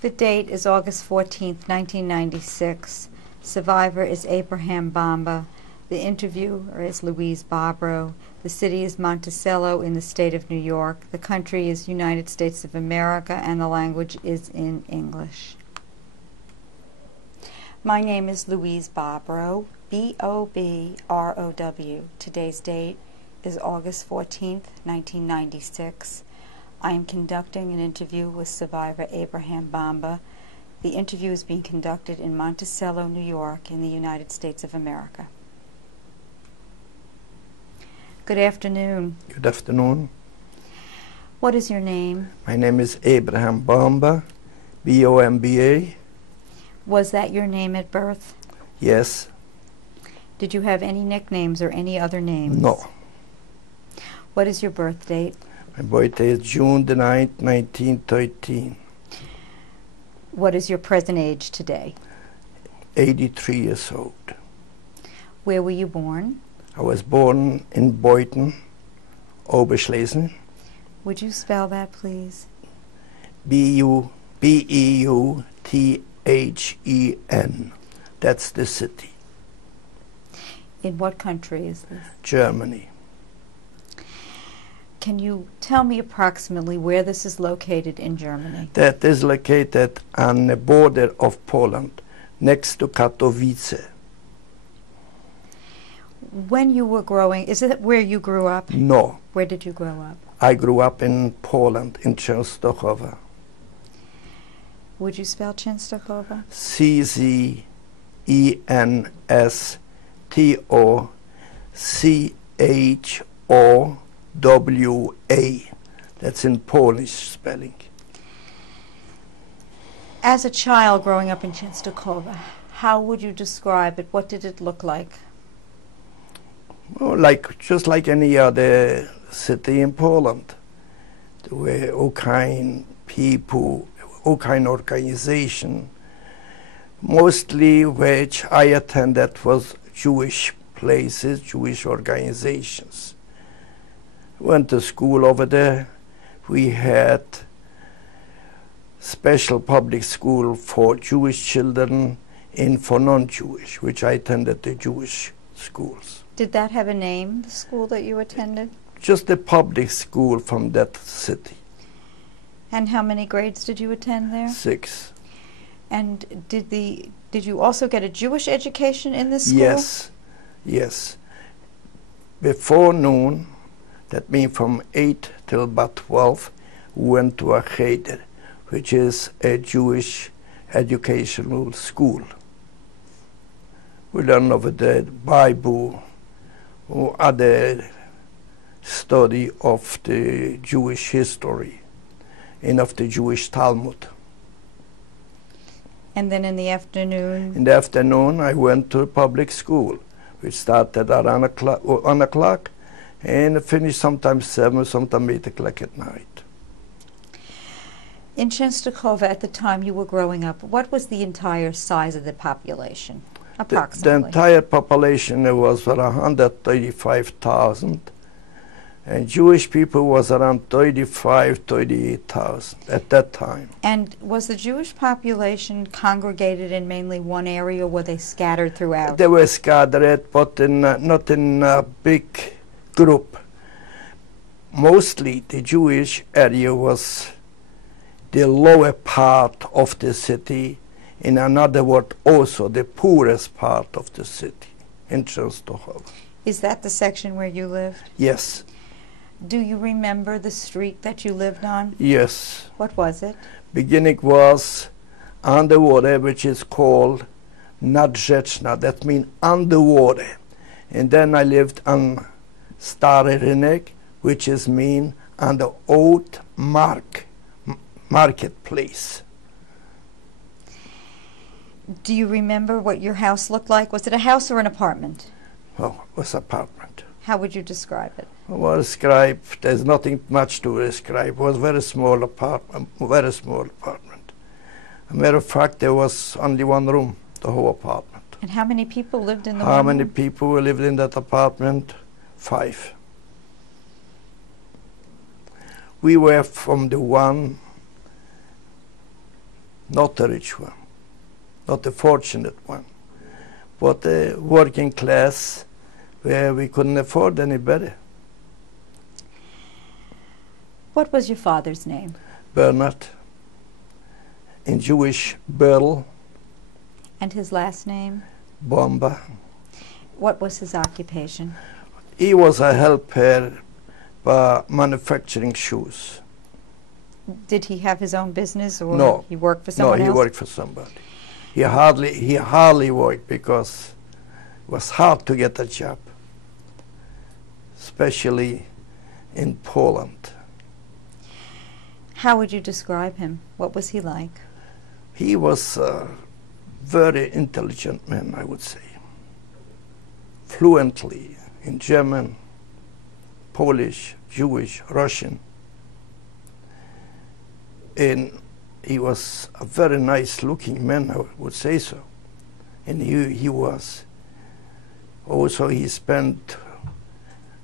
The date is August 14th, 1996. Survivor is Abraham Bomba. The interviewer is Louise Barbaro. The city is Monticello in the state of New York. The country is United States of America, and the language is in English. My name is Louise Barbaro, B-O-B-R-O-W. Today's date is August 14th, 1996. I am conducting an interview with survivor Abraham Bomba. The interview is being conducted in Monticello, New York, in the United States of America. Good afternoon. Good afternoon. What is your name? My name is Abraham Bomba, B-O-M-B-A. Was that your name at birth? Yes. Did you have any nicknames or any other names? No. What is your birth date? My birthday is June the 9th, 1913. What is your present age today? 83 years old. Where were you born? I was born in Beuthen, Oberschlesien. Would you spell that, please? B-U-B-E-U-T-H-E-N. That's the city. In what country is this? Germany. Can you tell me approximately where this is located in Germany? That is located on the border of Poland, next to Katowice. When you were growing, is it where you grew up? No. Where did you grow up? I grew up in Poland, in Częstochowa. Would you spell Częstochowa? C-Z-E-N-S-T-O-C-H-O-W-A. That's in Polish spelling. As a child growing up in Częstochowa, how would you describe it? What did it look like? Well, just like any other city in Poland. There were all kind people, all kind organization. Mostly which I attended was Jewish places, Jewish organizations. Went to school over there. We had special public school for Jewish children and for non-Jewish, which I attended the Jewish schools. Did that have a name, the school that you attended? Just a public school from that city. And how many grades did you attend there? 6. And did you also get a Jewish education in this school? Yes, yes. Before noon, that means from 8 till about 12, we went to a cheder, which is a Jewish educational school. We learned over the Bible or other study of the Jewish history and of the Jewish Talmud. And then in the afternoon? In the afternoon, I went to public school, which started at 1 o'clock and finished sometimes 7, sometimes 8 o'clock at night. In Częstochowa, at the time you were growing up, what was the entire size of the population, approximately? The entire population was around 135,000, and Jewish people was around 38,000 at that time. And was the Jewish population congregated in mainly one area, or were they scattered throughout? They were scattered, but not in a big group. Mostly the Jewish area was the lower part of the city, in another word also the poorest part of the city in Częstochowa. Is that the section where you lived? Yes. Do you remember the street that you lived on? Yes. What was it? Beginning was underwater, which is called nadrzeczna, that means underwater. And then I lived on Stary Rynek, which is mean on the old marketplace. Do you remember what your house looked like? Was it a house or an apartment? Oh, it was an apartment. How would you describe it? Well, describe, there's nothing much to describe. It was a very small apartment, very small apartment. As a matter of fact, there was only one room, the whole apartment. And how many people lived in the How one many room? people lived in that apartment? 5. We were from the one not the rich one, not the fortunate one, but the working class where we couldn't afford any better. What was your father's name? Bernard, in Jewish, Berl, And his last name? Bomba. What was his occupation? He was a helper by manufacturing shoes. Did he have his own business, or No. he worked for someone No, he else? worked for somebody. He hardly worked because it was hard to get a job, especially in Poland. How would you describe him? What was he like? He was a very intelligent man, I would say. Fluently in German, Polish, Jewish, Russian. And he was a very nice looking man, I would say so. And he was. Also, he spent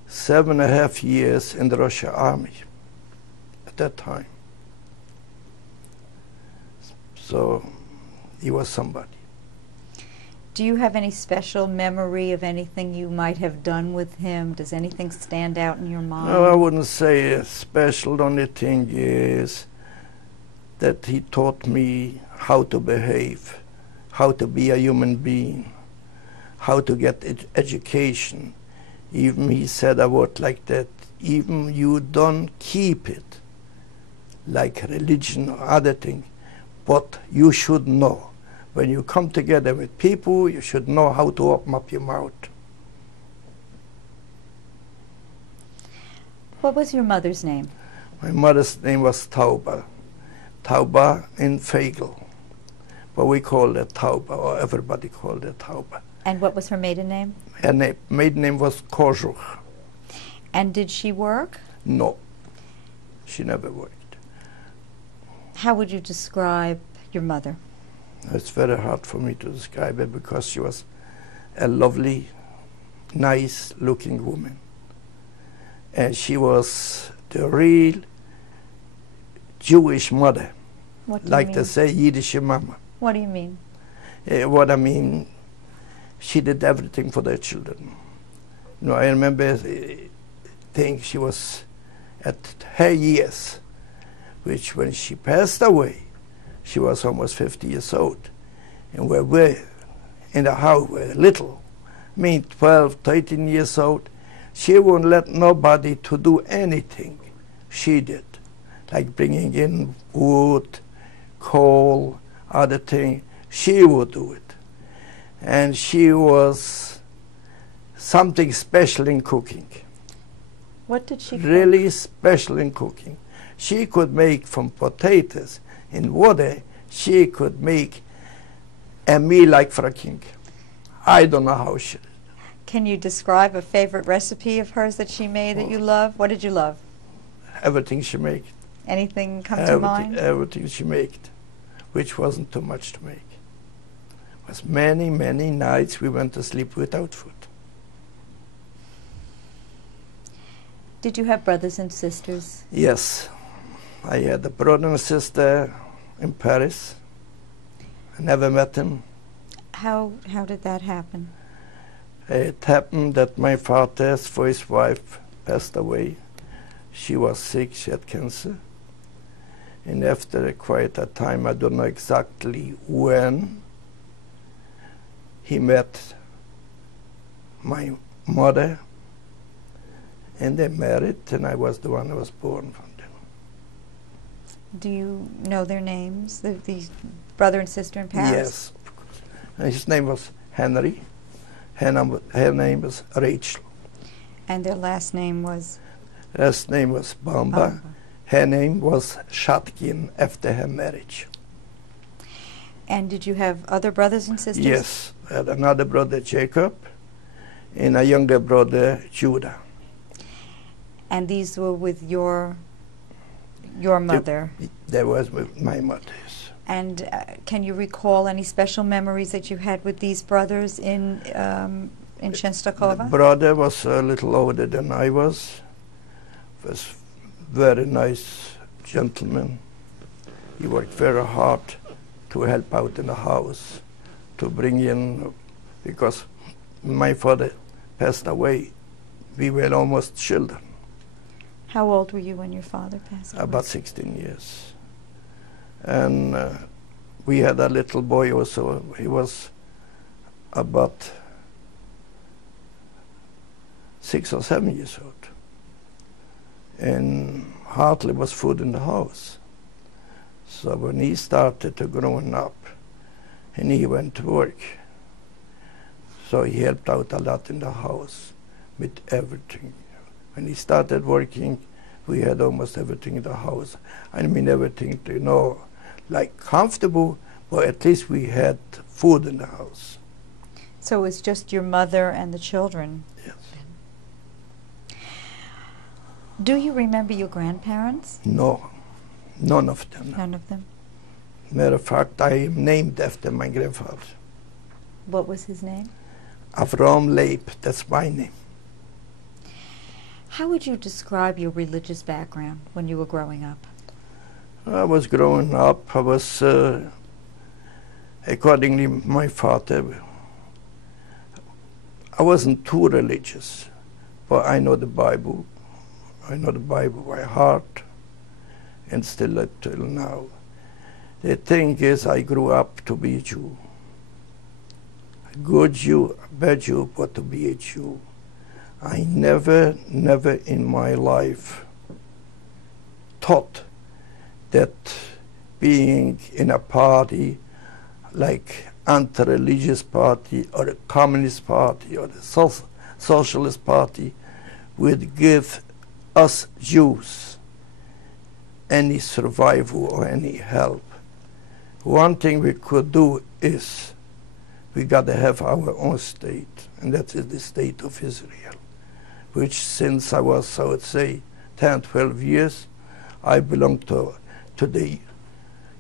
7.5 years in the Russian army at that time. So he was somebody. Do you have any special memory of anything you might have done with him? Does anything stand out in your mind? No, I wouldn't say special. The only thing is that he taught me how to behave, how to be a human being, how to get education. Even he said a word like that, even you don't keep it like religion or other thing, but you should know. When you come together with people, you should know how to open up your mouth. What was your mother's name? My mother's name was Tauba. Tauba in Fegel. But we called it Tauba, or everybody called it Tauba. And what was her maiden name? Her maiden name was Kožuch. And did she work? No, she never worked. How would you describe your mother? It's very hard for me to describe her because she was a lovely, nice-looking woman. And she was the real Jewish mother. What do Like you they mean? say, Yiddish mama. What do you mean? What I mean, she did everything for their children. You know, I remember think she was at her years, which when she passed away, she was almost 50 years old. And we were in the house, we were little, me 12, 13 years old. She wouldn't let nobody to do anything she did, like bringing in wood, coal, other thing. She would do it. And she was something special in cooking. What did she cook? Really special in cooking. She could make from potatoes in water, she could make a meal like for a king. I don't know how she did. Can you describe a favorite recipe of hers that she made that you love? What did you love? Everything she made. Anything come to mind? Everything she made, which wasn't too much to make. It was many, many nights we went to sleep without food. Did you have brothers and sisters? Yes. I had a brother and sister in Paris. I never met him. How did that happen? It happened that my father's first wife passed away. She was sick, she had cancer. And after quite a time, I don't know exactly when, he met my mother, and they married, and I was the one who was born from them. Do you know their names, the brother and sister in Paris? Yes. And his name was Henry. Her name was Rachel. And their last name was? Last name was Bomba. Her name was Shatkin after her marriage. And did you have other brothers and sisters? Yes. I had another brother, Jacob, and a younger brother, Judah. And these were with your mother? That was with my mother. And can you recall any special memories that you had with these brothers in Częstochowa? The brother was a little older than I was. Was very nice gentleman. He worked very hard, to help out in the house, to bring in, because my father passed away. We were almost children. How old were you when your father passed away? About 16 years. And we had a little boy also. He was about 6 or 7 years old. And hardly was food in the house. So when he started to growing up, and he went to work, so he helped out a lot in the house with everything. When he started working, we had almost everything in the house. I mean everything, you know, like comfortable, but at least we had food in the house. So it was just your mother and the children? Yes. Do you remember your grandparents? No, none of them. None of them? Matter of fact, I am named after my grandfather. What was his name? Abraham Leib, that's my name. How would you describe your religious background when you were growing up? I was growing up, I was, according to my father, I wasn't too religious, but I know the Bible. I know the Bible by heart, and still till now. The thing is, I grew up to be a Jew. A good Jew, a bad Jew, but to be a Jew. I never in my life thought that being in a party like anti-religious party or a communist party or a socialist party would give us Jews any survival or any help. One thing we could do is we got to have our own state, and that is the state of Israel, which since I was, I would say, 10, 12 years, I belong to the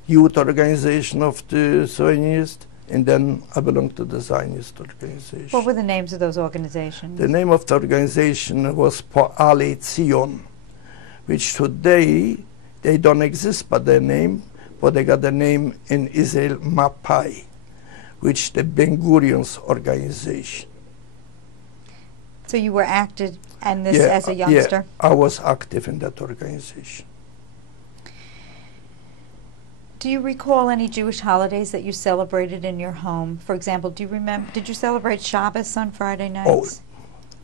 youth organization of the Zionists, and then I belong to the Zionist organization. What were the names of those organizations? The name of the organization was Po'alei Zion, which today, they don't exist by their name, but they got the name in Israel, Mapai, which the Ben Gurion's organization. So you were active in this as a youngster? Yeah, I was active in that organization. Do you recall any Jewish holidays that you celebrated in your home? For example, do you remember, did you celebrate Shabbos on Friday nights?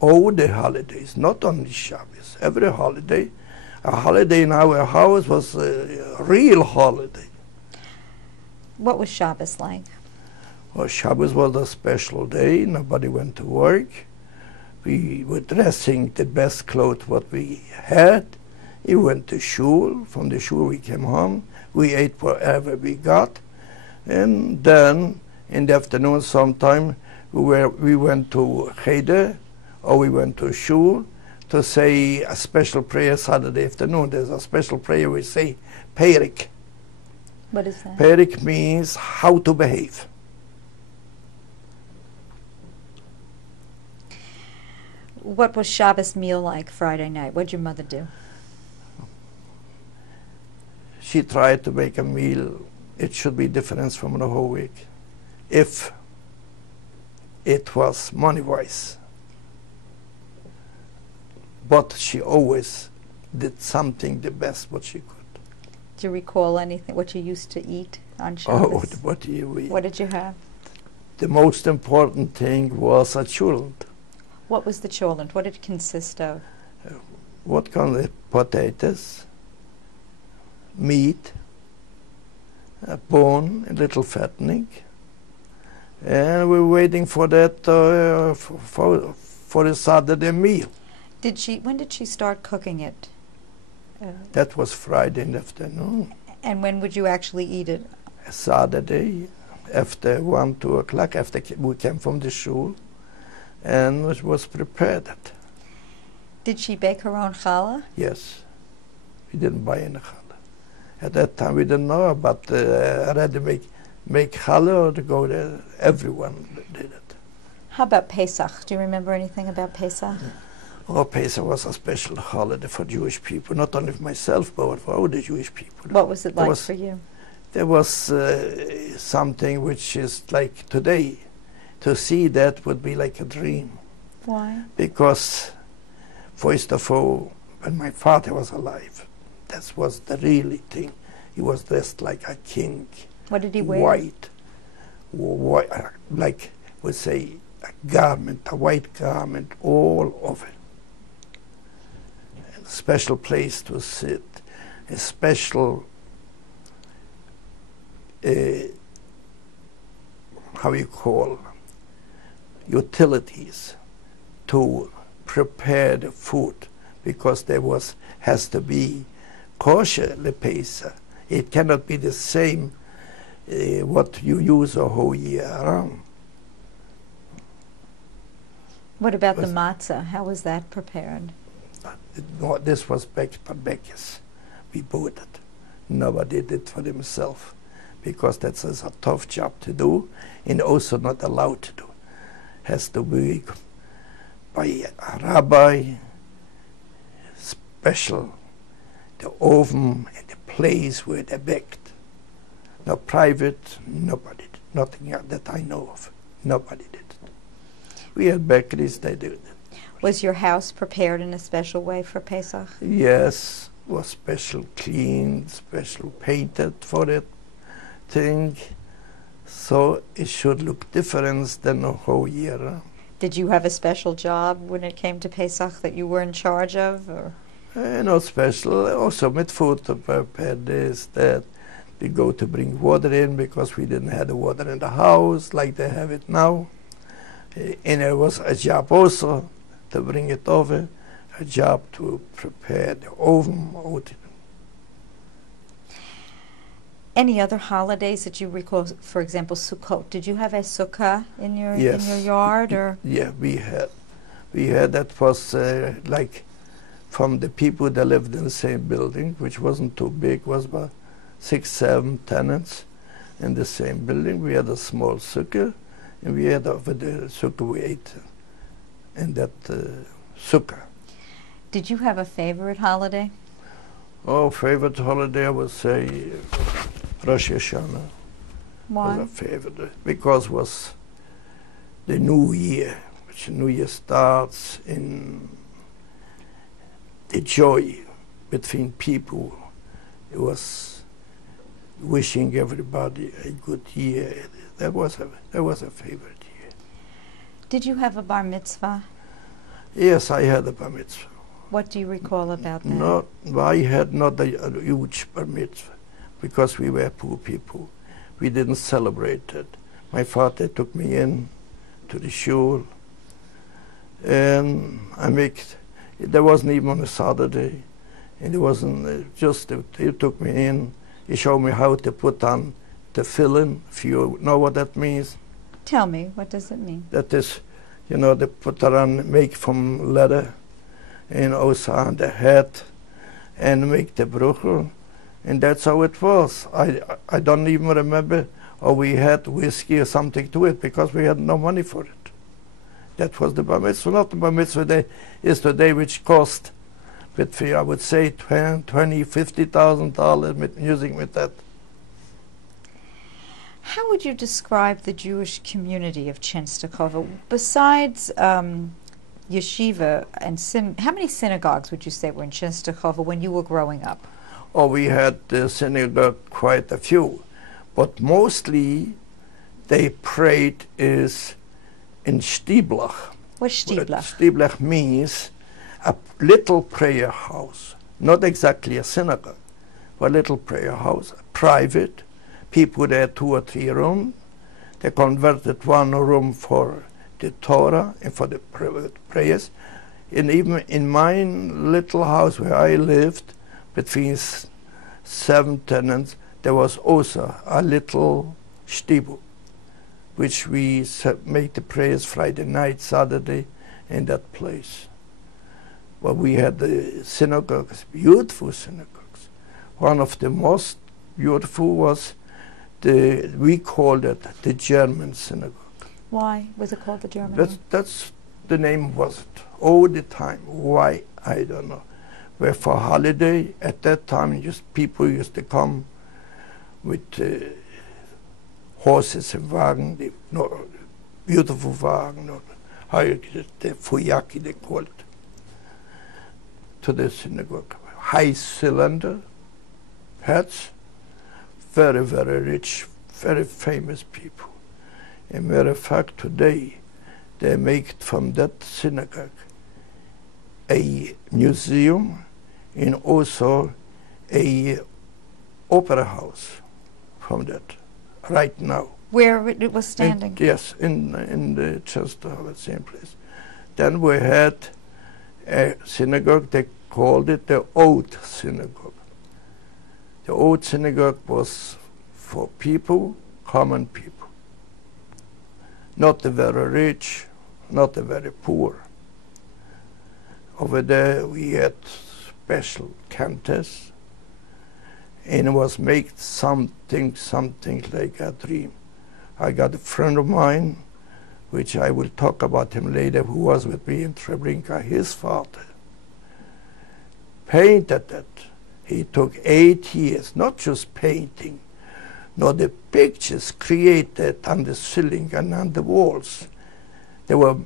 Oh, the holidays, not only Shabbos, every holiday. A holiday in our house was a real holiday. What was Shabbos like? Well, Shabbos was a special day. Nobody went to work. We were dressing the best clothes what we had. We went to shul. From the shul we came home. We ate whatever we got. And then in the afternoon sometime we went to cheder or we went to shul to say a special prayer Saturday afternoon. There's a special prayer we say, Perik. What is that? Perik means how to behave. What was Shabbos meal like Friday night? What did your mother do? She tried to make a meal. It should be different from the whole week. If it was money-wise. But she always did something the best what she could. Do you recall anything, what you used to eat on Shabbos? Oh, what do you eat? What did you have? The most important thing was a chulent. What was the cholent? What did it consist of? What kind of potatoes, meat, a bone, a little fattening, and we're waiting for that for the Saturday meal. When did she start cooking it? That was Friday in the afternoon. And when would you actually eat it? Saturday, after 1, 2 o'clock, after we came from the shul, and it was prepared. Did she bake her own challah? Yes. We didn't buy any challah. At that time we didn't know about already make challah or to go there. Everyone did it. How about Pesach? Do you remember anything about Pesach? Oh, Pesach was a special holiday for Jewish people, not only for myself, but for all the Jewish people. What was it like for you? there was something which is like today. To see that would be like a dream. Why? Because, first of all, when my father was alive, that was the really thing. He was dressed like a king. What did he wear? White, like we say, a garment, a white garment, all of it. A special place to sit, a special, how you call, utilities to prepare the food, because there has to be kosher lepesa. It cannot be the same what you use a whole year around. What about the matzah? How was that prepared? No, this was baked by bakers. We bought it. Nobody did it for themselves, because that's a tough job to do, and also not allowed to do. Has to be by a rabbi, special, the oven and the place where they baked. No private, nobody did. Nothing that I know of. Nobody did it. We had bakeries, they did it. Was your house prepared in a special way for Pesach? Yes, was special cleaned, special painted for that thing. So it should look different than a whole year. Did you have a special job when it came to Pesach that you were in charge of? Or? Not special. Also with food to prepare this, that. We go to bring water in because we didn't have the water in the house like they have it now. And it was a job also to bring it over, a job to prepare the oven. Any other holidays that you recall? For example, Sukkot. Did you have a sukkah in your yard, or? Yeah, we had. That was like from the people that lived in the same building, which wasn't too big, was about 6, 7 tenants in the same building. We had a small sukkah, and we had over the sukkah we ate in that sukkah. Did you have a favorite holiday? Oh, favorite holiday, I would say Rosh Hashanah. Why? Was a favorite, because it was the new year, which New Year starts in the joy between people. It was wishing everybody a good year. That was a favorite year. Did you have a bar mitzvah? Yes, I had a bar mitzvah. What do you recall about that? No, I had not a huge bar mitzvah because we were poor people. We didn't celebrate it. My father took me in to the shul, and there wasn't even on a Saturday, and it wasn't he took me in. He showed me how to put on tefillin, if you know what that means. Tell me, what does it mean? That is, they put it on, make from leather, and also on the head, and make the bruchel, and that's how it was. I don't even remember, or we had whiskey or something to it, because we had no money for it. That was the bar mitzvah. Not the bar mitzvah day is the day which cost, I would say, $50,000 with music with that. How would you describe the Jewish community of Częstochowa? Besides yeshiva and how many synagogues would you say were in Częstochowa when you were growing up? Oh, we had the synagogue quite a few, but mostly they prayed is in Stieblach. What's Stieblach? Stieblach means a little prayer house, not exactly a synagogue, but a little prayer house, private. People there, 2 or 3 rooms. They converted 1 room for the Torah and for the prayers. And even in my little house where I lived, between 7 tenants, there was also a little shtibel, which we made the prayers Friday night, Saturday, in that place. But we had the synagogues, beautiful synagogues. One of the most beautiful was we called it the German synagogue. Why was it called the German? That's the name was it all the time. Why, I don't know. Where for holiday at that time, people used to come with horses and wagon, beautiful wagon, the fuyaki they call it, to the synagogue. High cylinder hats, very, very rich, very famous people. As a matter of fact, today they make from that synagogue a museum and also a opera house from that right now. Where it was standing? Yes, in the Chester, the same place. Then we had a synagogue, they called it the Old Synagogue. The Old Synagogue was for people, common people. Not the very rich, not the very poor. Over there we had special cantos, and it was made something like a dream. I got a friend of mine, which I will talk about him later, who was with me in Treblinka, his father painted that. He took 8 years, not just painting, nor the pictures created on the ceiling and on the walls. They were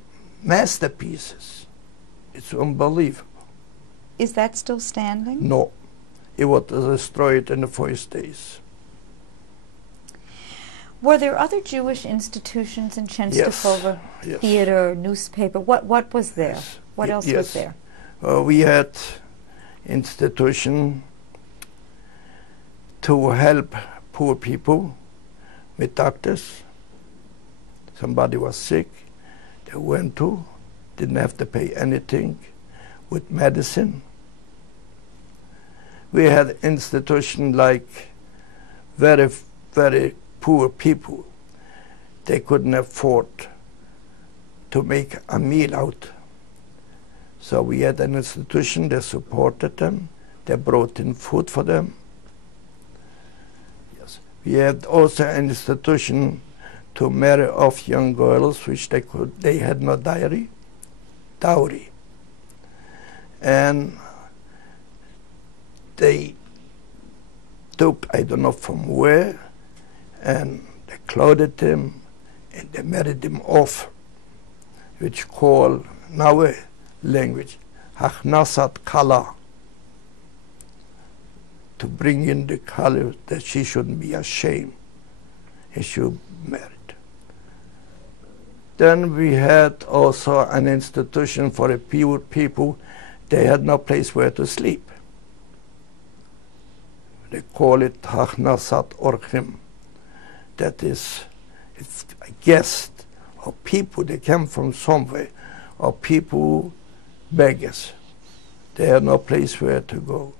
masterpieces. It's unbelievable. Is that still standing? No, it was destroyed in the first days. Were there other Jewish institutions in Częstochowa? Yes. Theater, newspaper? What was there? Yes. What else was there? We had institution to help poor people with doctors. Somebody was sick, they went to, didn't have to pay anything with medicine. We had institution like very, very poor people. They couldn't afford to make a meal out. So we had an institution that supported them. They brought in food for them. Yes. We had also an institution to marry off young girls, which they had no dowry. And they took, I don't know from where, and they clothed them, and they married them off, which call now a language, Hachnasat Kala, to bring in the color that she shouldn't be ashamed and she should be married. Then we had also an institution for the poor people. They had no place where to sleep. They call it Hachnasat Orchim. That is, it's a guest or people, they came from somewhere, or people, beggars. They had no place where to go.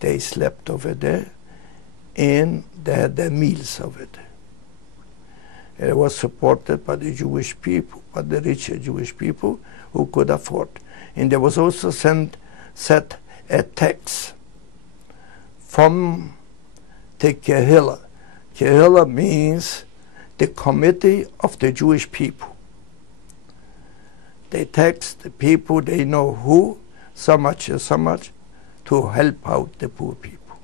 They slept over there, and they had their meals over there. And it was supported by the Jewish people, by the richer Jewish people who could afford. And there was also set a tax from the Kehillah. Kehillah means the committee of the Jewish people. They tax the people, they know who, so much and so much, to help out the poor people.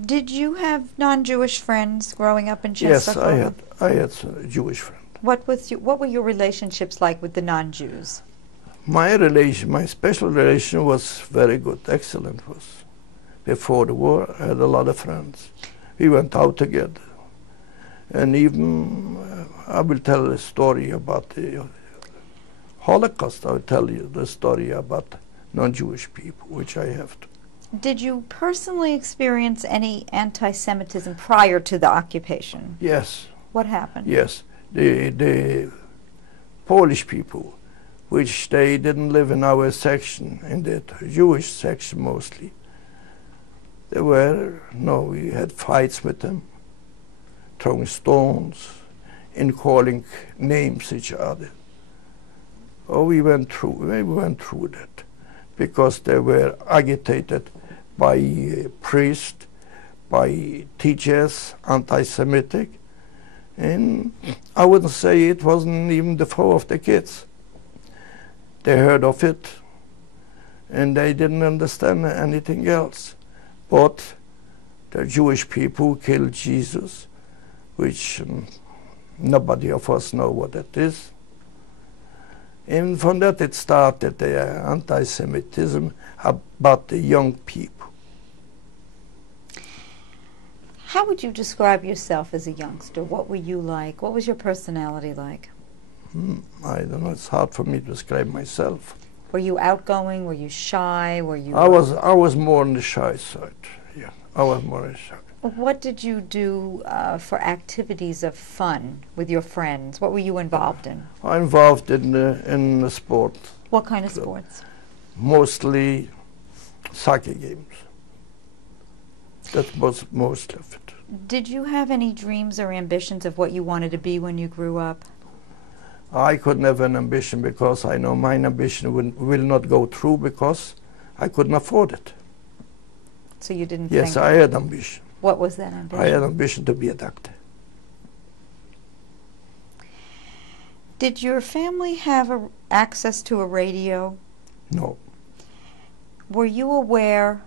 Did you have non-Jewish friends growing up in Częstochowa? Yes, I had a Jewish friend. What were your relationships like with the non-Jews? My special relation was very good, excellent. Was before the war, I had a lot of friends. We went out together. And even, I will tell a story about the Holocaust. I will tell you the story about non-Jewish people, which I have to. Did you personally experience any anti-Semitism prior to the occupation? Yes. What happened? Yes. The Polish people, which they didn't live in our section, in the Jewish section mostly, we had fights with them, throwing stones and calling names each other. Oh, we went through that because they were agitated by priests, by teachers, anti-Semitic, and I wouldn't say it wasn't even the fault of the kids. They heard of it, and they didn't understand anything else. But the Jewish people killed Jesus, which nobody of us know what that is. And from that it started the anti-Semitism about the young people. How would you describe yourself as a youngster? What were you like? What was your personality like? I don't know, it's hard for me to describe myself. Were you outgoing? Were you shy? Were you? I was more on the shy side. Yeah, I was more on the shy. What did you do for activities of fun with your friends? What were you involved in? I'm involved in the sport. What kind of sports? Mostly soccer games. That was most of it. Did you have any dreams or ambitions of what you wanted to be when you grew up? I couldn't have an ambition because I know my ambition will not go through because I couldn't afford it. So you didn't Yes, think I had ambition. What was that ambition? I had ambition to be a doctor. Did your family have access to a radio? No. Were you aware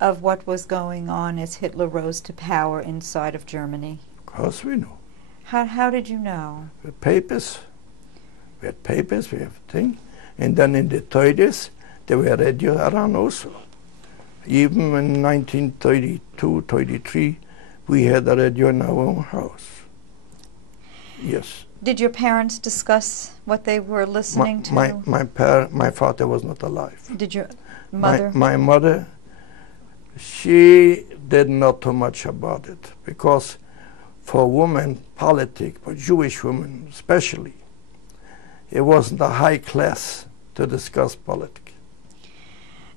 of what was going on as Hitler rose to power inside of Germany? Of course we know. How did you know? The papers. We had papers, we have things. And then in the 30s, there were radio around also. Even in 1932, 33, we had a radio in our own house. Yes. Did your parents discuss what they were listening to? My father was not alive. Did your mother? My mother, she did not too much about it because for women, politics, for Jewish women especially, it wasn't a high class to discuss politics.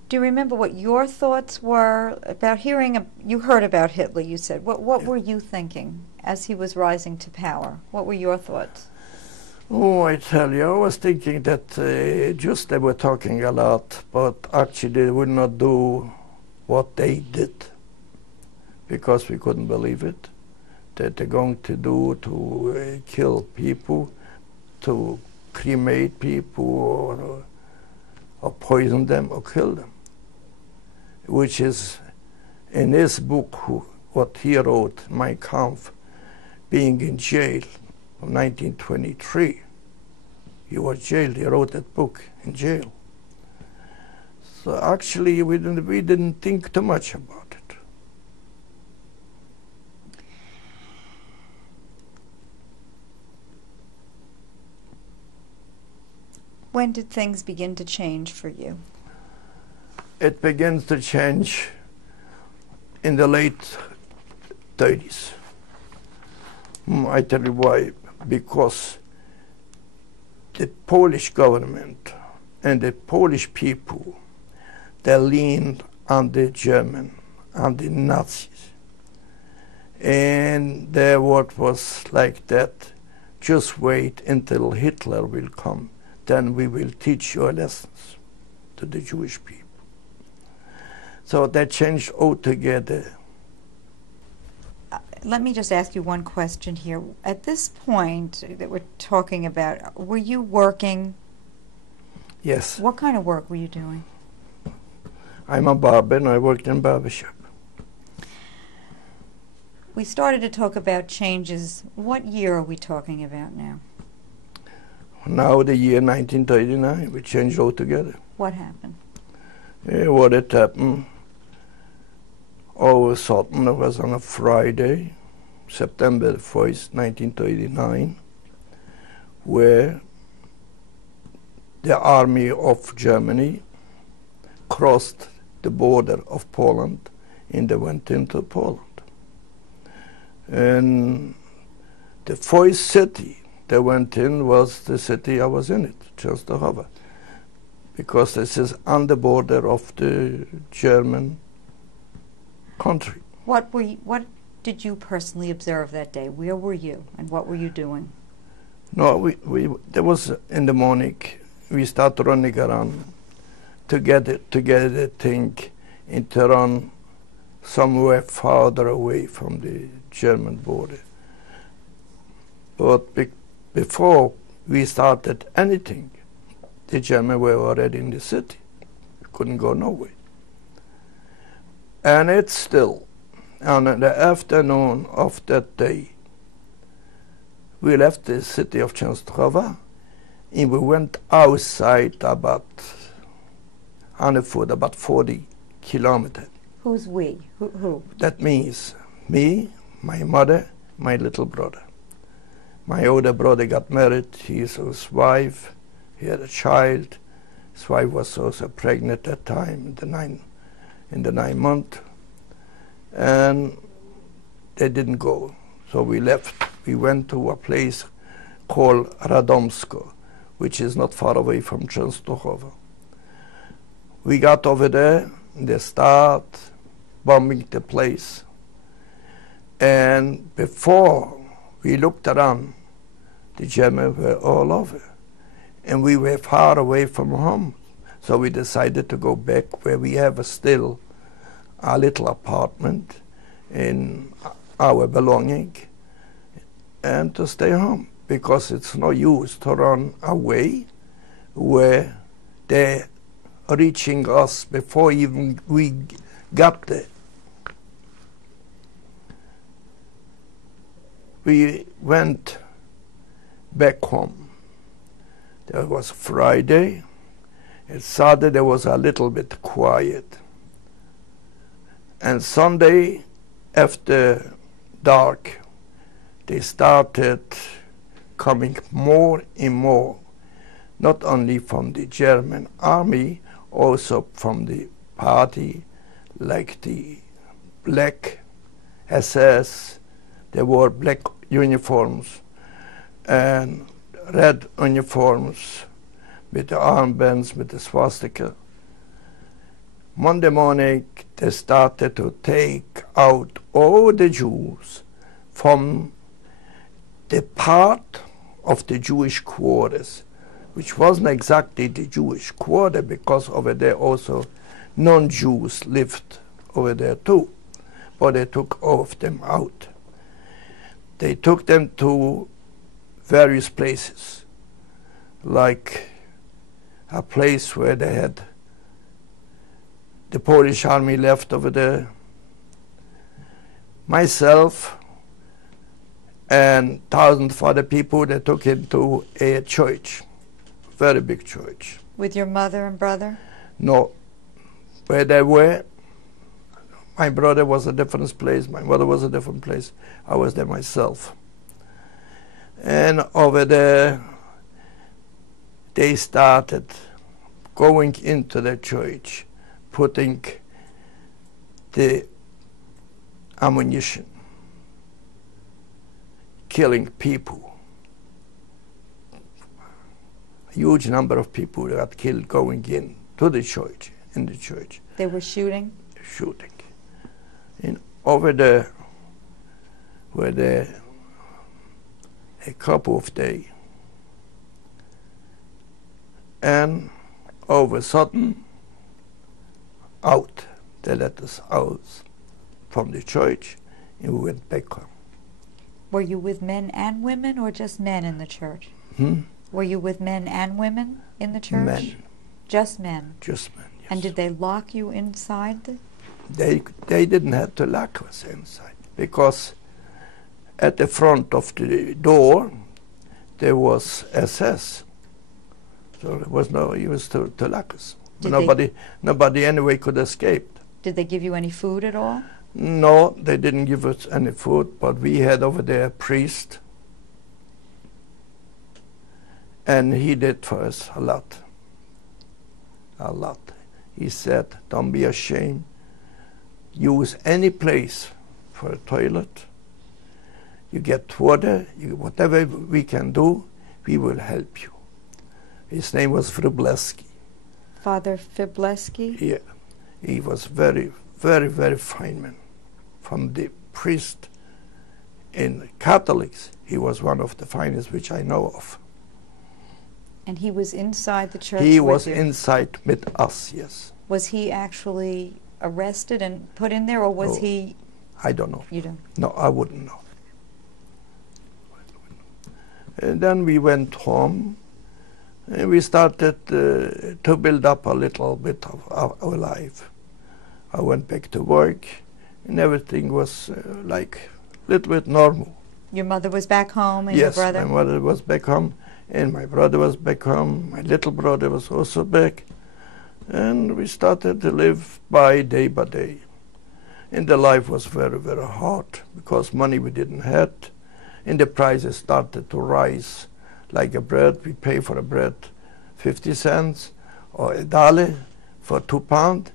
Do you remember what your thoughts were about hearing? You heard about Hitler, you said. What were you thinking as he was rising to power? What were your thoughts? Oh, I tell you, I was thinking that just they were talking a lot, but actually they would not do what they did because we couldn't believe it, that they're going to do to kill people, to cremate people or poison them or kill them, which is in his book, what he wrote, Mein Kampf, being in jail from 1923. He was jailed, he wrote that book in jail. So actually we didn't think too much about it. When did things begin to change for you? It begins to change in the late 30s. I tell you why. Because the Polish government and the Polish people, they leaned on the German, on the Nazis. And their word was like that, just wait until Hitler will come, then we will teach your lessons to the Jewish people. So that changed altogether. Let me just ask you one question here. At this point that we're talking about, were you working? Yes. What kind of work were you doing? I'm a barber and I worked in a barbershop. We started to talk about changes. What year are we talking about now? Now the year 1939, we changed altogether. What happened? What had happened, all of a sudden, it was on a Friday, September 1st, 1939, where the army of Germany crossed the border of Poland and they went into Poland. And the first city they went in was the city I was in, Częstochowa, because this is on the border of the German country. What did you personally observe that day? Where were you and what were you doing? No, there was in the morning, we started running around to get a thing and to run somewhere farther away from the German border. But before we started anything, the Germans were already in the city. We couldn't go nowhere. And it's still. And in the afternoon of that day, we left the city of Częstochowa and we went outside about 40 kilometers. Who's we? Who? That means me, my mother, my little brother. My older brother got married, he's his wife, he had a child. His wife was also pregnant at that time, in the 9 month. And they didn't go, so we left. We went to a place called Radomsko, which is not far away from Częstochowa. We got over there, and they start bombing the place. And before we looked around, the Germans were all over. And we were far away from home. So we decided to go back where we have still a little apartment in our belonging and to stay home, because it's no use to run away where they're reaching us before even we got there. We went back home. There was Friday, and Saturday was a little bit quiet. And Sunday, after dark, they started coming more and more, not only from the German army, also from the party, like the black SS. They wore black uniforms and red uniforms with the armbands, with the swastika. Monday morning, they started to take out all the Jews from the part of the Jewish quarters, which wasn't exactly the Jewish quarter, because over there also non-Jews lived over there too, but they took all of them out. They took them to various places, like a place where they had the Polish army left over there, myself and thousands of other people. They took into a church, very big church. With your mother and brother? No, where they were, my brother was a different place, my mother was a different place, I was there myself. And over there, they started going into the church, putting the ammunition, killing people. A huge number of people got killed going in to the church, in the church. They were shooting? Shooting. And over there were there a couple of days. And all of a sudden, out, they let us out from the church, and we went back home. Were you with men and women, or just men in the church? Hmm? Were you with men and women in the church? Men. Just men? Just men, yes. And did they lock you inside? They didn't have to lock us inside, because at the front of the door there was SS. So there was no use to lock us. Nobody anyway could escape. Did they give you any food at all? No, they didn't give us any food, but we had over there a priest, and he did for us a lot. A lot. He said, don't be ashamed. Use any place for a toilet. You get water, whatever we can do, we will help you. His name was Wróblewski. Father Wróblewski? Yeah. He was very, very, very fine man. From the priest in Catholics, he was one of the finest which I know of. And he was inside the church He with was you? inside with us, yes. Was he actually arrested and put in there, or was he... I don't know. You don't? No, I wouldn't know. And then we went home, and we started to build up a little bit of our life. I went back to work, and everything was like a little bit normal. Your mother was back home and Yes, your brother? my mother was back home, and my brother was back home. My little brother was also back. And we started to live by day, and the life was very, very hard because money we didn't have, and the prices started to rise. Like a bread, we pay for a bread 50 cents or $1 for £2.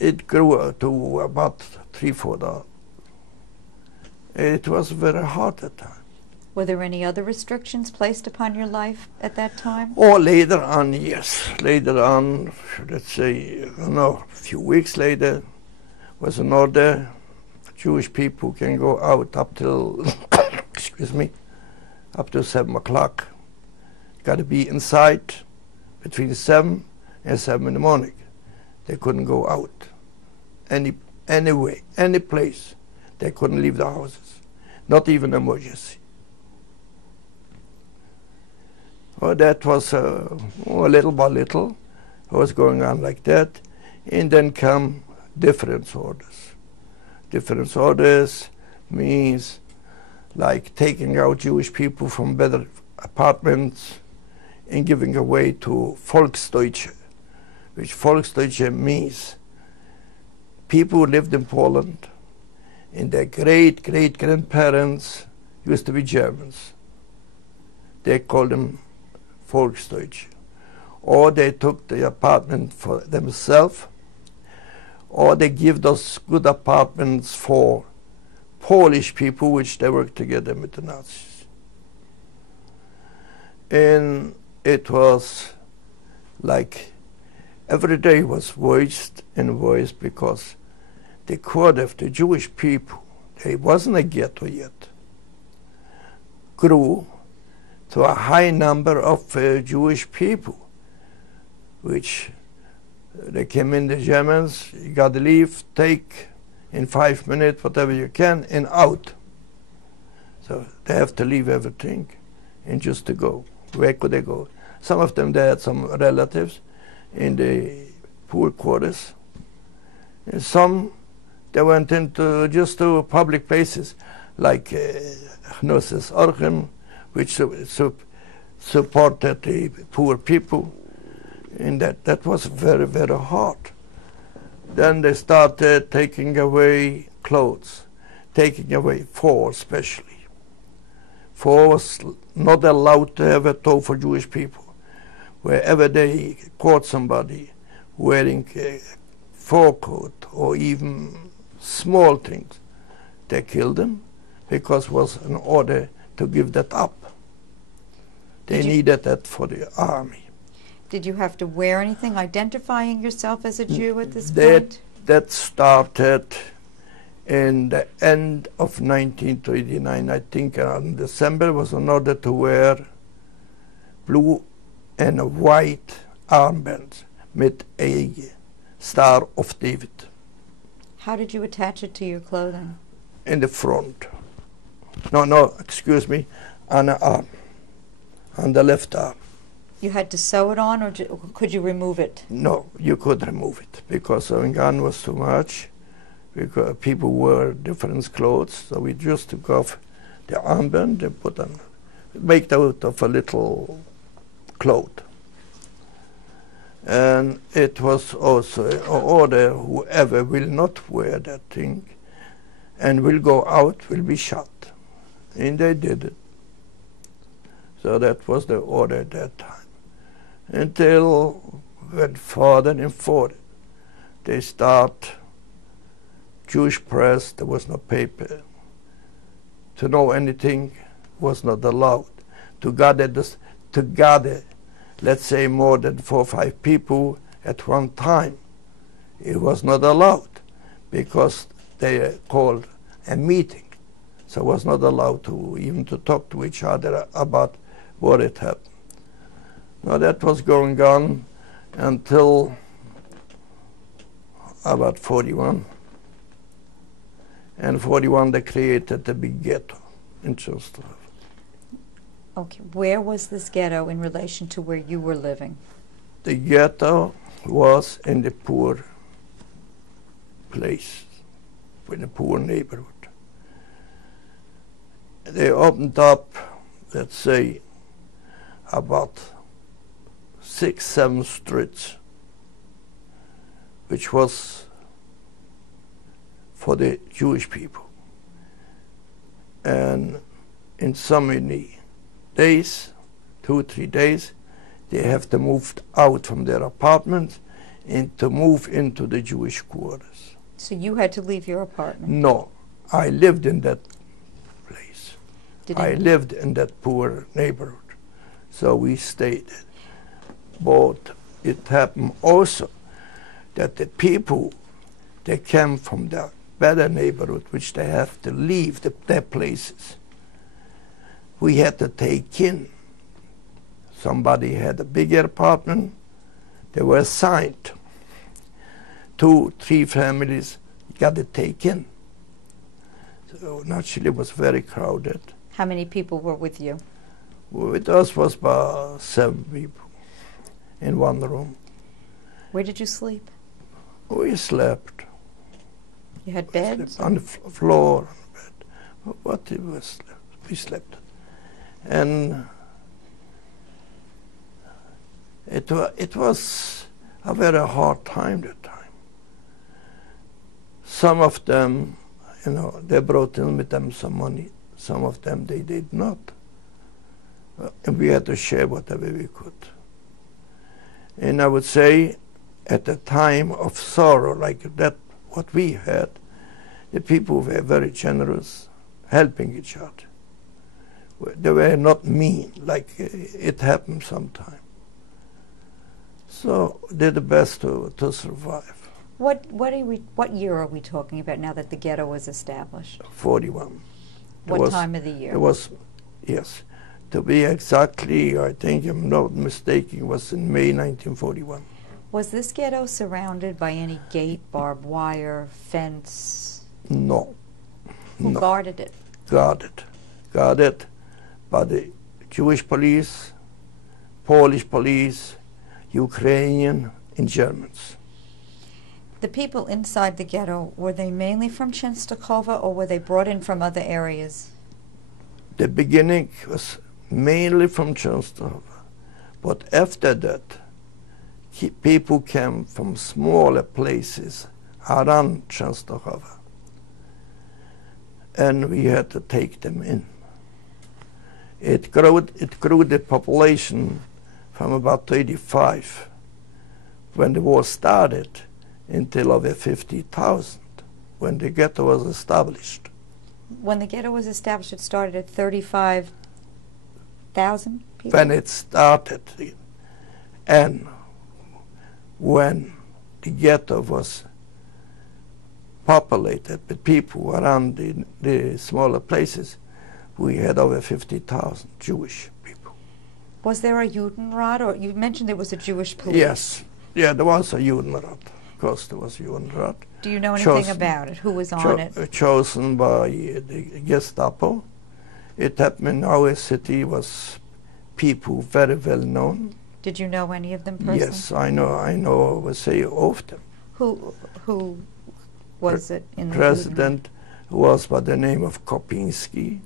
It grew to about $3-4. It was very hard at the time. Were there any other restrictions placed upon your life at that time? Or later on, yes. Later on, let's say, I don't know, a few weeks later, was an order. Jewish people can go out up till, excuse me, up to 7 o'clock. Got to be inside between 7 and 7 in the morning. They couldn't go out anyway, any place. They couldn't leave the houses, not even emergency. Well, that was little by little, it was going on like that, and then come difference orders. Difference orders means like taking out Jewish people from better apartments and giving away to Volksdeutsche, which Volksdeutsche means people who lived in Poland and their great-great-grandparents used to be Germans. They called them Volksdeutsche. Or they took the apartment for themselves, or they give those good apartments for Polish people, which they worked together with the Nazis. And it was like every day was voiced and voiced because the quota of the Jewish people, it wasn't a ghetto yet, grew to a high number of Jewish people, which they came in, the Germans, you got to leave, take in 5 minutes whatever you can, and out. So they have to leave everything and just to go. Where could they go? Some of them, they had some relatives in the poor quarters. And some, they went into just to public places like Gnosis Orchem, which supported the poor people. And that was very, very hard. Then they started taking away clothes, taking away four especially. Four was not allowed to have a toe for Jewish people. Wherever they caught somebody wearing a fur coat or even small things, they killed them because it was an order to give that up. They needed that for the army. Did you have to wear anything identifying yourself as a Jew at this point? That started in the end of 1939. I think in December was an order to wear blue and white armbands with a Star of David. How did you attach it to your clothing? In the front. No, excuse me, on the arm, on the left arm. You had to sew it on, or could you remove it? No, you could remove it because sewing on was too much. Because people wore different clothes, so we just took off the armband and put on, make out of a little cloth. And it was also an order: whoever will not wear that thing and will go out will be shot. And they did it. So that was the order at that time. Until went further and further. They start Jewish press, there was no paper. To know anything was not allowed. To gather, let's say more than 4 or 5 people at one time, it was not allowed because they called a meeting. So it was not allowed to even to talk to each other about what had happened. Now that was going on until about 41. And 41 they created the big ghetto in Czechoslovakia. Okay, where was this ghetto in relation to where you were living? The ghetto was in the poor place in a poor neighborhood. They opened up, let's say, about 6, 7 streets, which was for the Jewish people. And in so many days, 2 or 3 days, they have to move out from their apartments and to move into the Jewish quarters. So you had to leave your apartment? No, I lived in that place. I Did lived in that poor neighborhood, so we stayed. But it happened also that the people, they came from the better neighborhood, which they have to leave their places. We had to take in. Somebody had a bigger apartment. They were assigned 2, 3 families. You got to take in. So naturally, it was very crowded. How many people were with you? With us was about 7 people in one room. Where did you sleep? We slept. You had beds? On the floor, on the bed. What it was, we slept. And it was a very hard time that time. Some of them, you know, they brought in with them some money. Some of them they did not. And we had to share whatever we could. And I would say, at a time of sorrow like that, what we had, the people were very generous, helping each other. They were not mean, like it happened sometime. So did the best to survive. What year are we talking about now that the ghetto was established? 41. What time of the year? It was, yes. To be exactly, I think I'm not mistaken, it was in May 1941. Was this ghetto surrounded by any gate, barbed wire, fence? No. Who No. guarded it? Guarded by the Jewish police, Polish police, Ukrainian, and Germans. The people inside the ghetto, were they mainly from Częstochowa or were they brought in from other areas? The beginning was mainly from Częstochowa, but after that, people came from smaller places around Częstochowa, and we had to take them in. It grew the population from about 35 when the war started until over 50,000 when the ghetto was established. When the ghetto was established, it started at 35,000 people? When it started, and when the ghetto was populated with people around the smaller places, we had over 50,000 Jewish people. Was there a Judenrat, or you mentioned there was a Jewish police? Yes, yeah, there was a Judenrat. Of course, there was a Judenrat. Do you know anything about it? Who was on it? Chosen by the Gestapo. It happened in our city, was people very well known. Did you know any of them personally? Yes, I know, I would say of them. Who was it in the President was by the name of Kopinski,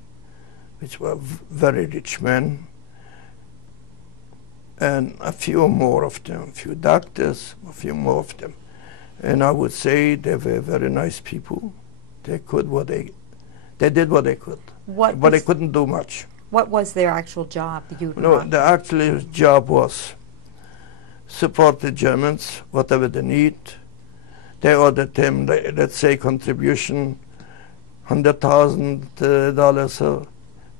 which were very rich men, and a few more of them, a few doctors, a few more of them. And I would say they were very nice people. They did what they could, but they couldn't do much. What was their actual job, the Judenrat? No, the actual job was support the Germans, whatever they need. They ordered them, let's say, contribution, $100,000, so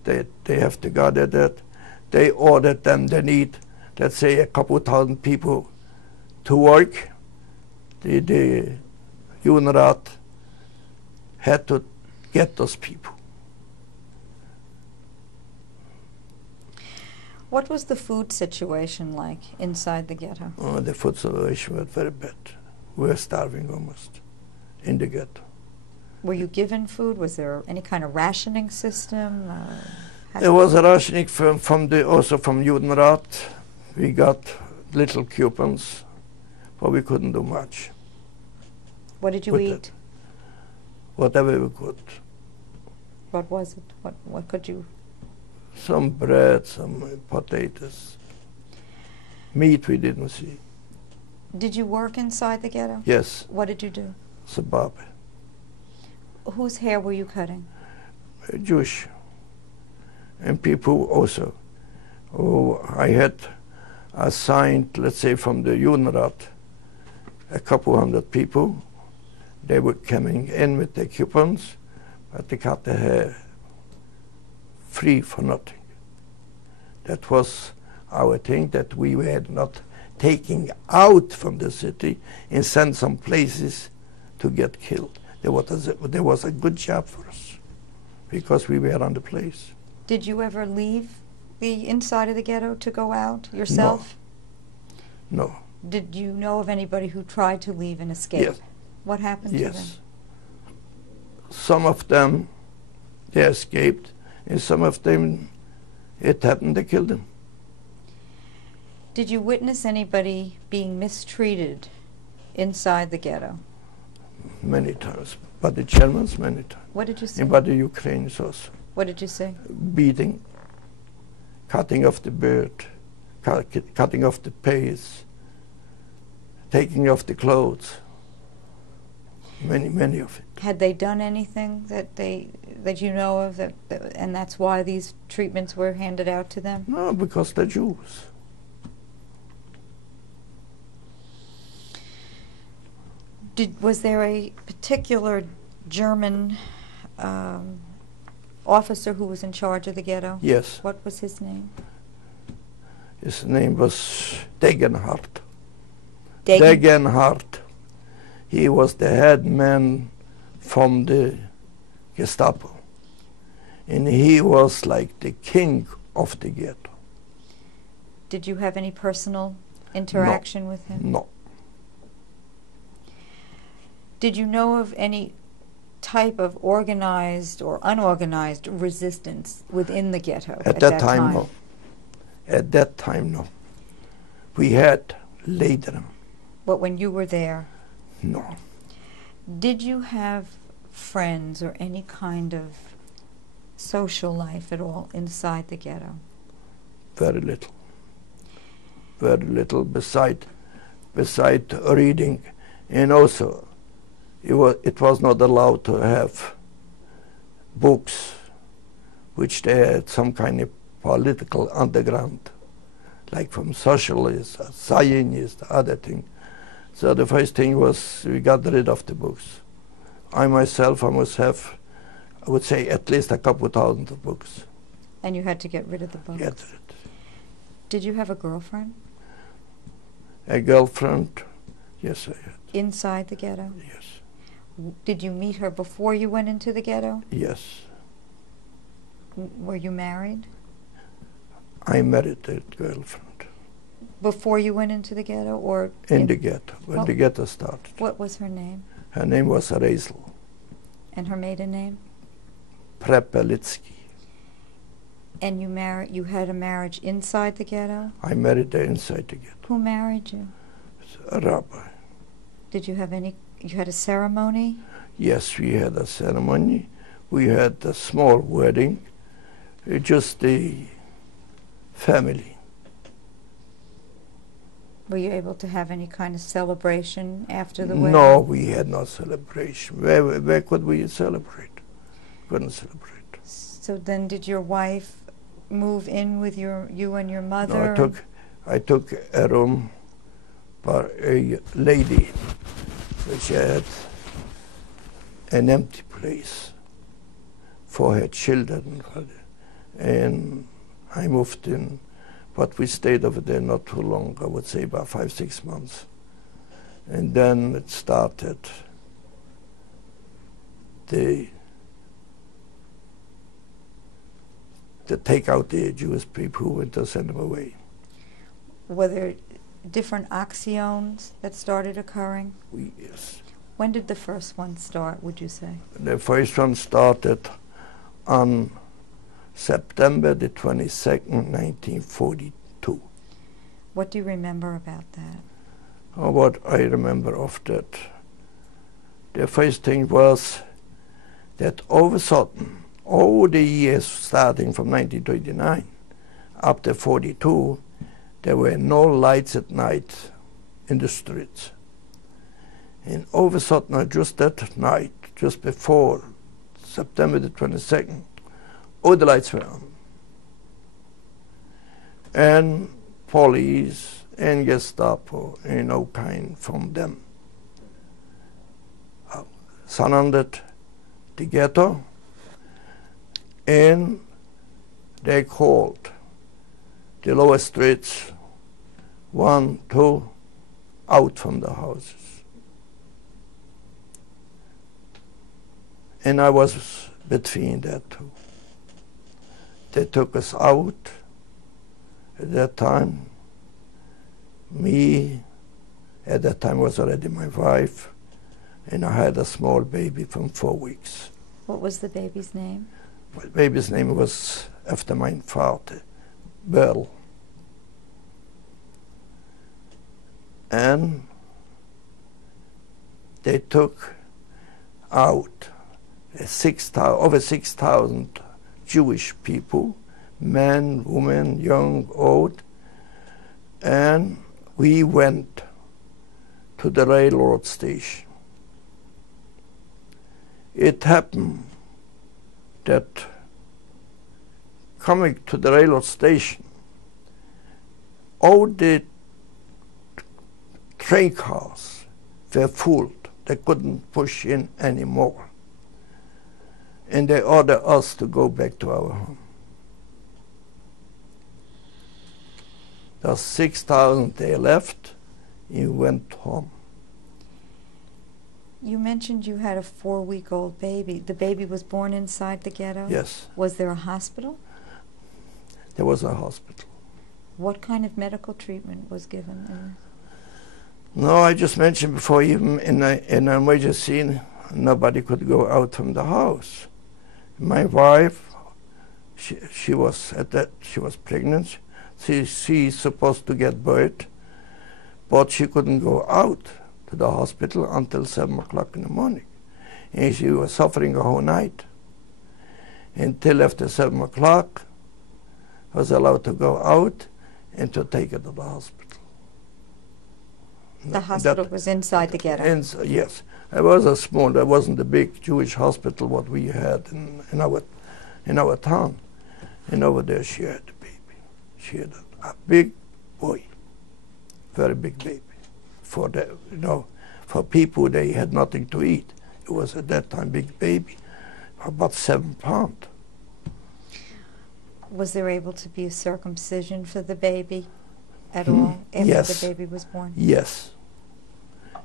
they have to gather that. They ordered them, they need, let's say, a couple thousand people to work. The Judenrat had to get those people. What was the food situation like inside the ghetto? Oh, the food situation was very bad. We were starving almost in the ghetto. Were you given food? Was there any kind of rationing system? There was a rationing also from Judenrat. We got little coupons, but we couldn't do much. What did you eat? whatever we could. What was it? What could you? Some bread, some potatoes. Meat we didn't see. Did you work inside the ghetto? Yes, What did you do? Zimbabwe. Whose hair were you cutting? Jewish. And people also. Oh, I had assigned, let's say, from the Judenrat, a couple hundred people. They were coming in with their coupons, but they cut their hair free for nothing. That was our thing, that we were not taking out from the city and sent some places to get killed. There was a good job for us, because we were on the place. Did you ever leave the inside of the ghetto to go out yourself? No. Did you know of anybody who tried to leave and escape? Yes. What happened to them? Yes. Some of them, they escaped, and some of them, it happened, they killed them. Did you witness anybody being mistreated inside the ghetto? Many times. By the Germans, many times. What did you see? And by the Ukrainians also. What did you see? Beating, cutting off the beard, cutting off the face, taking off the clothes. Many of it. Had they done anything that you know of, and that's why these treatments were handed out to them? No, because they're Jews. Was there a particular German officer who was in charge of the ghetto? Yes. What was his name? His name was Degenhardt. Degen? Degenhardt. He was the head man from the Gestapo. And he was like the king of the ghetto. Did you have any personal interaction with him? No. Did you know of any type of organized or unorganized resistance within the ghetto At that time, no. At that time, no. We had later. But when you were there? No. Did you have friends or any kind of social life at all inside the ghetto? Very little. Very little beside reading. And also, it was not allowed to have books which they had some kind of political underground, like from socialists, Zionists, other thing. So the first thing was we got rid of the books. I myself, I must have, I would say, at least a couple thousand of books. And you had to get rid of the books? Get rid. Did you have a girlfriend? A girlfriend? Yes, I had. Inside the ghetto? Yes. Did you meet her before you went into the ghetto? Yes. Were you married? I married that girlfriend. Before you went into the ghetto, or in the ghetto, when the ghetto started. What was her name? Her name was Reisel. And her maiden name? Prepelitsky. And you had a marriage inside the ghetto? I married her inside the ghetto. Who married you? A rabbi. Did you have you had a ceremony? Yes, we had a ceremony. We had a small wedding, just the family. Were you able to have any kind of celebration after the wedding? No, we had no celebration. Where could we celebrate? Couldn't celebrate. So then did your wife move in with you and your mother? No, I took a room for a lady which had an empty place for her children. And I moved in. But we stayed over there not too long, I would say about 5-6 months. And then it started to take out the Jewish people and to send them away. Were there different actions that started occurring? Yes. When did the first one start, would you say? The first one started on September the 22nd, 1942. What do you remember about that? What I remember of that, the first thing was that all of a sudden, all the years starting from 1929 up to 42, there were no lights at night in the streets. And all of a sudden, just that night, just before September the 22nd, all the lights were on. And police and Gestapo and no kind from them surrounded the ghetto, and they called the lower streets, 1, 2, out from the houses. And I was between that two. They took us out at that time. Me, at that time was already my wife, and I had a small baby from 4 weeks. What was the baby's name? My baby's name was after my father, Bill. And they took out over 6,000 Jewish people, men, women, young, old, and we went to the railroad station. It happened that coming to the railroad station, all the train cars were full. They couldn't push in anymore. And they ordered us to go back to our home. There's 6,000 they left, and we went home. You mentioned you had a 4-week-old baby. The baby was born inside the ghetto? Yes. Was there a hospital? There was a hospital. What kind of medical treatment was given? No, I just mentioned before, even in an emergency, nobody could go out from the house. My wife, she was pregnant. She's supposed to get birth, but she couldn't go out to the hospital until 7 o'clock in the morning. And she was suffering a whole night. Until after 7 o'clock, I was allowed to go out and to take her to the hospital. The hospital was inside the ghetto? Yes. It was a small, there wasn't a big Jewish hospital what we had in our town. And over there she had a baby. She had a big boy, very big baby. For people, they had nothing to eat. It was at that time big baby, about 7 pounds. Was there able to be a circumcision for the baby at all after Yes. the baby was born? Yes.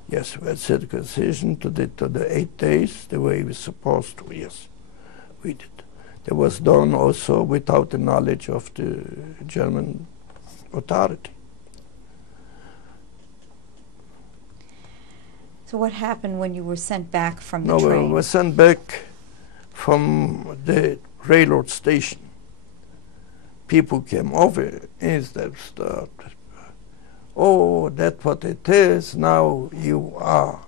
Yes, we had circumcision to the 8 days, the way we were supposed to. Yes, we did. It was done also without the knowledge of the German authority. So what happened when you were sent back from the No, train? we were sent back from the railroad station. People came over and they started, oh, that's what it is. Now you are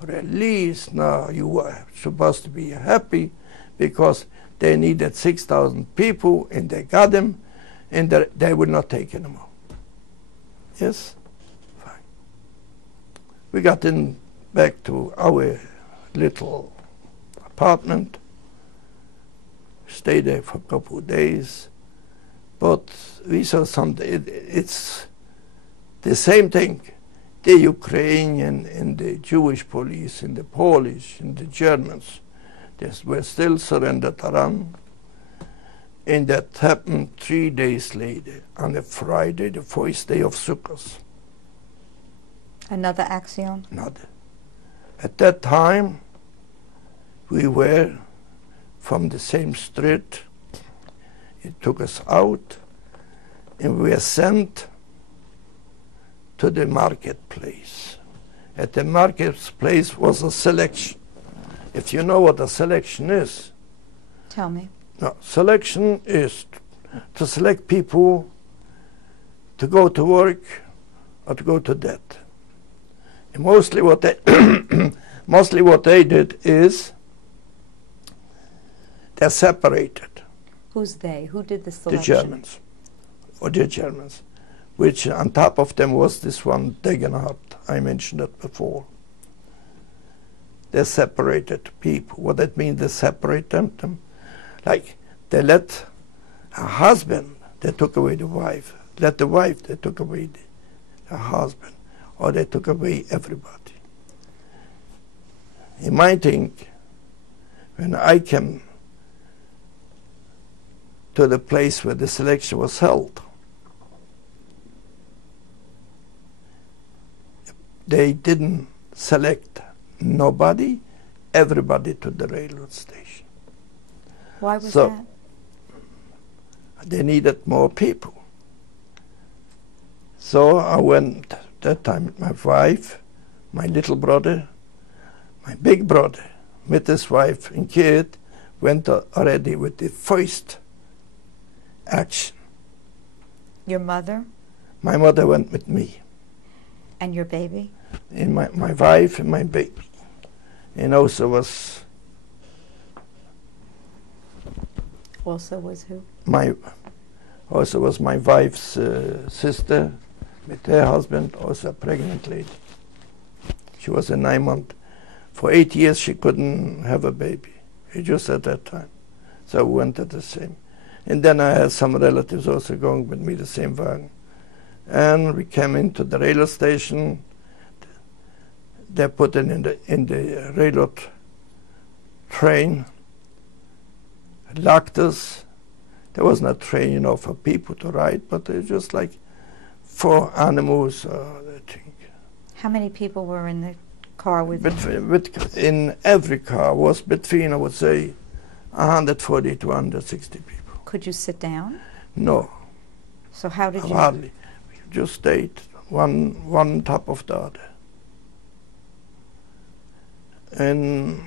released. Now you are supposed to be happy because they needed 6,000 people and they got them and they would not take anymore. Yes? Fine. We got back to our little apartment, stayed there for a couple of days, but we saw something. It's the same thing. The Ukrainian and the Jewish police and the Polish and the Germans, they were still surrendered around. And that happened 3 days later, on a Friday, the first day of Sukkot. Another axiom? Another. At that time, we were from the same street. It took us out, and we were sent to the marketplace. At the marketplace was a selection. If you know what a selection is. Tell me. No, selection is to select people to go to work or to go to debt. And mostly what they did is They're separated. Who's they? Who did the The selection? Germans. Or the Germans. Which on top of them was this one Degenhardt. I mentioned it before. They separated people. What that means, they separate them. Like, they let a husband, they took away the wife. Let the wife, they took away the husband. Or they took away everybody. In my think, when I came to the place where the selection was held, they didn't select nobody, everybody to the railroad station. Why was that? They needed more people. So I went that time with my wife, my little brother, my big brother, with his wife and kid, went already with the first action. Your mother? My mother went with me. And your baby? And my wife and my baby. And also was... Also was who? Also was my wife's sister with her husband, also a pregnant lady. She was a 9 month. For 8 years she couldn't have a baby, just at that time. So we went at the same. And then I had some relatives also going with me the same wagon. And we came into the railroad station. They put it in the railroad train, locked us. There was no train, you know, for people to ride, but it was just like for animals, I think. How many people were in the car with you? In every car was between, I would say, 140 to 160 people. Could you sit down? No. So how did you? Hardly. We just stayed one on top of the other. And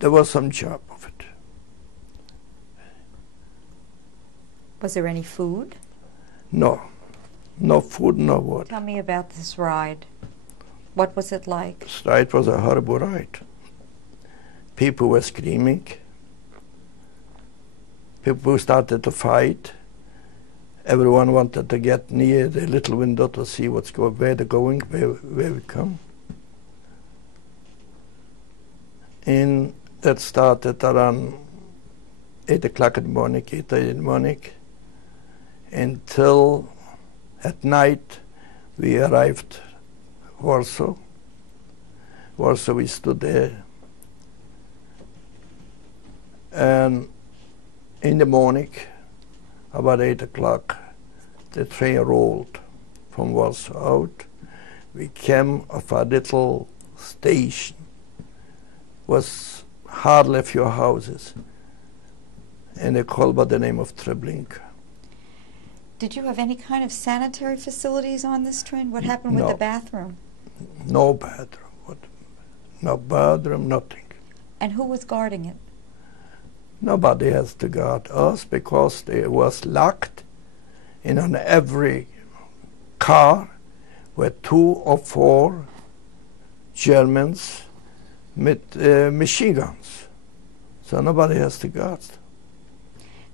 there was some job of it. Was there any food? No. No food, no water. Tell me about this ride. What was it like? This ride was a horrible ride. People were screaming. People started to fight. Everyone wanted to get near the little window to see where they're going, where we come. And that started around 8 o'clock in the morning, 8:30 in the morning, until at night we arrived Warsaw. Warsaw, we stood there. And in the morning, about 8 o'clock, the train rolled from Warsaw out. We came off a little station. Was hardly a few houses, and they called by the name of Treblinka. Did you have any kind of sanitary facilities on this train? What happened with the bathroom? No bathroom. No bathroom, nothing. And who was guarding it? Nobody has to guard us because it was locked, and on every car were 2 or 4 Germans with machine guns. So nobody has to guard.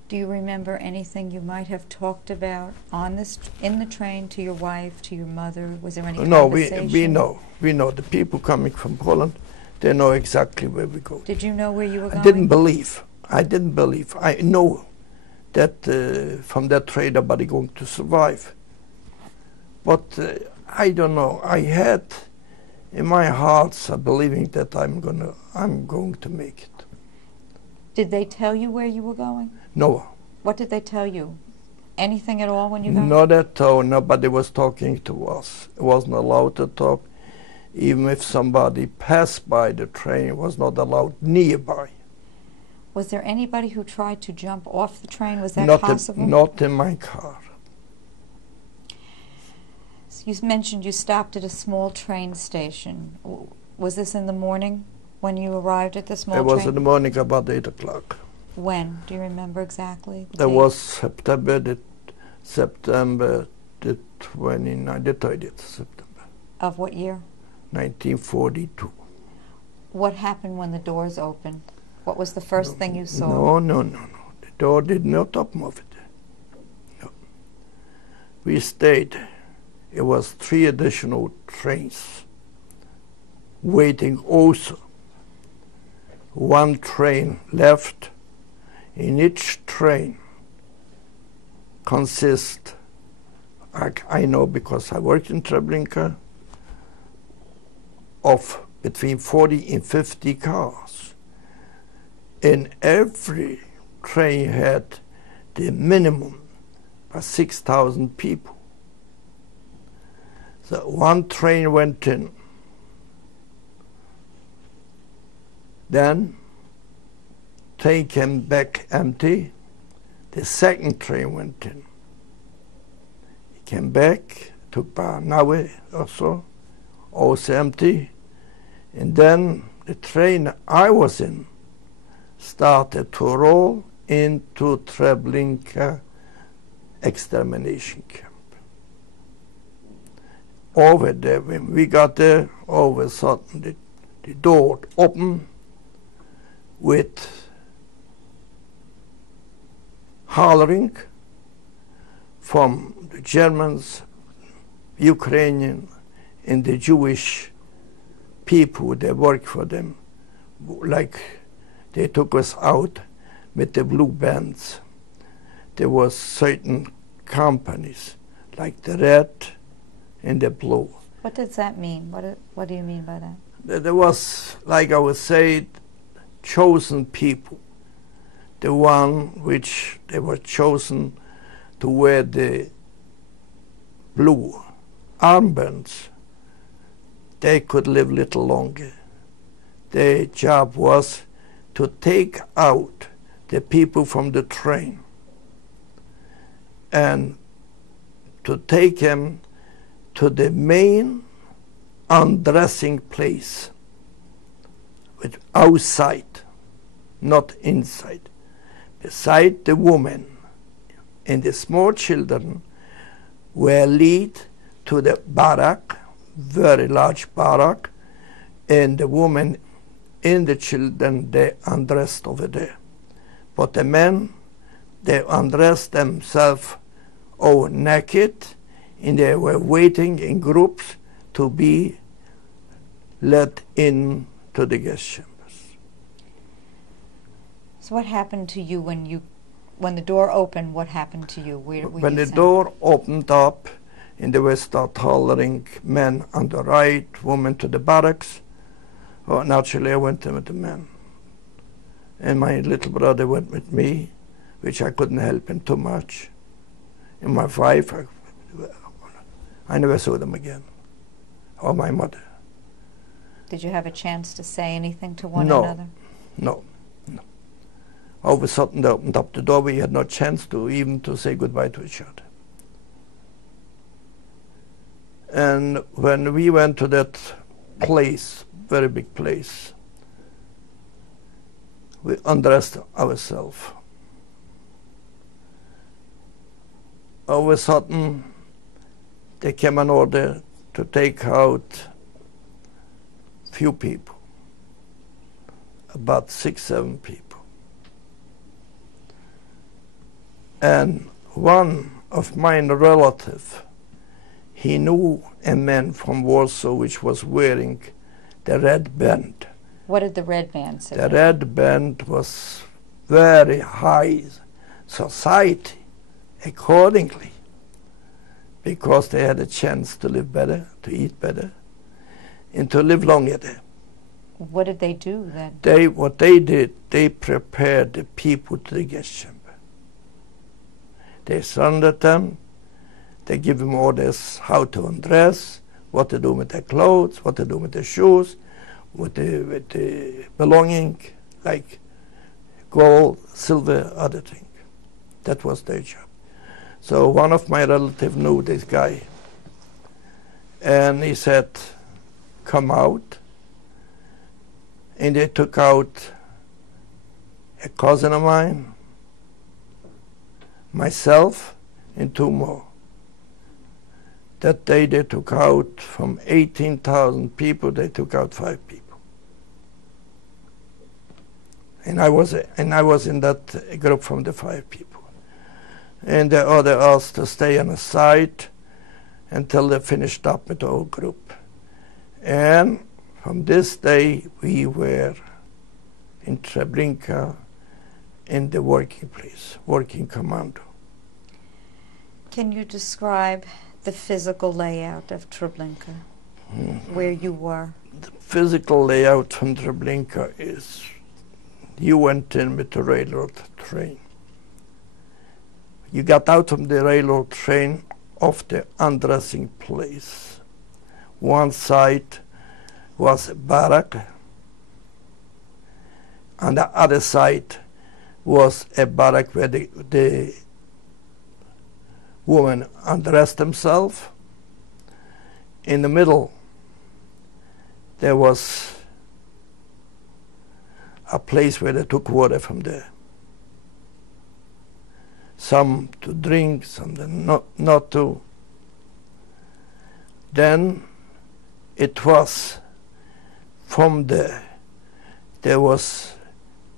Do you remember anything you might have talked about on this in the train to your wife, to your mother? Was there any conversation? No, we know. The people coming from Poland, they know exactly where we go. Did you know where you were going? I didn't believe. I know that from that train nobody going to survive. But I don't know. I had in my heart a believing that I'm going to make it. Did they tell you where you were going? No. What did they tell you? Anything at all when you got? Not at all. Nobody was talking to us. It wasn't allowed to talk. Even if somebody passed by the train, it was not allowed nearby. Was there anybody who tried to jump off the train? Was that not possible? Not in my car. So you mentioned you stopped at a small train station. Was this in the morning when you arrived at the small train? It was in the morning about 8 o'clock. When? Do you remember exactly? That was September the 29th, the 30th September. Of what year? 1942. What happened when the doors opened? What was the first thing you saw? No. The door did not open of it. No. We stayed. It was 3 additional trains waiting also. 1 train left. In each train consists, I know because I worked in Treblinka, of between 40 and 50 cars. And every train had the minimum of 6,000 people. So 1 train went in. Then train came back empty. The second train went in. He came back, took about an hour or so, also empty. And then the train I was in started to roll into Treblinka extermination camp. Over there, when we got there, all of a sudden the door opened with hollering from the Germans, Ukrainian, and the Jewish people that work for them. Like they took us out with the blue bands. There was certain companies, like the red and the blue. What does that mean? What do you mean by that? There was, like I would say, chosen people. The one which they were chosen to wear the blue armbands, they could live little longer. Their job was to take out the people from the train and to take them to the main undressing place, with outside, not inside. Beside the woman and the small children were led to the barrack, very large barrack, and the woman and the children, they undressed over there. But the men, they undressed themselves all naked, and they were waiting in groups to be let in to the gas chambers. So what happened to you when the door opened? What happened to you? When the door opened up, and they were start hollering, men on the right, women to the barracks. Oh, naturally, I went in with the men. And my little brother went with me, which I couldn't help him too much. And my wife, I never saw them again, or my mother. Did you have a chance to say anything to one another? No. All of a sudden, they opened up the door. We had no chance to even to say goodbye to each other. And when we went to that place, very big place, we undressed ourselves. All of a sudden, there came an order to take out few people, about 6, 7 people. And one of my relatives, he knew a man from Warsaw which was wearing the red band. What did the red band say? The red band was very high society accordingly, because they had a chance to live better, to eat better, and to live longer there. What did they do then? What they did, they prepared the people to the gas chamber. They surrounded them. They give them orders how to undress, what to do with their clothes, what to do with their shoes, with the belonging, like gold, silver, other thing. That was their job. So one of my relatives knew this guy, and he said, come out. And they took out a cousin of mine, myself, and 2 more. That day they took out, from 18,000 people, they took out 5 people. And I was in that group from the 5 people. And the other asked to stay on the side until they finished up with the whole group. And from this day, we were in Treblinka in the working place, working commando. Can you describe the physical layout of Treblinka, where you were? The physical layout from Treblinka is, you went in with the railroad train. You got out from the railroad train off the undressing place. One side was a barrack, and the other side was a barrack where the woman undressed himself. In the middle, there was a place where they took water from there. Some to drink, some not to. Then it was from there was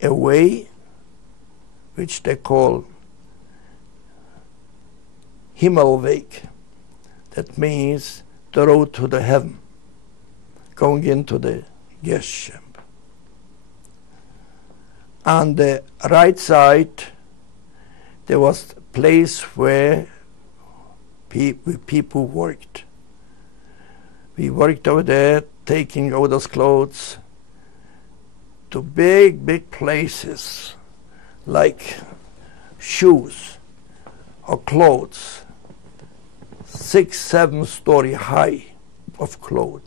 a way which they call Himmelweg. That means the road to the heaven, going into the gas chamber. On the right side, there was a place where people worked. We worked over there, taking out those clothes to big places like shoes or clothes, 6-7 story high of clothes.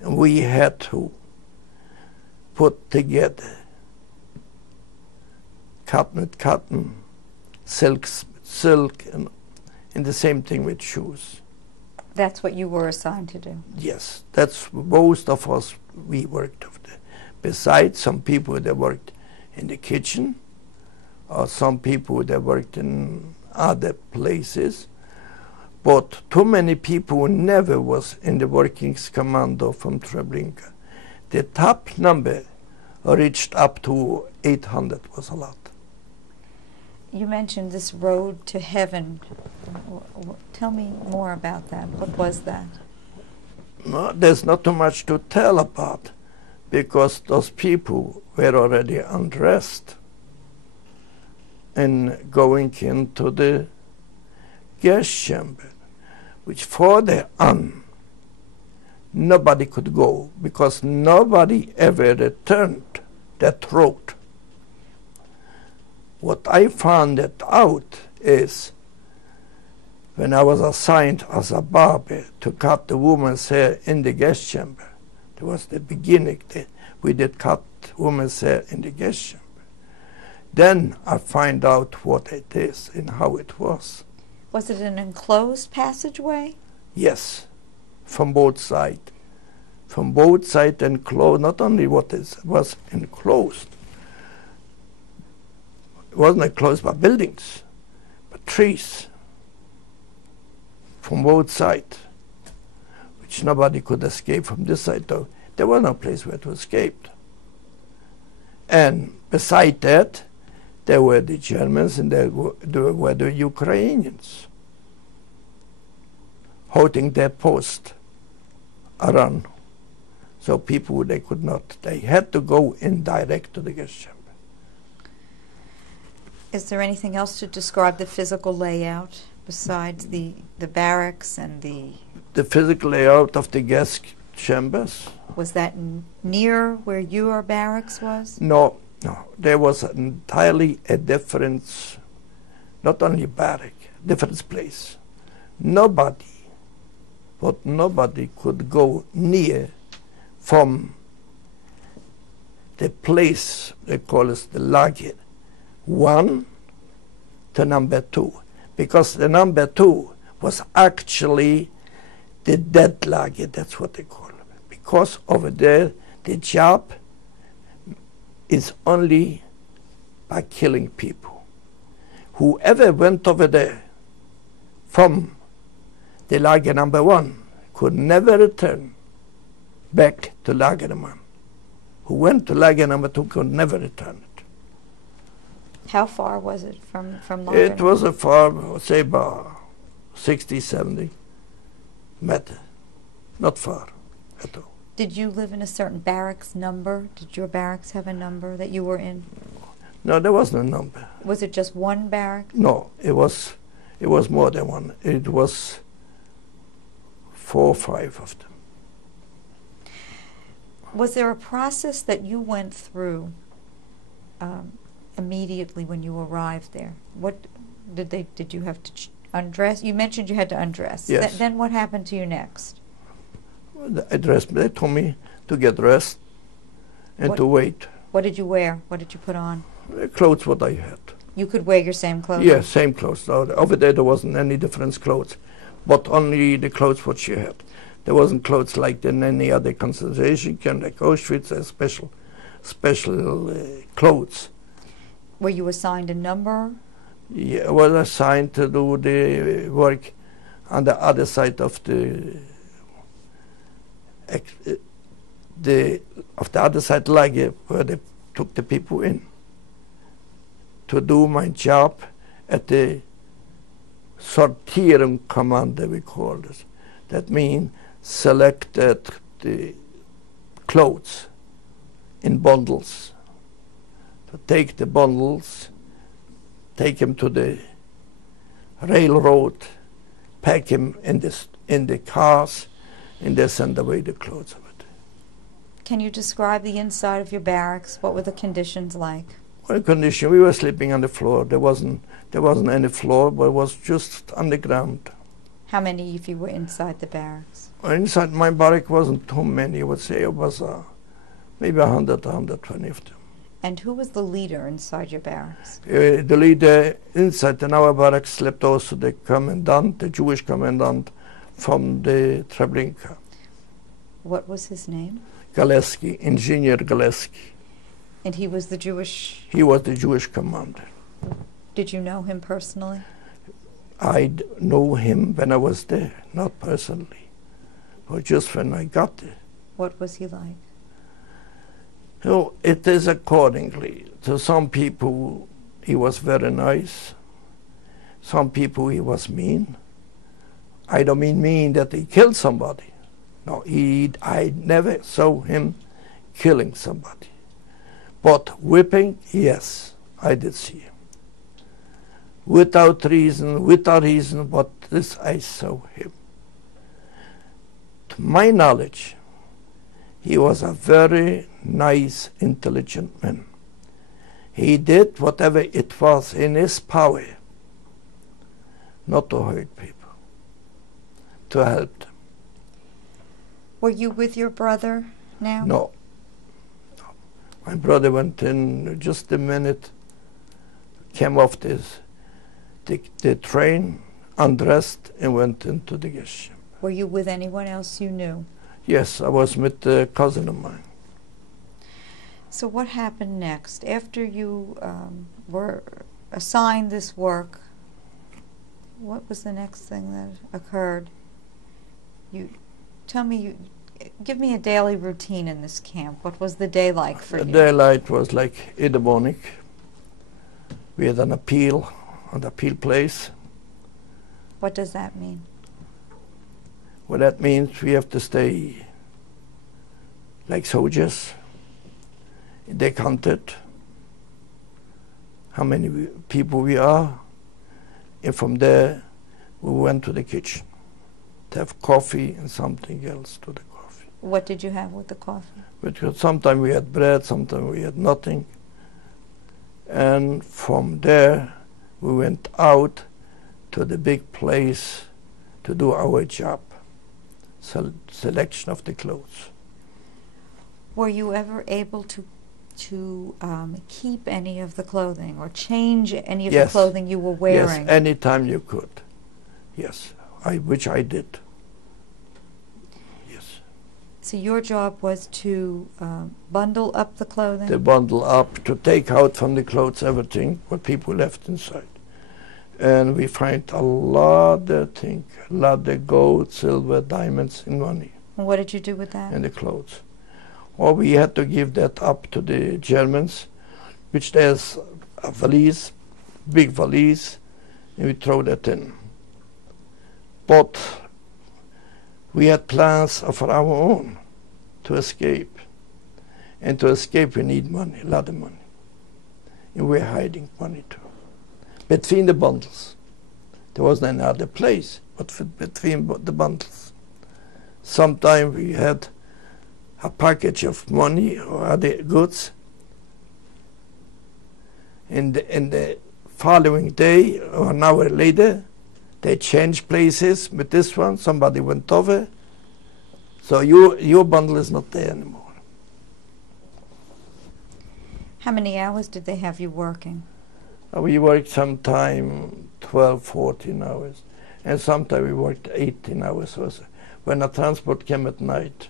And we had to put together cotton with cotton, silk, and the same thing with shoes. That's what you were assigned to do? Yes, that's most of us, we worked over there. Besides some people that worked in the kitchen, or some people that worked in other places, but too many people never was in the workings commando from Treblinka. The top number reached up to 800, was a lot. You mentioned this road to heaven. Tell me more about that. What was that? No, there's not too much to tell about, because those people were already undressed and going into the gas chamber, which further on nobody could go, because nobody ever returned that road. What I found out is when I was assigned as a barber to cut the woman's hair in the gas chamber. It was the beginning that we did cut woman's hair in the gas chamber. Then I find out what it is and how it was. Was it an enclosed passageway? Yes, from both sides. From both sides enclosed, not only what was enclosed. It wasn't enclosed by buildings, but trees from both sides, which nobody could escape from this side, though. There was no place where to escape. And beside that, there were the Germans and there were the Ukrainians holding their post around. So people, they could not, they had to go in direct to the gas chamber. Is there anything else to describe the physical layout besides the barracks and the... The physical layout of the gas chambers? Was that near where your barracks was? No. There was entirely a difference, not only barrack, different place. Nobody could go near from the place, they call it the lager 1 to number 2, because the number 2 was actually the dead lager, that's what they call it. Because over there, the job is only by killing people. Whoever went over there from the lager number 1 could never return back to lager number 1. Who went to lager number 2 could never return it. How far was it from London? It was a far, say about 60, 70 meters. Not far at all. Did you live in a certain barracks number? Did your barracks have a number that you were in? No, there was no number. Was it just one barrack? No, it was more than one. It was 4 or 5 of them. Was there a process that you went through immediately when you arrived there? What did you have to undress? You mentioned you had to undress. Yes. Then what happened to you next? They told me to get dressed and to wait. What did you wear? What did you put on? The clothes what I had. You could wear your same clothes? Yeah, same clothes. Over there wasn't any different clothes, but only the clothes what she had. There wasn't clothes like in any other concentration camp, like Auschwitz, special clothes. Were you assigned a number? Yeah, I was assigned to do the work on the other side of the other side lager, where they took the people in, to do my job at the sortering commander, we call it. That means selected the clothes in bundles. To take the bundles, take them to the railroad, pack them in the cars, and they send away the clothes of it. Can you describe the inside of your barracks? What were the conditions like? Well, condition, we were sleeping on the floor. There wasn't any floor, but it was just on the ground. How many of you were inside the barracks? Well, inside my barrack wasn't too many. I would say it was maybe 100, 120 of them. And who was the leader inside your barracks? The leader inside in our barracks slept also the commandant, the Jewish commandant from the Treblinka. What was his name? Galeski, Engineer Galeski. And he was the Jewish... He was the Jewish commander. Did you know him personally? I know him when I was there, not personally, but just when I got there. What was he like? So it is accordingly. To some people he was very nice. Some people he was mean. I don't mean that he killed somebody. No, I never saw him killing somebody. But whipping, yes, I did see him. Without reason, but this I saw him. To my knowledge, he was a very nice, intelligent man. He did whatever it was in his power not to hurt people, to help them. Were you with your brother now? No. My brother went in just a minute, came off the train, undressed, and went into the gas chamber. Were you with anyone else you knew? Yes, I was with a cousin of mine. So what happened next? After you were assigned this work, what was the next thing that occurred? Give me a daily routine in this camp. What was the day like for you? The daylight was like in the morning. We had an appeal place. What does that mean? Well, that means we have to stay like soldiers. They counted how many people we are, and from there we went to the kitchen to have coffee and something else to the coffee. What did you have with the coffee? Because sometimes we had bread, sometimes we had nothing. And from there we went out to the big place to do our job, selection of the clothes. Were you ever able to keep any of the clothing or change any of the clothing you were wearing? Yes, anytime you could. Yes, which I did. Yes. So your job was to bundle up the clothing? To bundle up, to take out from the clothes everything what people left inside. And we find a lot of things, a lot of gold, silver, diamonds, and money. And what did you do with that? And the clothes. Well, we had to give that up to the Germans, which there's a valise, big valise, and we throw that in. But we had plans of our own to escape. And to escape we need money, a lot of money. And we're hiding money too. Between the bundles. There wasn't any other place but between the bundles. Sometimes we had a package of money or other goods. In the following day or an hour later, they changed places with this one. Somebody went over. So your bundle is not there anymore. How many hours did they have you working? We worked sometime 12, 14 hours. And sometimes we worked 18 hours also. When the transport came at night,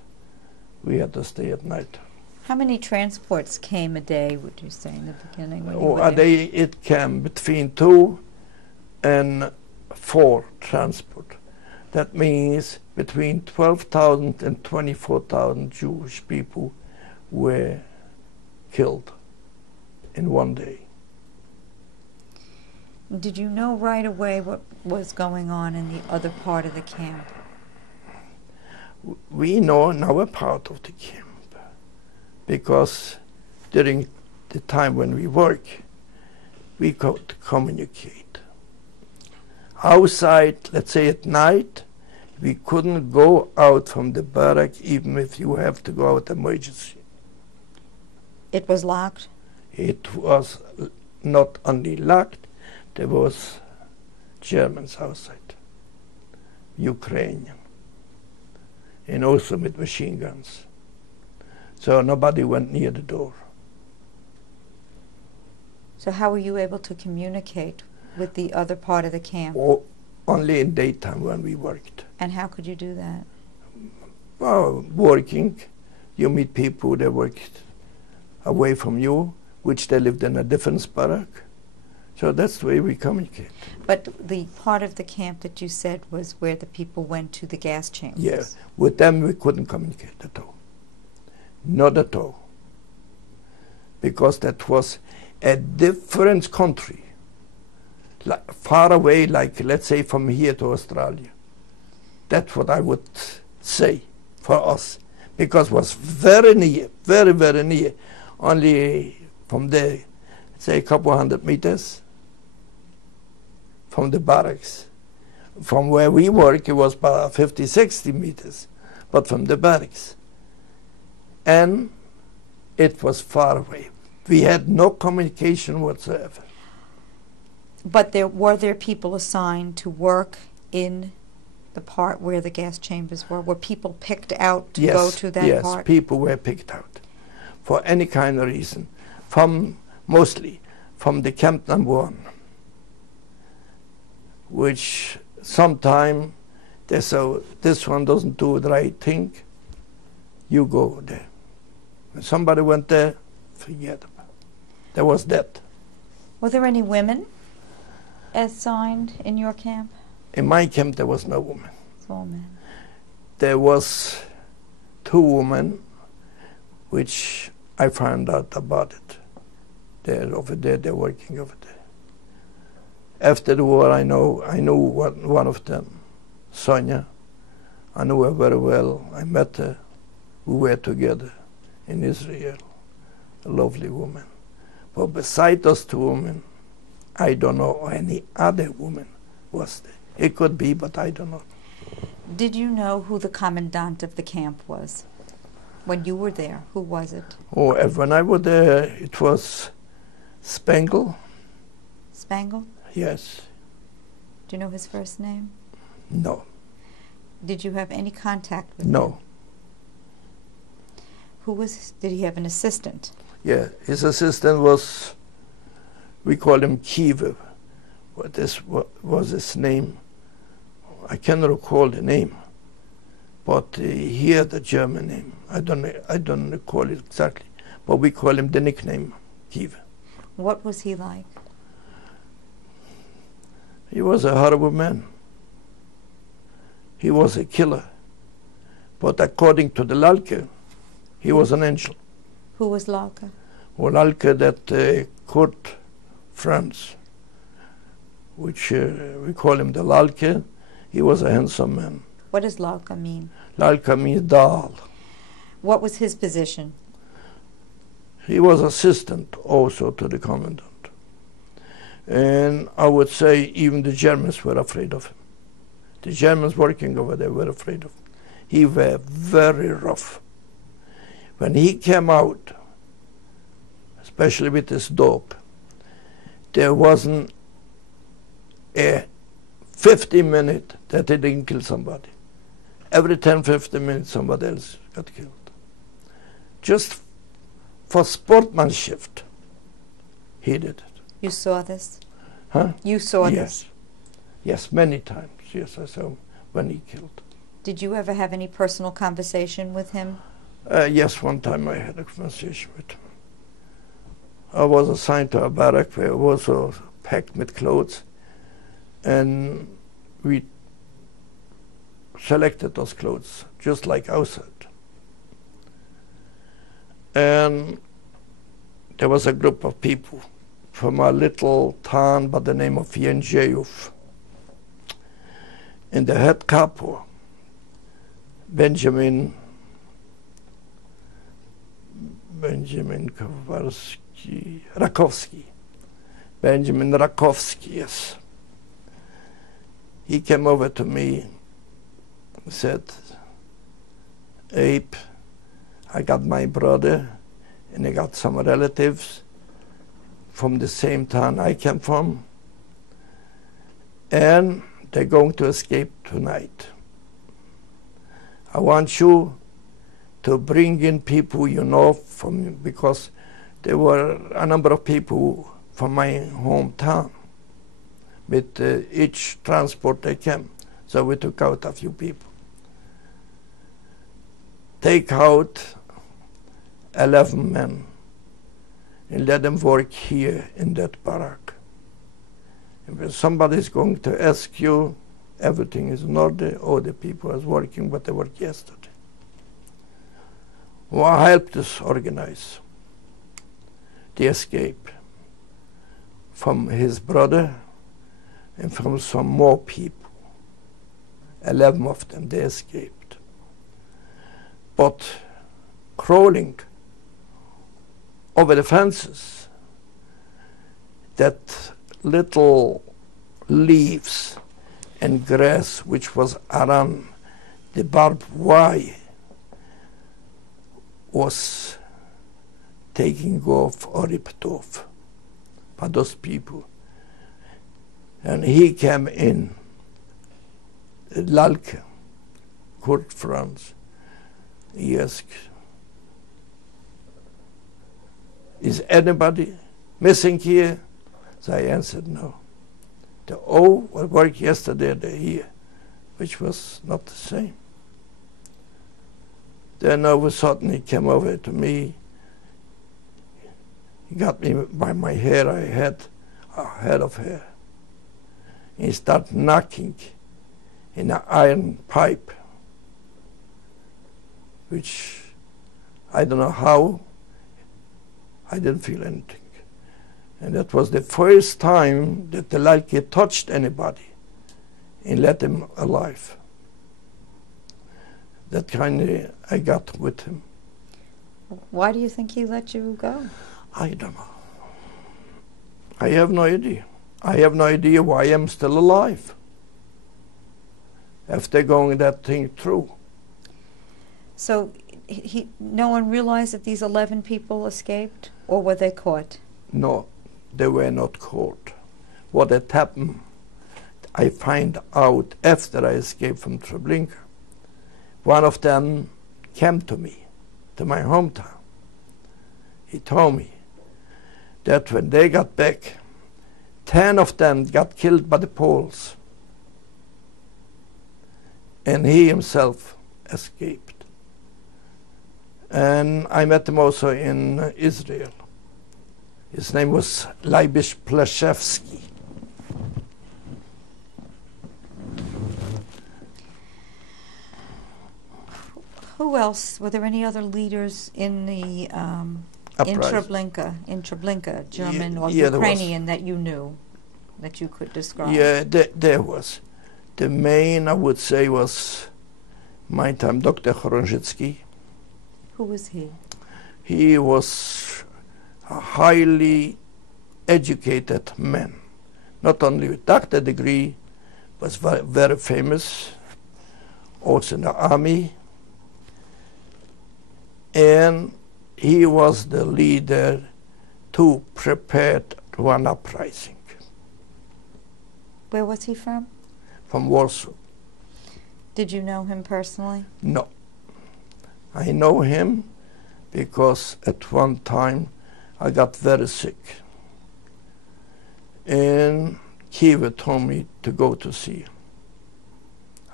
we had to stay at night. How many transports came a day, would you say, in the beginning? When you Oh, were a there? day it came between 2 and 4 transport. That means between 12,000 and 24,000 Jewish people were killed in one day. Did you know right away what was going on in the other part of the camp? We know in our part of the camp because during the time when we work, we could communicate. Outside, let's say at night, we couldn't go out from the barrack even if you have to go out emergency. It was locked? It was not only locked, there was Germans outside, Ukrainian, and also with machine guns. So nobody went near the door. So how were you able to communicate with the other part of the camp? Or only in daytime when we worked. And how could you do that? Well, working, you meet people that worked away from you, which they lived in a different barrack. So that's the way we communicate. But the part of the camp that you said was where the people went to the gas chambers. Yeah, with them we couldn't communicate at all. Not at all. Because that was a different country. Like far away, like let's say from here to Australia. That's what I would say for us. Because it was very near, very, very near. Only from there, say a couple 100 meters from the barracks. From where we work, it was about 50, 60 meters, but from the barracks. And it was far away. We had no communication whatsoever. But were there people assigned to work in the part where the gas chambers were? Were people picked out to go to that part? Yes, people were picked out for any kind of reason. Mostly from the camp number 1, which sometime they say, this one doesn't do the right thing, you go there. When somebody went there, forget about it. There was that. Were there any women assigned in your camp? In my camp there was no woman. It's all men. There was 2 women, which I found out about it. They're over there, they're working over there. After the war, I knew one of them, Sonia. I knew her very well. I met her. We were together in Israel. A lovely woman. But beside those 2 women, I don't know any other woman was there. It could be, but I don't know. Did you know who the commandant of the camp was? When you were there, who was it? Oh, when I was there, it was Spangle. Spangle? Yes. Do you know his first name? No. Did you have any contact with him? No. Did he have an assistant? Yeah, his assistant was, we call him Kiever. What was his name? I cannot recall the name, but he had a German name. I don't recall it exactly, but we call him the nickname Kiever. What was he like? He was a horrible man. He was a killer. But according to the Lalke, he was an angel. Who was Lalke? Well, Lalke, that Kurt friends, which we call him the Lalke. He was a handsome man. What does Lalka mean? Lalka means Dal. What was his position? He was assistant also to the commandant. And I would say even the Germans were afraid of him. The Germans working over there were afraid of him. He was very rough. When he came out, especially with his dope, there wasn't a 50 minutes that he didn't kill somebody. Every 10-15 minutes somebody else got killed. Just for sportsmanship, he did it. You saw this? Huh? You saw Yes. this? Yes, many times. Yes, I saw him when he killed. Did you ever have any personal conversation with him? Yes, one time I had a conversation with him. I was assigned to a barrack where I was also packed with clothes, and we selected those clothes just like outside. And there was a group of people from a little town by the name of Jędrzejów. And the head capo, Benjamin Rakowski. Benjamin Rakowski, yes. He came over to me and said, Abe, I got my brother and I got some relatives from the same town I came from, and they're going to escape tonight. I want you to bring in people you know from, because there were a number of people from my hometown. With each transport they came, so we took out a few people. Take out 11 men and let them work here in that barrack. And when somebody is going to ask you, everything is in order, all the people are working what they worked yesterday. Well, I helped us organize the escape from his brother and from some more people. 11 of them, they escaped. But crawling over the fences, that little leaves and grass which was around the barbed wire was taken off or ripped off by those people. And he came in, Lalke, Kurt Franz. He asked, is anybody missing here? So I answered no. The all were worked yesterday, they're here, which was not the same. Then all of a sudden he came over to me. He got me by my hair. I had a head of hair. He started knocking in an iron pipe, which I don't know how, I didn't feel anything. And that was the first time that the Lalke touched anybody and let him alive. That kind of I got with him. Why do you think he let you go? I don't know. I have no idea. I have no idea why I'm still alive after going that thing through. So no one realized that these 11 people escaped, or were they caught? No, they were not caught. What had happened, I find out after I escaped from Treblinka. One of them came to me, to my hometown. He told me that when they got back, 10 of them got killed by the Poles, and he himself escaped. And I met him also in Israel. His name was Leibish Plashevsky. Who else? Were there any other leaders in the uprising. Treblinka, German or Yeah, there was. Ukrainian that you knew, that you could describe? Yeah, there was. The main, I would say, was my time, Dr. Chorążycki. Who was he? He was a highly educated man, not only with doctor degree, was very famous, also in the army, and he was the leader to prepare one uprising. Where was he from? From Warsaw. Did you know him personally? No. I know him because at one time I got very sick. And Kiev told me to go to see him.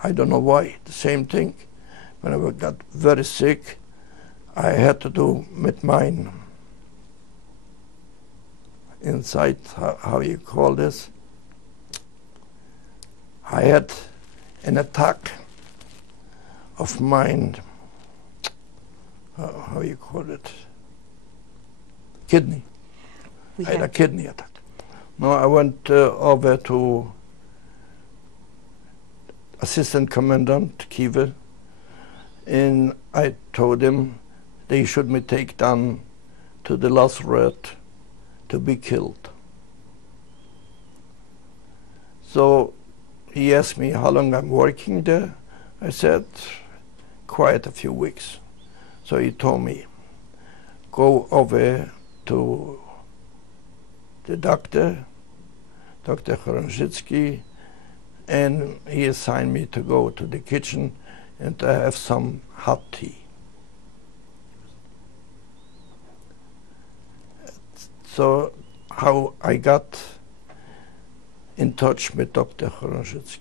I don't know why. The same thing. When I got very sick, I had to do with mine inside, how you call this. I had an attack of mine, how you call it, kidney. I had a kidney attack. No, I went over to Assistant Commandant Kiev, and I told him they should me take down to the lazaret to be killed. So he asked me how long I'm working there. I said, quite a few weeks. So he told me, go over to the doctor, Dr. Chorążycki, and he assigned me to go to the kitchen and to have some hot tea. So how I got in touch with Dr. Chorążycki.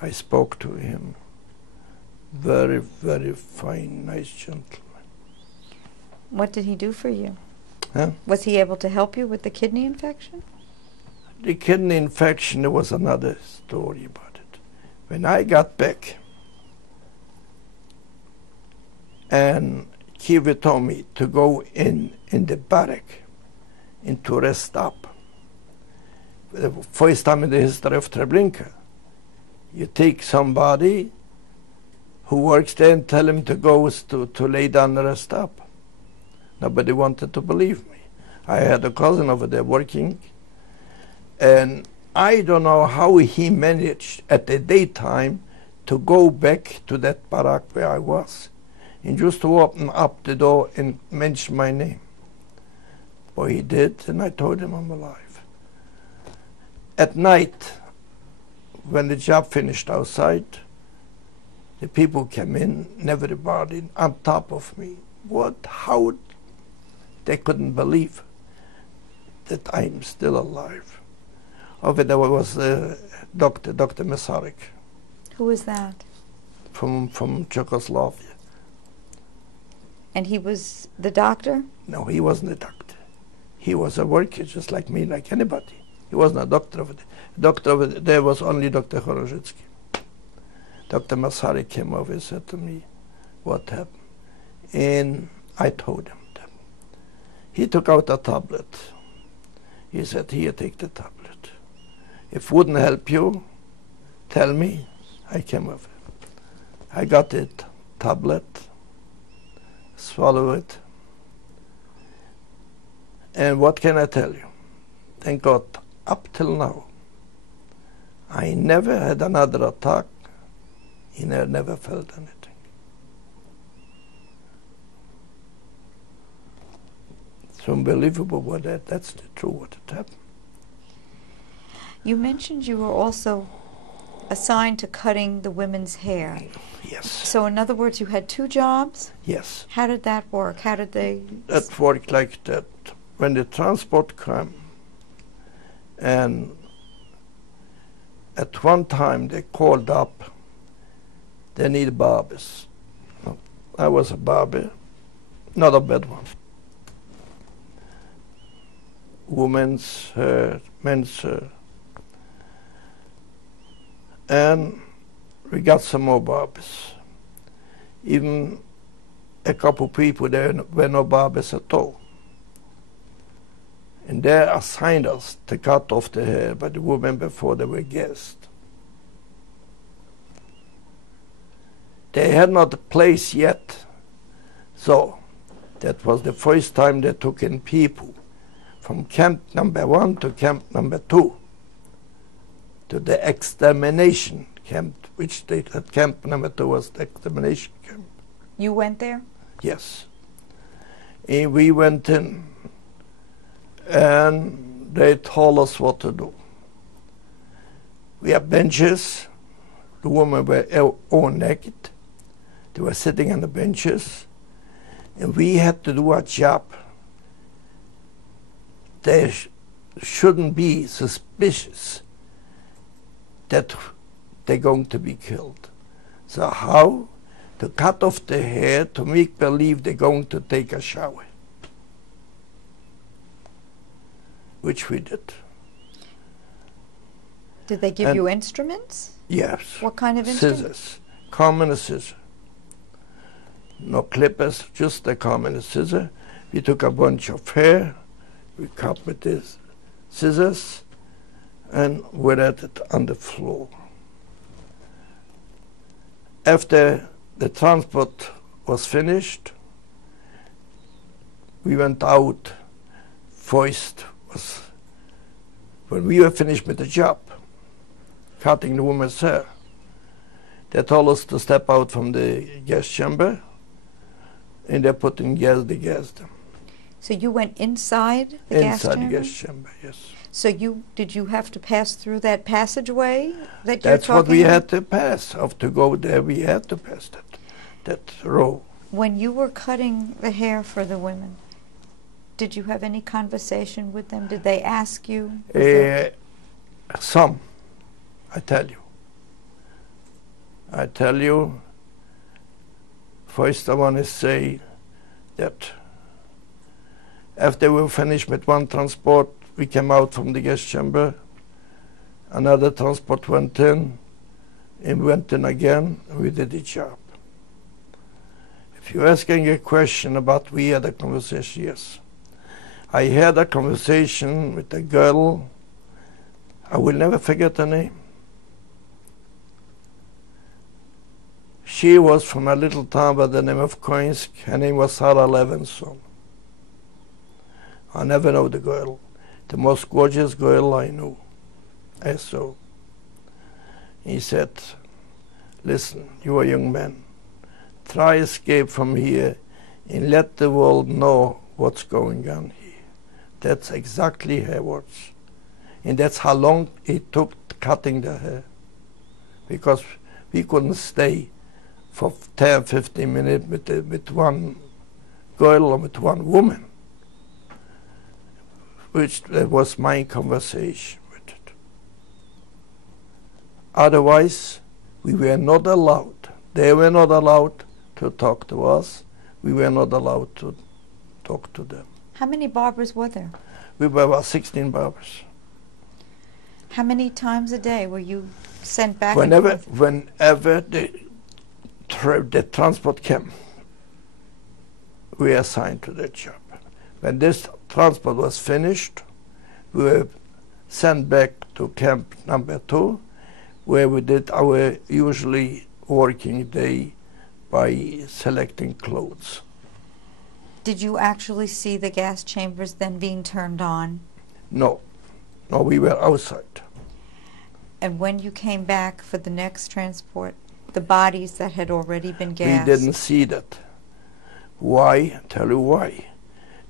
I spoke to him. Very, very fine, nice gentleman. What did he do for you? Huh? Was he able to help you with the kidney infection? The kidney infection, there was another story about it. When I got back, and Kiev told me to go in the barrack and to rest up. The first time in the history of Treblinka, you take somebody who works there and tell him to go to lay down and rest up. Nobody wanted to believe me. I had a cousin over there working, and I don't know how he managed at the daytime to go back to that barrack where I was, and just to open up the door and mention my name. Well, he did, and I told him I'm alive. At night, when the job finished outside, the people came in, and everybody on top of me. How? They couldn't believe that I'm still alive. Over there was Dr. Mesarik. Who was that? From Czechoslovakia. And he was the doctor? No, he wasn't a doctor. He was a worker just like me, like anybody. He wasn't a doctor over there. Doctor over there was only Dr. Chorążycki. Dr. Mesarik came over and said to me, what happened? And I told him that. He took out a tablet. He said, here, take the tablet. If it wouldn't help you, tell me. I came over. I got it, tablet, swallow it. And what can I tell you? Thank God, up till now, I never had another attack, and I never felt anything. It's unbelievable what that's the truth what had happened. You mentioned you were also assigned to cutting the women's hair. Yes. So in other words, you had two jobs? Yes. How did that work? How did they... That worked like that. When the transport came, and at one time they called up, they need barbers. I was a barber, not a bad one. Women's hair, men's hair. And we got some more barbers. Even a couple people there were no barbers at all. And they assigned us to cut off the hair by the women before they were guests. They had not a place yet, so that was the first time they took in people from camp number 1 to camp number 2 to the extermination camp, which they had. Camp number 2 was the extermination camp. You went there? Yes. And we went in, and they told us what to do. We had benches. The women were all naked. They were sitting on the benches, and we had to do our job. They shouldn't be suspicious that they're going to be killed. So how? To cut off the hair to make believe they're going to take a shower, which we did. Did they give you instruments? Yes. What kind of instruments? Scissors. Common scissor. No clippers, just the common scissor. We took a bunch of hair, we cut with these scissors, and we let it on the floor. After the transport was finished, we went out. First was when we were finished with the job, cutting the woman's hair. They told us to step out from the gas chamber, and they put in the gas. So you went inside the gas chamber? Inside the gas chamber, yes. So did you have to pass through that passageway that That's you're what we talking had to pass. To go there, we had to pass that row. When you were cutting the hair for the women, did you have any conversation with them? Did they ask you? Some, I tell you. I tell you, first I want to say that after we were finished with one transport, we came out from the gas chamber. Another transport went in, and we went in again, and we did the job. If you're asking a question about we had a conversation, yes. I had a conversation with a girl. I will never forget her name. She was from a little town by the name of Koinsk. Her name was Sarah Levinson. I never know the girl. The most gorgeous girl I knew. I saw. He said, listen, you are a young man. Try escape from here and let the world know what's going on here. That's exactly her words. And that's how long it took cutting the hair. Because we couldn't stay for 10, 15 minutes with one girl or with one woman, which was my conversation with it. Otherwise, we were not allowed. They were not allowed to talk to us. We were not allowed to talk to them. How many barbers were there? We were about 16 barbers. How many times a day were you sent back? Whenever the transport came, we were assigned to that job. When this transport was finished, we were sent back to camp number 2, where we did our usually working day by selecting clothes. Did you actually see the gas chambers then being turned on? No, we were outside. And when you came back for the next transport, the bodies that had already been gassed? We didn't see that. Why? Tell you why.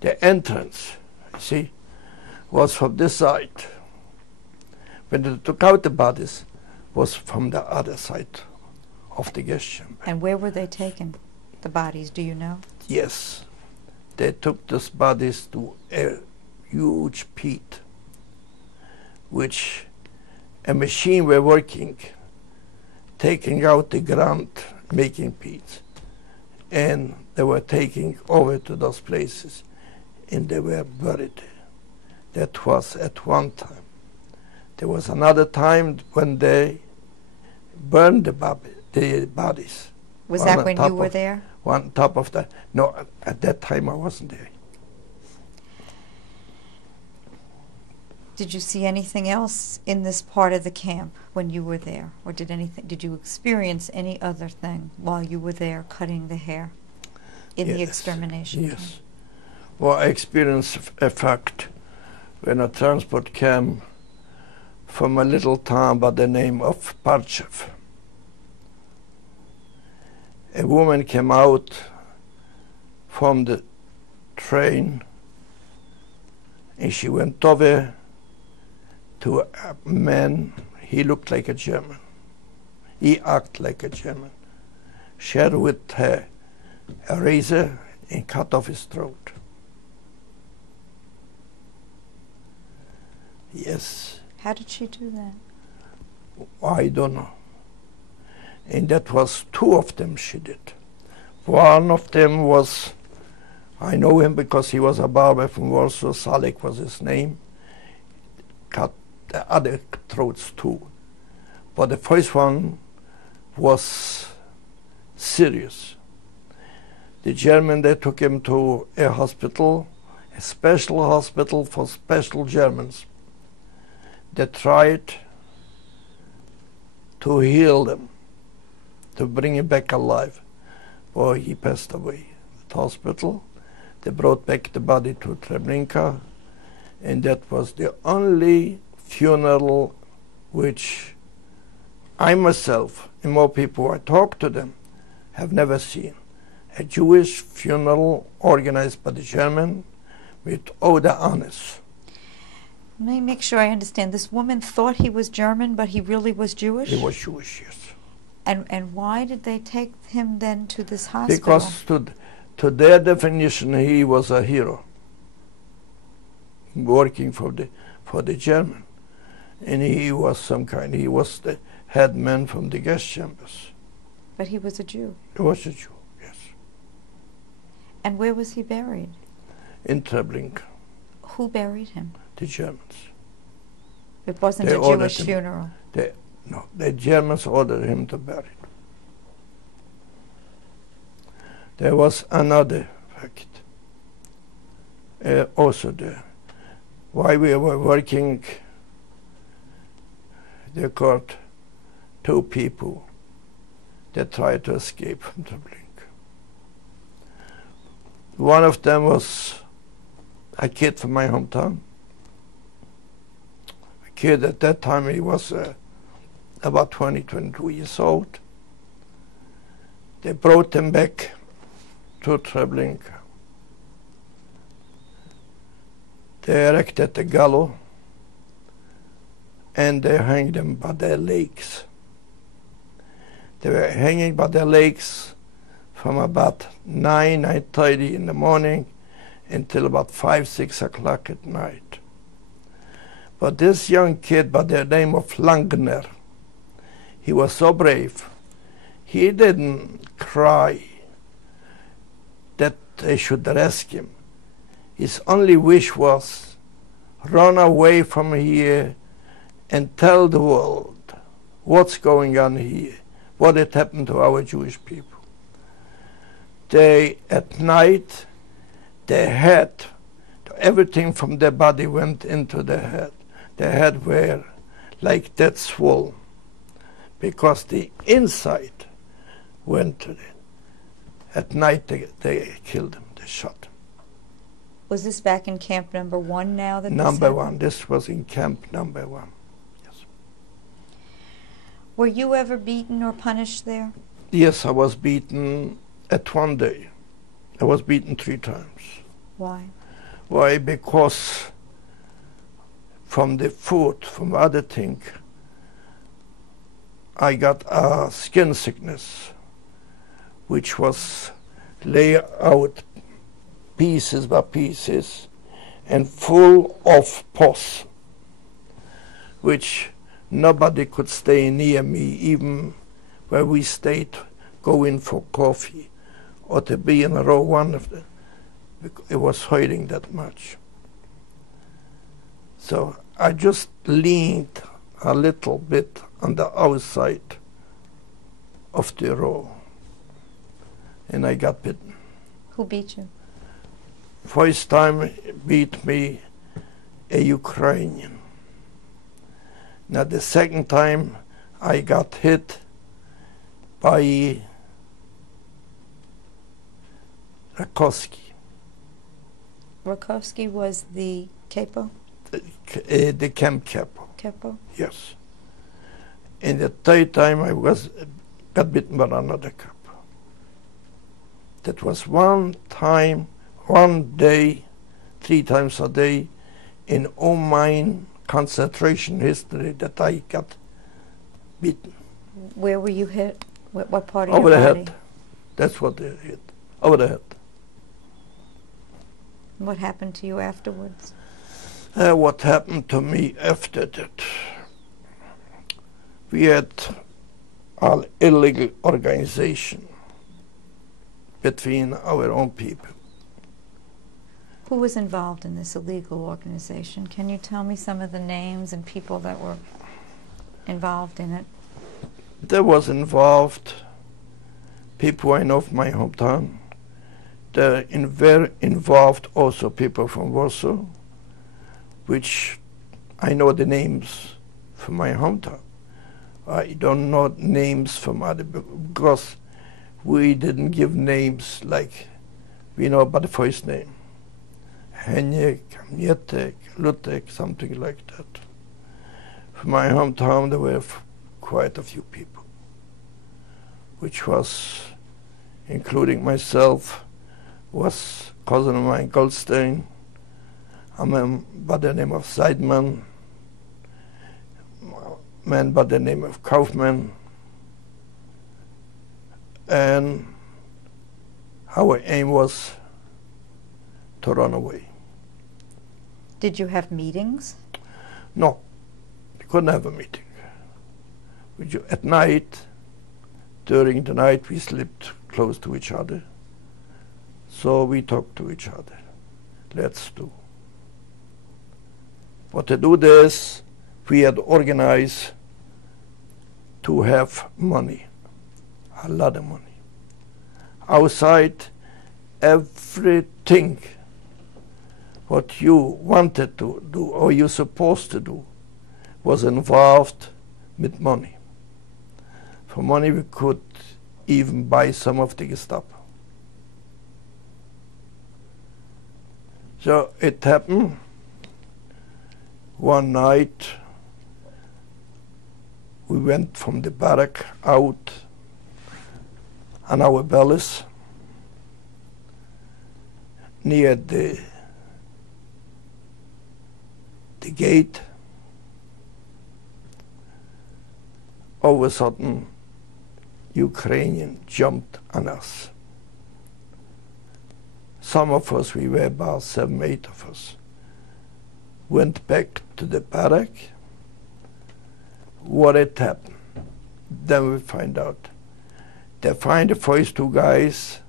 The entrance, you see, was from this side. When they took out the bodies, was from the other side of the gas chamber. And where were they taken, the bodies, do you know? Yes. They took these bodies to a huge pit, which a machine were working, taking out the ground, making pits. And they were taking over to those places, and they were buried. That was at one time. There was another time when they burned the bodies. Was that when you were there? On top of that. No, at that time I wasn't there. Did you see anything else in this part of the camp when you were there? Or did you experience any other thing while you were there cutting the hair in the extermination camp? Yes. Well, I experienced a fact when a transport came from a little town by the name of Parchev. A woman came out from the train and she went over to a man. He looked like a German. He acted like a German. She had with her a razor and cut off his throat. Yes. How did she do that? I don't know. And that was two of them she did. One of them was, I know him because he was a barber from Warsaw, Salek was his name, cut the other throats too. But the first one was serious. The German, they took him to a hospital, a special hospital for special Germans. They tried to heal him, to bring him back alive. Boy, he passed away at the hospital. They brought back the body to Treblinka, and that was the only funeral which I myself, and more people I talked to them, have never seen. A Jewish funeral organized by the German with all the honors. Let me make sure I understand. This woman thought he was German, but he really was Jewish? He was Jewish, yes. And why did they take him then to this hospital? Because to their definition, he was a hero, working for the German. And he was he was the head man from the gas chambers. But he was a Jew? He was a Jew, yes. And where was he buried? In Treblinka. Who buried him? The Germans. It wasn't a Jewish funeral? No, the Germans ordered him to bury it. There was another fact also there. While we were working, they caught two people that tried to escape from Treblinka. One of them was a kid from my hometown. A kid at that time, he was about 22 years old. They brought him back to Treblinka. They erected a gallows and they hanged them by their legs. They were hanging by their legs from about 9:30 in the morning until about 5, 6 o'clock at night. But this young kid by the name of Langner, he was so brave. He didn't cry that they should rescue him. His only wish was run away from here and tell the world what's going on here, what had happened to our Jewish people. They, at night, their head, everything from their body went into their head. Their head were like that swollen because the inside went to it. At night they killed him, they shot him. Was this back in camp number 1 now? Number 1, this was in camp number 1, yes. Were you ever beaten or punished there? Yes, I was beaten at one day. I was beaten 3 times. Why? Why? Because from the food, from other things, I got a skin sickness, which was lay out pieces by pieces and full of pus, which nobody could stay near me, even where we stayed, going for coffee or to be in row 1 of them. It was hurting that much. So I just leaned a little bit on the outside of the row, and I got bitten. Who beat you? First time beat me a Ukrainian. Now the second time I got hit by Rakowski. Rakowski was the capo? The camp capo. Capo? Yes. And the third time I got bitten by another capo. That was one time, one day, 3 times a day in all mine concentration history that I got beaten. Where were you hit? What part of Over your the body? head. That's what they hit. Over the head. What happened to you afterwards? What happened to me after that? We had an illegal organization between our own people. Who was involved in this illegal organization? Can you tell me some of the names and people that were involved in it? There was involved people I know from my hometown. There were involved also people from Warsaw, which I know the names from my hometown. I don't know names from other because we didn't give names like we know by the first name. Henrik, Mietek, Lutek, something like that. From my hometown there were quite a few people, which was, including myself, was cousin of mine, Goldstein, a man by the name of Seidman, a man by the name of Kaufman, and our aim was to run away. Did you have meetings? No, we couldn't have a meeting. At night, during the night, we slept close to each other. So we talked to each other. Let's do. But to do this, we had organized to have money, a lot of money. Outside, everything what you wanted to do or you're supposed to do was involved with money. For money we could even buy some of the Gestapo. So it happened one night we went from the barrack out on our bellies near the gate. All of a sudden, Ukrainian jumped on us. Some of us, we were about 7, 8 of us, went back to the barrack. What had happened? Then we find out. They find the first 2 guys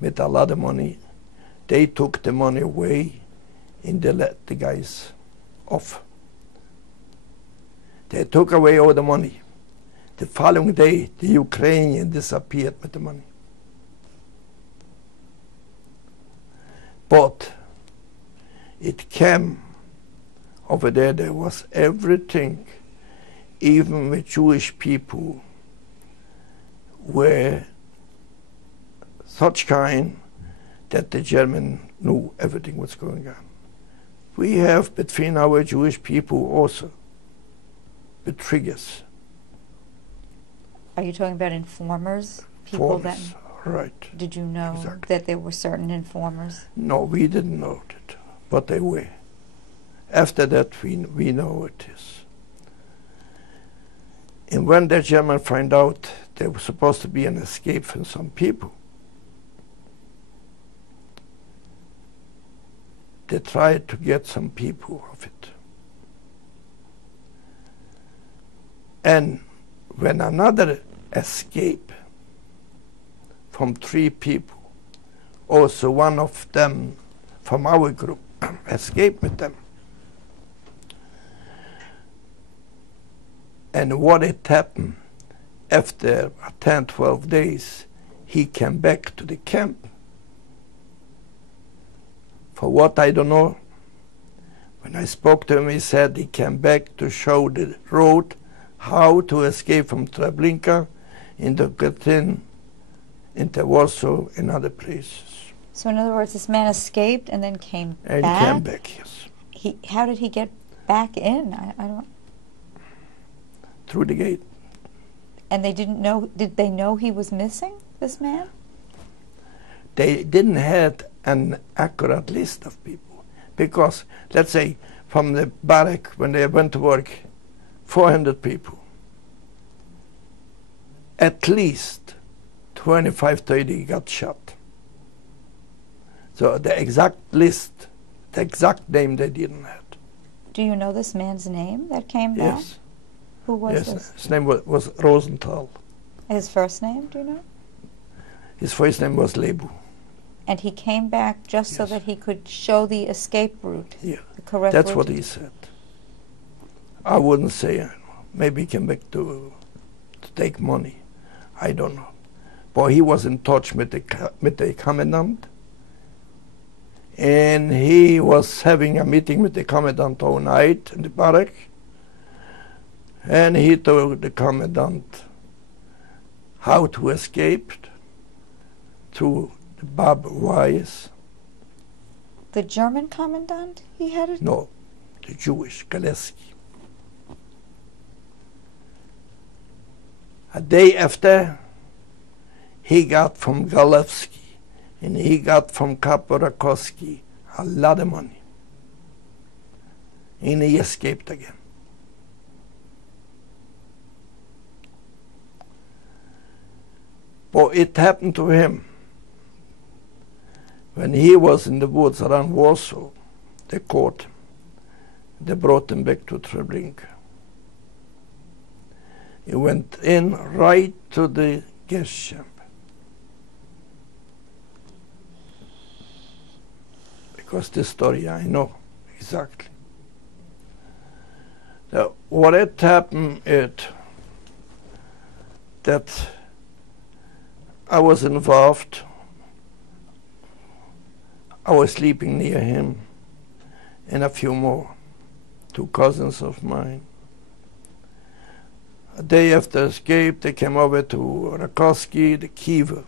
with a lot of money. They took the money away and they let the guys off. They took away all the money. The following day, the Ukrainian disappeared with the money. But it came over there was everything, even with Jewish people, were such kind that the German knew everything was going on. We have between our Jewish people also the triggers. Are you talking about informers? People that, right. did you know Exactly. that there were certain informers? No, we didn't know that, but they were. After that, we know it is. And when the Germans find out there was supposed to be an escape from some people, they tried to get some people of it. And when another escape from 3 people, also one of them from our group escaped with them. And what had happened, after 10, 12 days, he came back to the camp. For what, I don't know, When I spoke to him, he said he came back to show the road how to escape from Treblinka and to get into Warsaw and other places. So in other words, this man escaped and then came And back? came back, yes. How did he get back in? I don't... Through the gate. And they didn't know, did they know he was missing, this man? They didn't have an accurate list of people. Because, let's say, from the barrack, when they went to work, 400 people. At least 25, 30 got shot. So the exact list, the exact name they didn't have. Do you know this man's name that came back? Yes. Who was Yes, this? his name was Rosenthal. His first name, do you know? His first name was Lebu. And he came back just so Yes. that he could show the escape route, Yeah, the correct that's route. what he said. I wouldn't say, maybe he came back to take money. I don't know. But he was in touch with the commandant, and he was having a meeting with the commandant all night in the barrack, and he told the commandant how to escape through the barbed wires. The German commandant he had it? No, the Jewish, Galeski. A day after, he got from Galevsky and he got from Kaporakowski a lot of money. And he escaped again. But it happened to him when he was in the woods around Warsaw. They caught him. They brought him back to Treblinka. He went in right to the gas chamber. Because this story I know exactly. Now, what had happened is that I was involved. I was sleeping near him and a few more, 2 cousins of mine. A day after escape, they came over to Rakowski, the Kiever.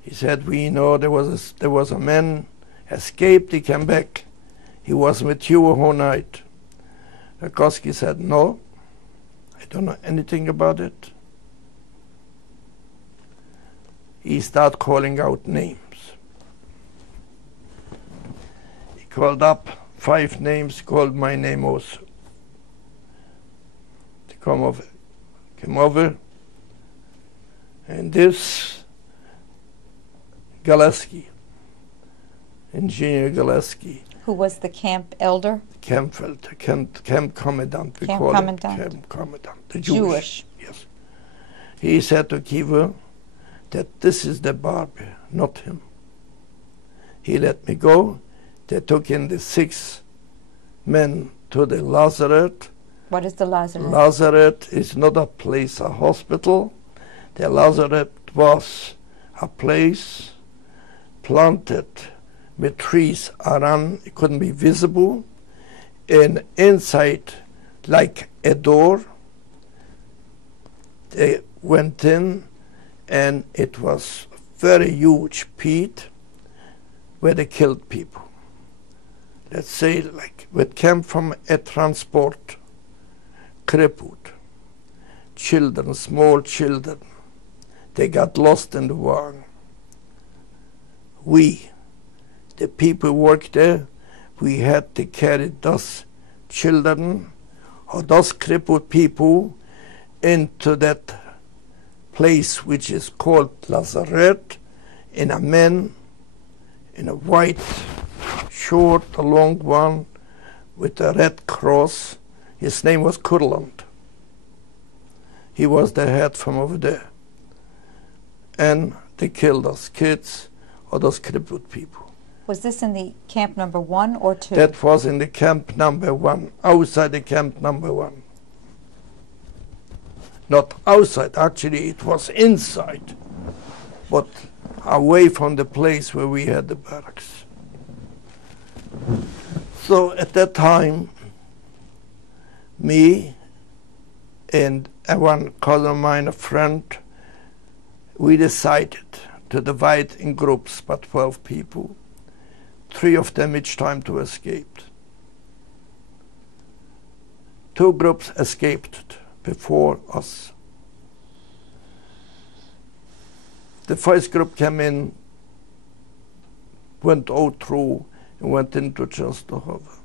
He said, we know there was a man escaped, he came back. He was with you a whole night. Rakowski said, no, I don't know anything about it. He started calling out names. He called up 5 names, called my name also. They came over, and this Galeski, Engineer Galeski. Who was the camp elder? Camp commandant. We Camp call him commandant. Camp commandant. The Jewish. Yes. He said to Kiever that this is the barber, not him. He let me go. They took in the 6 men to the Lazaret. What is the Lazaret? Lazaret is not a place, a hospital. The Lazaret was a place planted with trees around, it couldn't be visible, and inside, like a door, they went in, and it was a very huge pit where they killed people. Let's say, like, it came from a transport, crippled children, small children. They got lost in the wagon. We, the people who worked there, we had to carry those children or those crippled people into that place which is called Lazaret, in a man in a white short, a long one, with a red cross. His name was Kurland. He was the head from over there. And they killed those kids or those crippled people. Was this in the camp number 1 or 2? That was in the camp number 1, outside the camp number 1. Not outside, actually it was inside, but away from the place where we had the barracks. So at that time, me and one cousin of mine, a friend, we decided to divide in groups, about 12 people, 3 of them each time to escape. 2 groups escaped before us. The first group came in, went out through, and went into Częstochowa.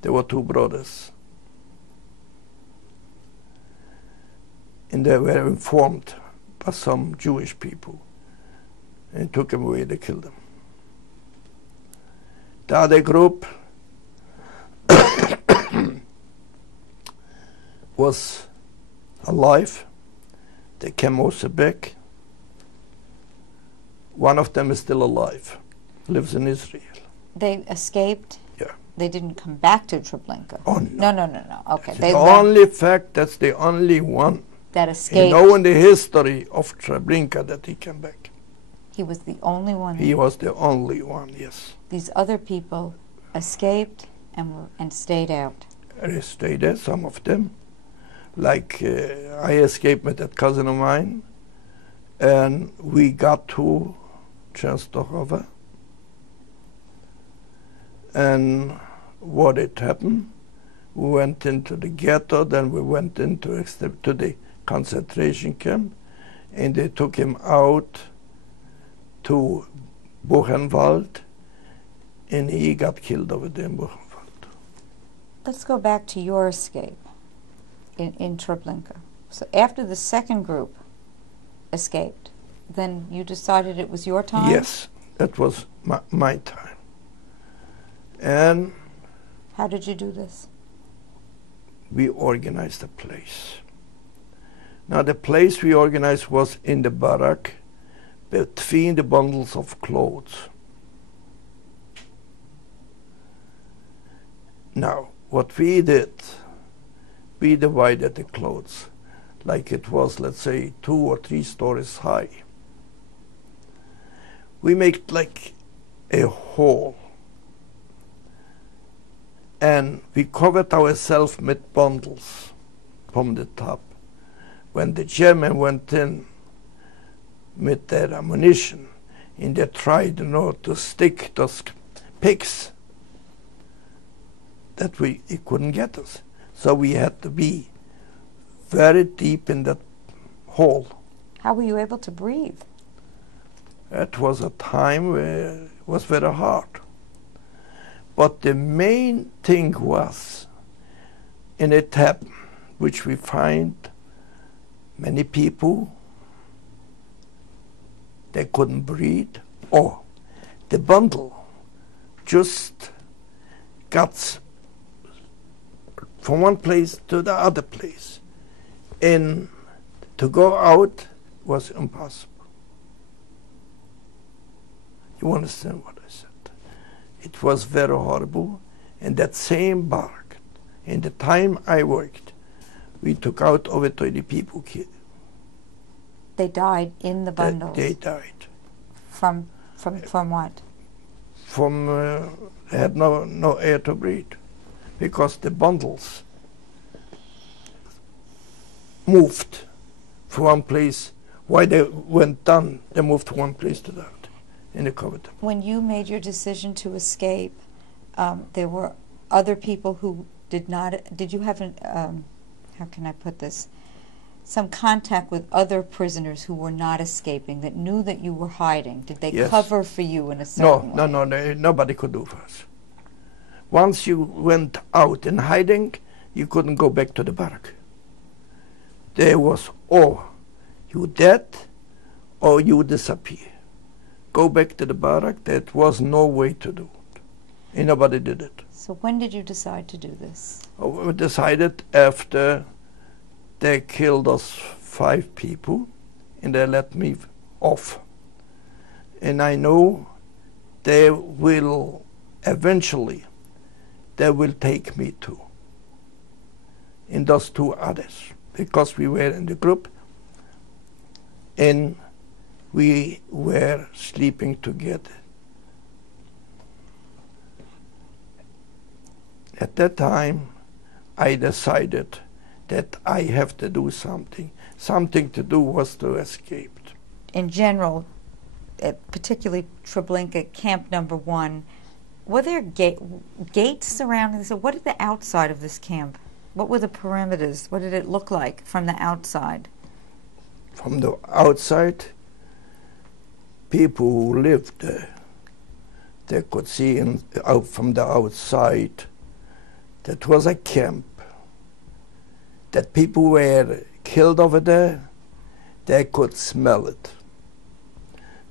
There were 2 brothers. And they were informed by some Jewish people. And took them away, they killed them. The other group was alive. They came also back. One of them is still alive, lives in Israel. They escaped? Yeah. They didn't come back to Treblinka? Oh, no. No. Okay. The only fact, that's the only one. That escaped? You know in the history of Treblinka that he came back. He was the only one? He was the only one, yes. These other people escaped and stayed out? They stayed there, some of them. Like I escaped with that cousin of mine, and we got to Częstochowa. And what had happened, we went into the ghetto, then we went into to the concentration camp, and they took him out to Buchenwald, and he got killed over there in Buchenwald. Let's go back to your escape in Treblinka. So after the second group escaped, then you decided it was your time? Yes, that was my time. And how did you do this? We organized a place. Now the place we organized was in the barrack between the bundles of clothes. Now, what we did, we divided the clothes like it was, let's say, 2 or 3 stories high. We made like a hole, and we covered ourselves with bundles from the top. When the German went in with their ammunition, and they tried, to stick those pigs, that he couldn't get us. So we had to be very deep in that hole. How were you able to breathe? It was a time where it was very hard. But the main thing was, in a tap, which we find many people, they couldn't breathe, or the bundle just got from one place to the other place, and to go out was impossible. You understand what I said? It was very horrible. And that same barrack, in the time I worked, we took out over 20 people killed. They died in the bundles? They died. From what? From they had no air to breathe, because the bundles moved from one place. While they went down, they moved from one place to the other, and they covered them. When you made your decision to escape, there were other people who did not. Did you have how can I put this? Some contact with other prisoners who were not escaping, that knew that you were hiding? Did they Yes. cover for you in a certain way? No, nobody could do for us. Once you went out in hiding, you couldn't go back to the barrack. There was, you dead, or you disappear. Go back to the barrack. There was no way to do it. And nobody did it. So when did you decide to do this? We decided after they killed us 5 people, and they let me off. And I know they will eventually, they will take me too. And those 2 others, because we were in the group, and we were sleeping together. At that time, I decided that I have to do something. Something to do was to escape. In general, particularly Treblinka, Camp Number 1, were there gates surrounding this? What did the outside of this camp? What were the perimeters? What did it look like from the outside? From the outside, people who lived there, they could see out from the outside that was a camp, that people were killed over there. They could smell it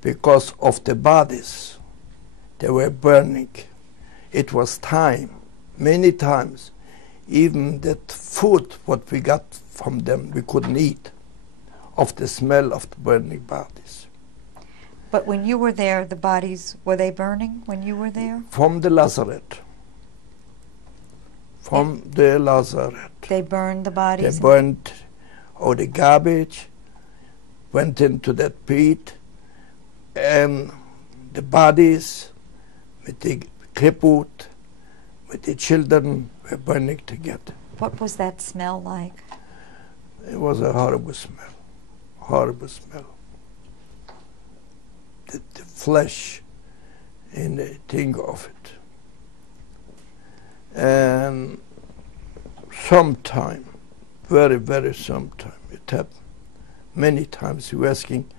because of the bodies. They were burning. It was time, many times, even that food what we got from them we couldn't eat of the smell of the burning bodies. But when you were there, the bodies, were they burning when you were there? From the Lazarette. From the Lazarette. They burned the bodies? They burned all the garbage, went into that pit, and the bodies with the crippled, with the children were burning together. What was that smell like? It was a horrible smell, horrible smell. The flesh and the thing of it. And sometime, very, very sometime, it happened. Many times we were asking,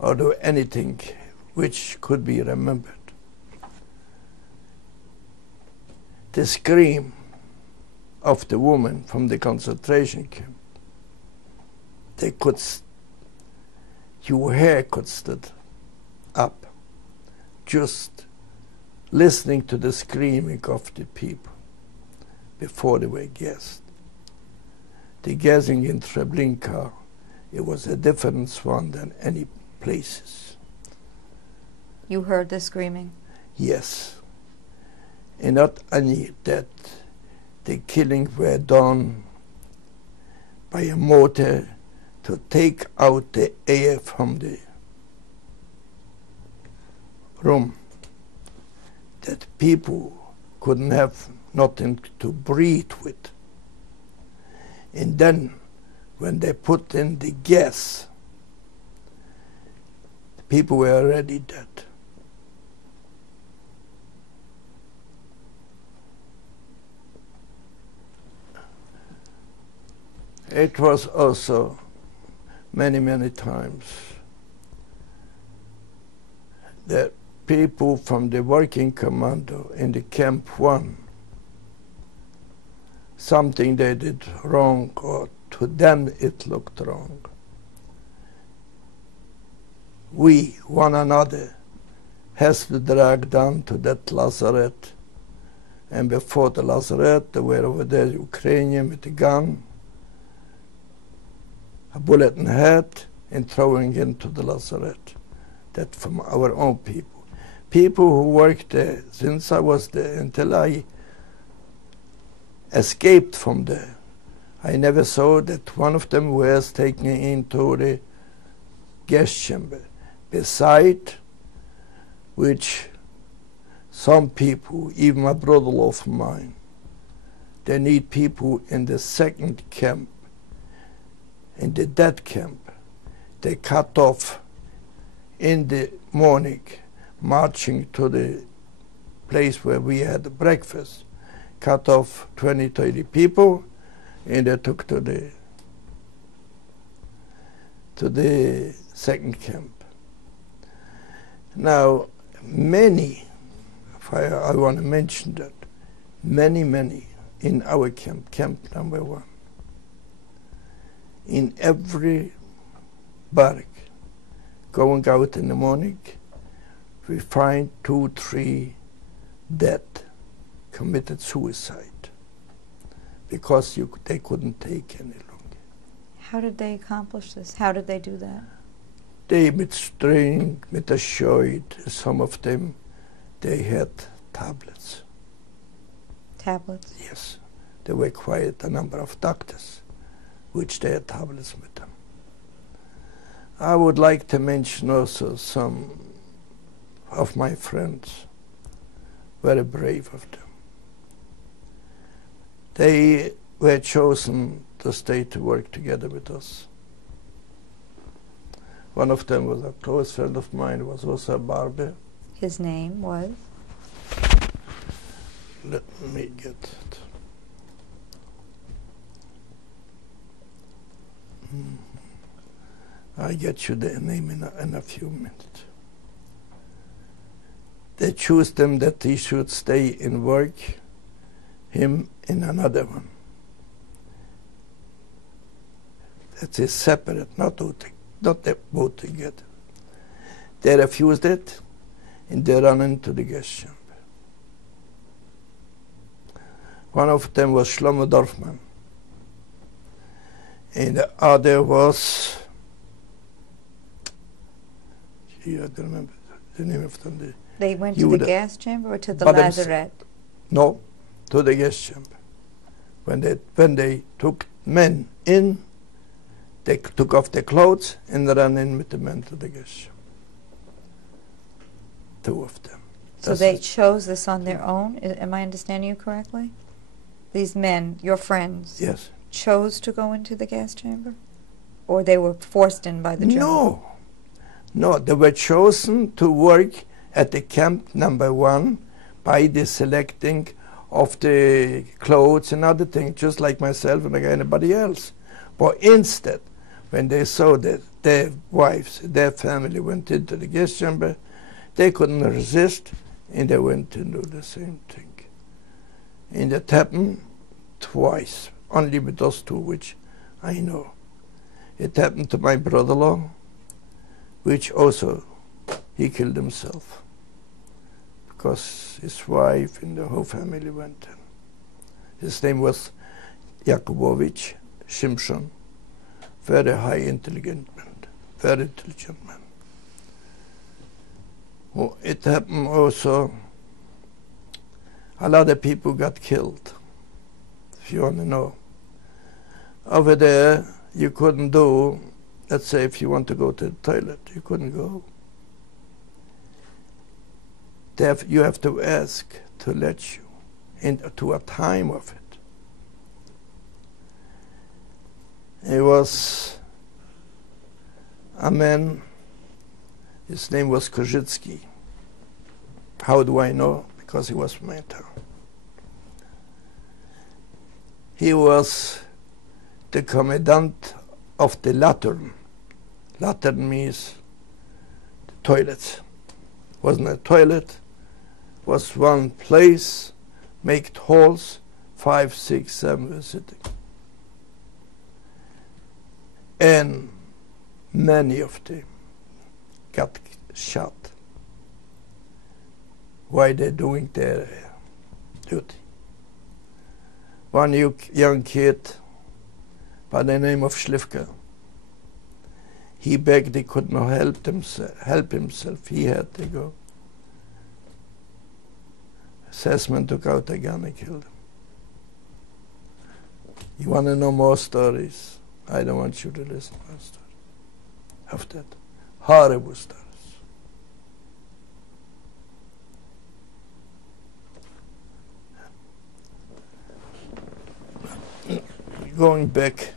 are there anything which could be remembered? The scream of the woman from the concentration camp. They could, your hair could stand up, just listening to the screaming of the people before they were gassed. The gassing in Treblinka, it was a different one than any places. You heard the screaming? Yes. And not only that, the killing were done by a mortar to take out the air from the room, that people couldn't have nothing to breathe with. And then when they put in the gas, the people were already dead. It was also many, many times that people from the working commando in the Camp 1, something they did wrong, or to them it looked wrong. We, one another, has to drag down to that Lazarette. And before the Lazarette, there were over there Ukrainian with a gun, a bullet in the head, and throwing into the Lazarette. That from our own people. People who worked there since I was there until I escaped from there. I never saw that one of them was taken into the gas chamber. Beside which some people, even a brother of mine, they need people in the second camp, in the dead camp. They cut off in the morning, marching to the place where we had breakfast, cut off 20, 30 people, and they took to the second camp. Now, many, if I want to mention that, many in our camp, Camp Number 1, in every barrack, going out in the morning, we find 2, 3 dead, committed suicide, because they couldn't take any longer. How did they accomplish this? How did they do that? They, with string, with a shirt, some of them, they had tablets. Tablets? Yes. There were quite a number of doctors, which they had tablets with them. I would like to mention also some of my friends, very brave of them. They were chosen to stay to work together with us. One of them was a close friend of mine, was also a barber. His name was? Let me get it. I get you the name in a few minutes. They choose them that he should stay in work, him in another one. That is separate, not they both together. They refused it, and they ran into the gas chamber. One of them was Shlomo Dorfman, and the other was, I don't remember the name of them. They went to the gas chamber or to the lazaret? No, to the gas chamber. When they took men in, they took off their clothes and ran in with the men to the gas chamber. Two of them. So they chose this on their own? Am I understanding you correctly? These men, your friends, yes, chose to go into the gas chamber? Or they were forced in by the general? No, they were chosen to work at the camp number 1 by the selecting of the clothes and other things, just like myself and like anybody else. But instead, when they saw that their wives, their family went into the gas chamber, they couldn't resist, and they went to do the same thing. And that happened twice, only with those two, which I know. It happened to my brother-in-law, which also he killed himself because his wife and the whole family went in. His name was Jakubowicz Shimshon, very high intelligent man, very intelligent man. Well, it happened also, a lot of people got killed, if you want to know. Over there, you couldn't do, let's say if you want to go to the toilet, you couldn't go. You have to ask to let you into a time of it. It was a man, his name was Kozhitsky. How do I know? Because he was from my town. He was the commandant of the Latrun. Latrun means the toilets. Wasn't a toilet, was one place, made halls, 5, 6, 7 were sitting. And many of them got shot while they're doing their duty. One young kid by the name of Schlifka, he begged, he could not help himself, he had to go. Assessment took out a gun and killed him. You want to know more stories? I don't want you to listen to my story. Of that. Horrible stories. Going back,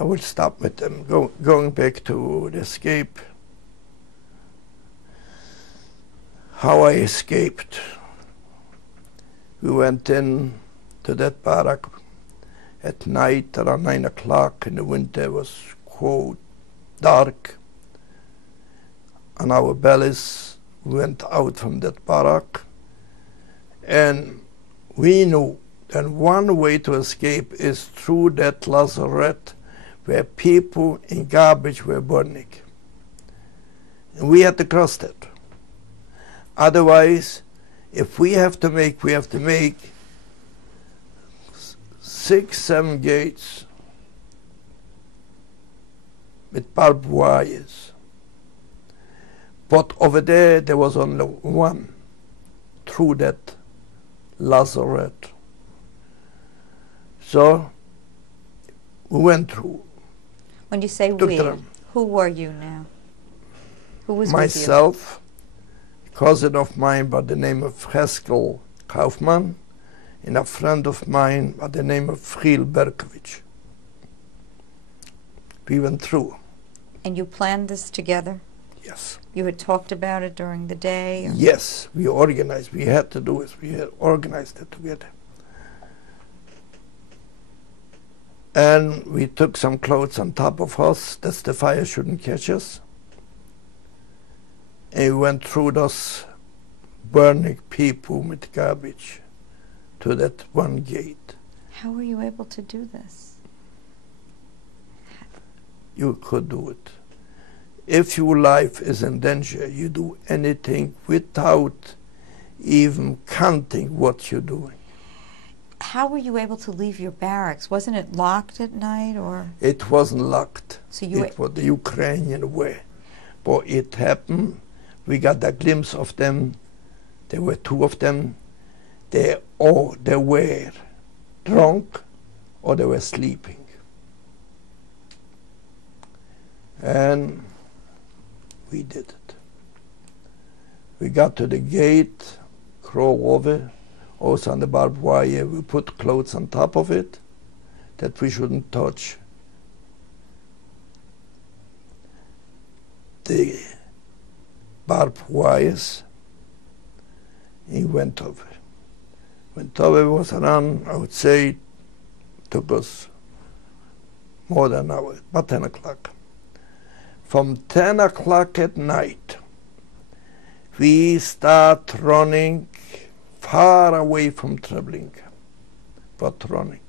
I will stop with them. Going back to the escape. How I escaped. We went in to that barrack at night around 9 o'clock. In the winter it was cold, dark. On our bellies, we went out from that barrack. And we knew that one way to escape is through that lazaret where people in garbage were burning. And we had to cross that. Otherwise, if we have to make 6, 7 gates with barbed wires. But over there was only one through that lazaret. So we went through. When you say we, who were you now? Who was myself, a cousin of mine by the name of Heskel Kaufman, and a friend of mine by the name of Friel Berkovich. We went through. And you planned this together? Yes. You had talked about it during the day? Or? Yes, we organized. We had to do it. We had organized it together. And we took some clothes on top of us that the fire shouldn't catch us. And we went through those burning people with garbage to that one gate. How were you able to do this? You could do it. If your life is in danger, you do anything without even counting what you're doing. How were you able to leave your barracks? Wasn't it locked at night, or? It wasn't locked. So you it was the Ukrainian way. But it happened. We got a glimpse of them. There were two of them. They were drunk or they were sleeping. And we did it. We got to the gate, crawl over, also on the barbed wire. We put clothes on top of it that we shouldn't touch. The barbed wires. He went over. Went over, was around, I would say, took us more than an hour, about 10 o'clock. From 10 o'clock at night, we start running far away from Treblinka, but running.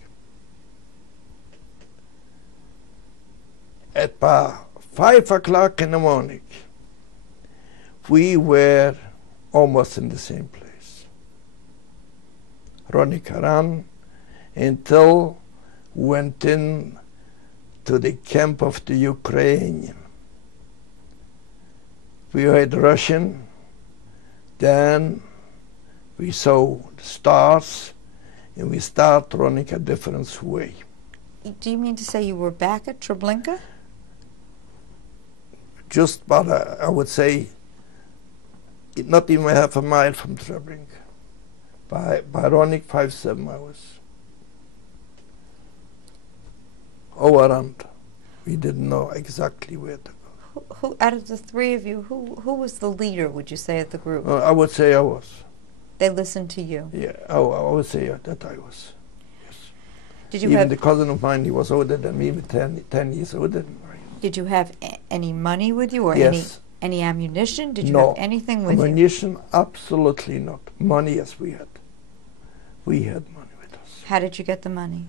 At about 5 o'clock in the morning, we were almost in the same place, running around until we went in to the camp of the Ukrainian. We heard Russian, then we saw the stars, and we start running a different way. Do you mean to say you were back at Treblinka? Just about, I would say, not even half a mile from Treblinka. By running 5-7 hours. All around. We didn't know exactly where to go. Who out of the three of you, who was the leader, would you say, of the group? I would say I was. They listened to you? Yeah, I would say that I was. Yes. Did you even have the cousin of mine, he was older than me, with 10 years older than me. Did you have any money with you, or yes. any ammunition? Did you no. have anything with ammunition, you? Absolutely not. Money, yes, we had. We had money with us. How did you get the money?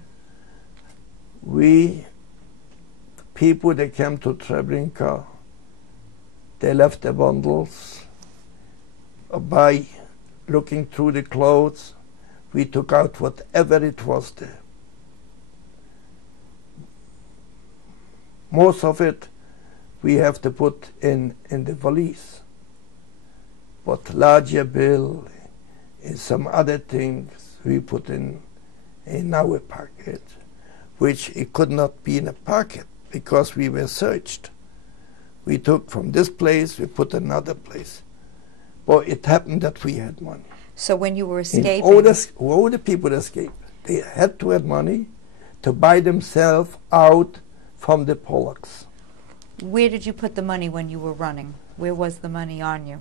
People that came to Treblinka, they left their bundles. By looking through the clothes, we took out whatever it was there. Most of it we have to put in the valise. But larger bill and some other things we put in our pocket, which it could not be in a pocket because we were searched. We took from this place, we put another place. But it happened that we had money. So when you were escaping... all the people escaped. They had to have money to buy themselves out from the Polacks. Where did you put the money when you were running? Where was the money on you?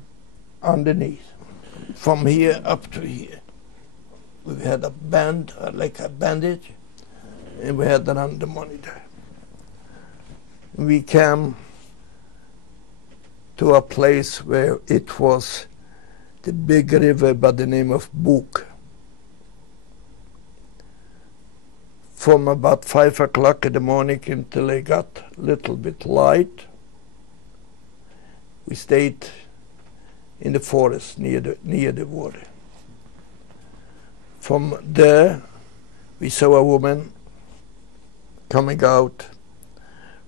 Underneath. From here up to here. We had a band, like a bandage, and we had around the money there. We came to a place where it was the big river by the name of Buk. From about 5 o'clock in the morning until it got a little bit light, we stayed in the forest near the water. From there, we saw a woman coming out.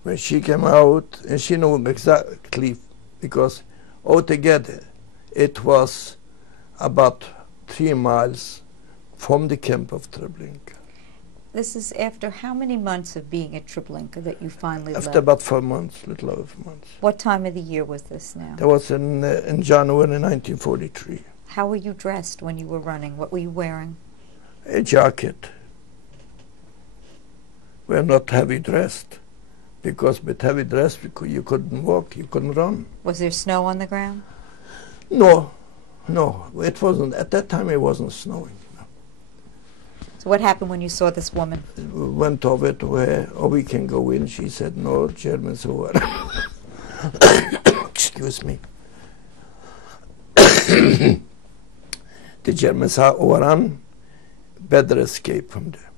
When she came out, and she knew exactly, because altogether it was about 3 miles from the camp of Treblinka. This is after how many months of being at Treblinka that you finally left? After about 4 months, little over 4 months. What time of the year was this now? That was in January 1943. How were you dressed when you were running? What were you wearing? a jacket. We're not heavy dressed, because with heavy dress you couldn't walk, you couldn't run. Was there snow on the ground? No, it wasn't. At that time it wasn't snowing. No. So what happened when you saw this woman? We went over to her, oh, we can go in. She said, no, Germans over. Excuse me. The Germans are overrun. Better escape from there.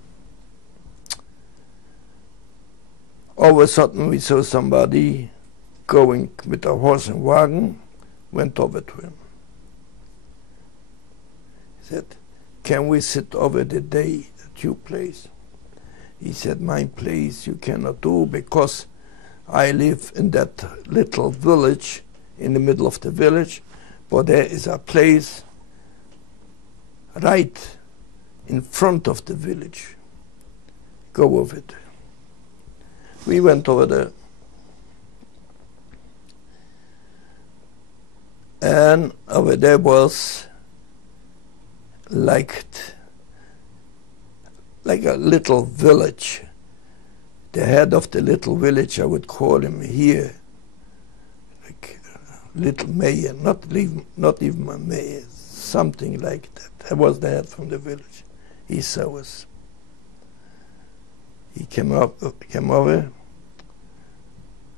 All of a sudden we saw somebody going with a horse and wagon, went over to him. He said, can we sit over the day at your place? He said, my place you cannot do, because I live in that little village, in the middle of the village, but there is a place right in front of the village. Go over there. We went over there, and over there was like a little village. The head of the little village, I would call him here, like little mayor, not even a mayor, something like that. That was the head from the village. He saw us. He came over,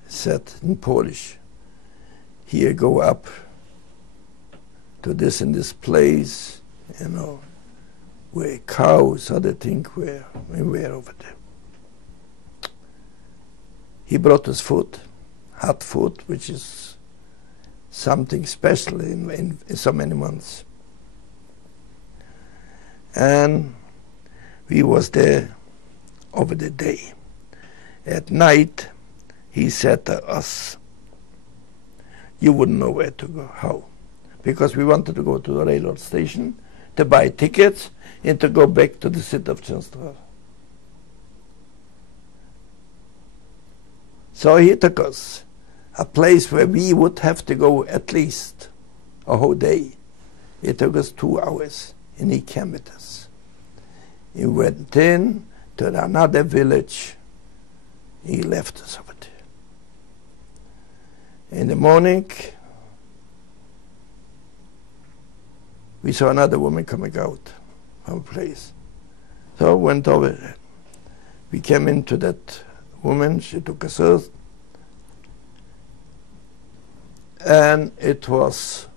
said in Polish, here, go up to this and this place, you know, where cows, other things were. We were over there. He brought us food, hot food, which is something special in so many months. And we was there over the day. At night, he said to us, you wouldn't know where to go, how? Because we wanted to go to the railroad station to buy tickets and to go back to the city of Częstochowa. So he took us a place where we would have to go at least a whole day. It took us 2 hours, and he came with us. He went in to another village. He left us over there. In the morning, we saw another woman coming out from a place. So went over there. We came into that woman, she took us out. And it was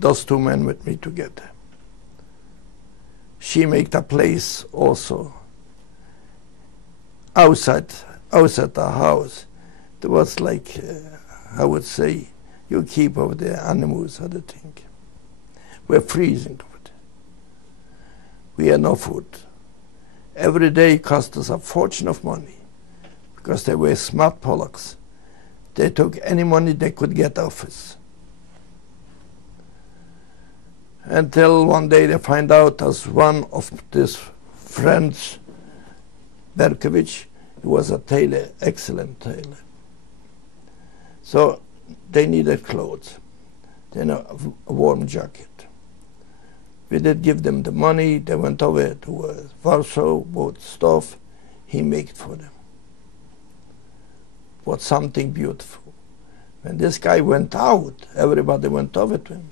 those 2 men with me together. She made a place also outside the house. There was like, I would say, you keep over there animals, other thing. We're freezing over there. We had no food. Every day cost us a fortune of money, because they were smart Polacks. They took any money they could get off us. Until one day they find out as one of these friends, Berkowitz, he was a tailor, excellent tailor. So they needed clothes, then a warm jacket. We did give them the money. They went over to Warsaw, bought stuff. He made for them. Bought something beautiful. When this guy went out, everybody went over to him.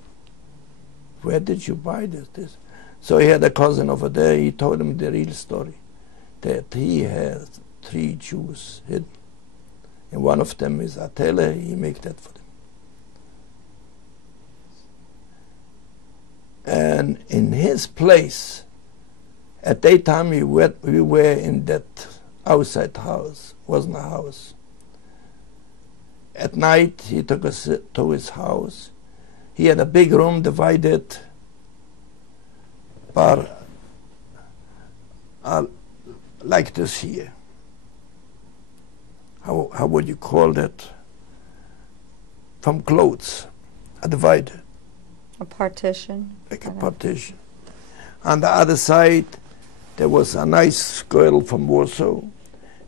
Where did you buy this? So he had a cousin over there. He told him the real story, that he had 3 Jews hidden. And one of them is a tailor. He made that for them. And in his place, at that time we were in that outside house, wasn't a house. At night he took us to his house. He had a big room divided by like this here. How would you call that? From clothes, a divider. A partition? Like a partition. On the other side, there was a nice girl from Warsaw,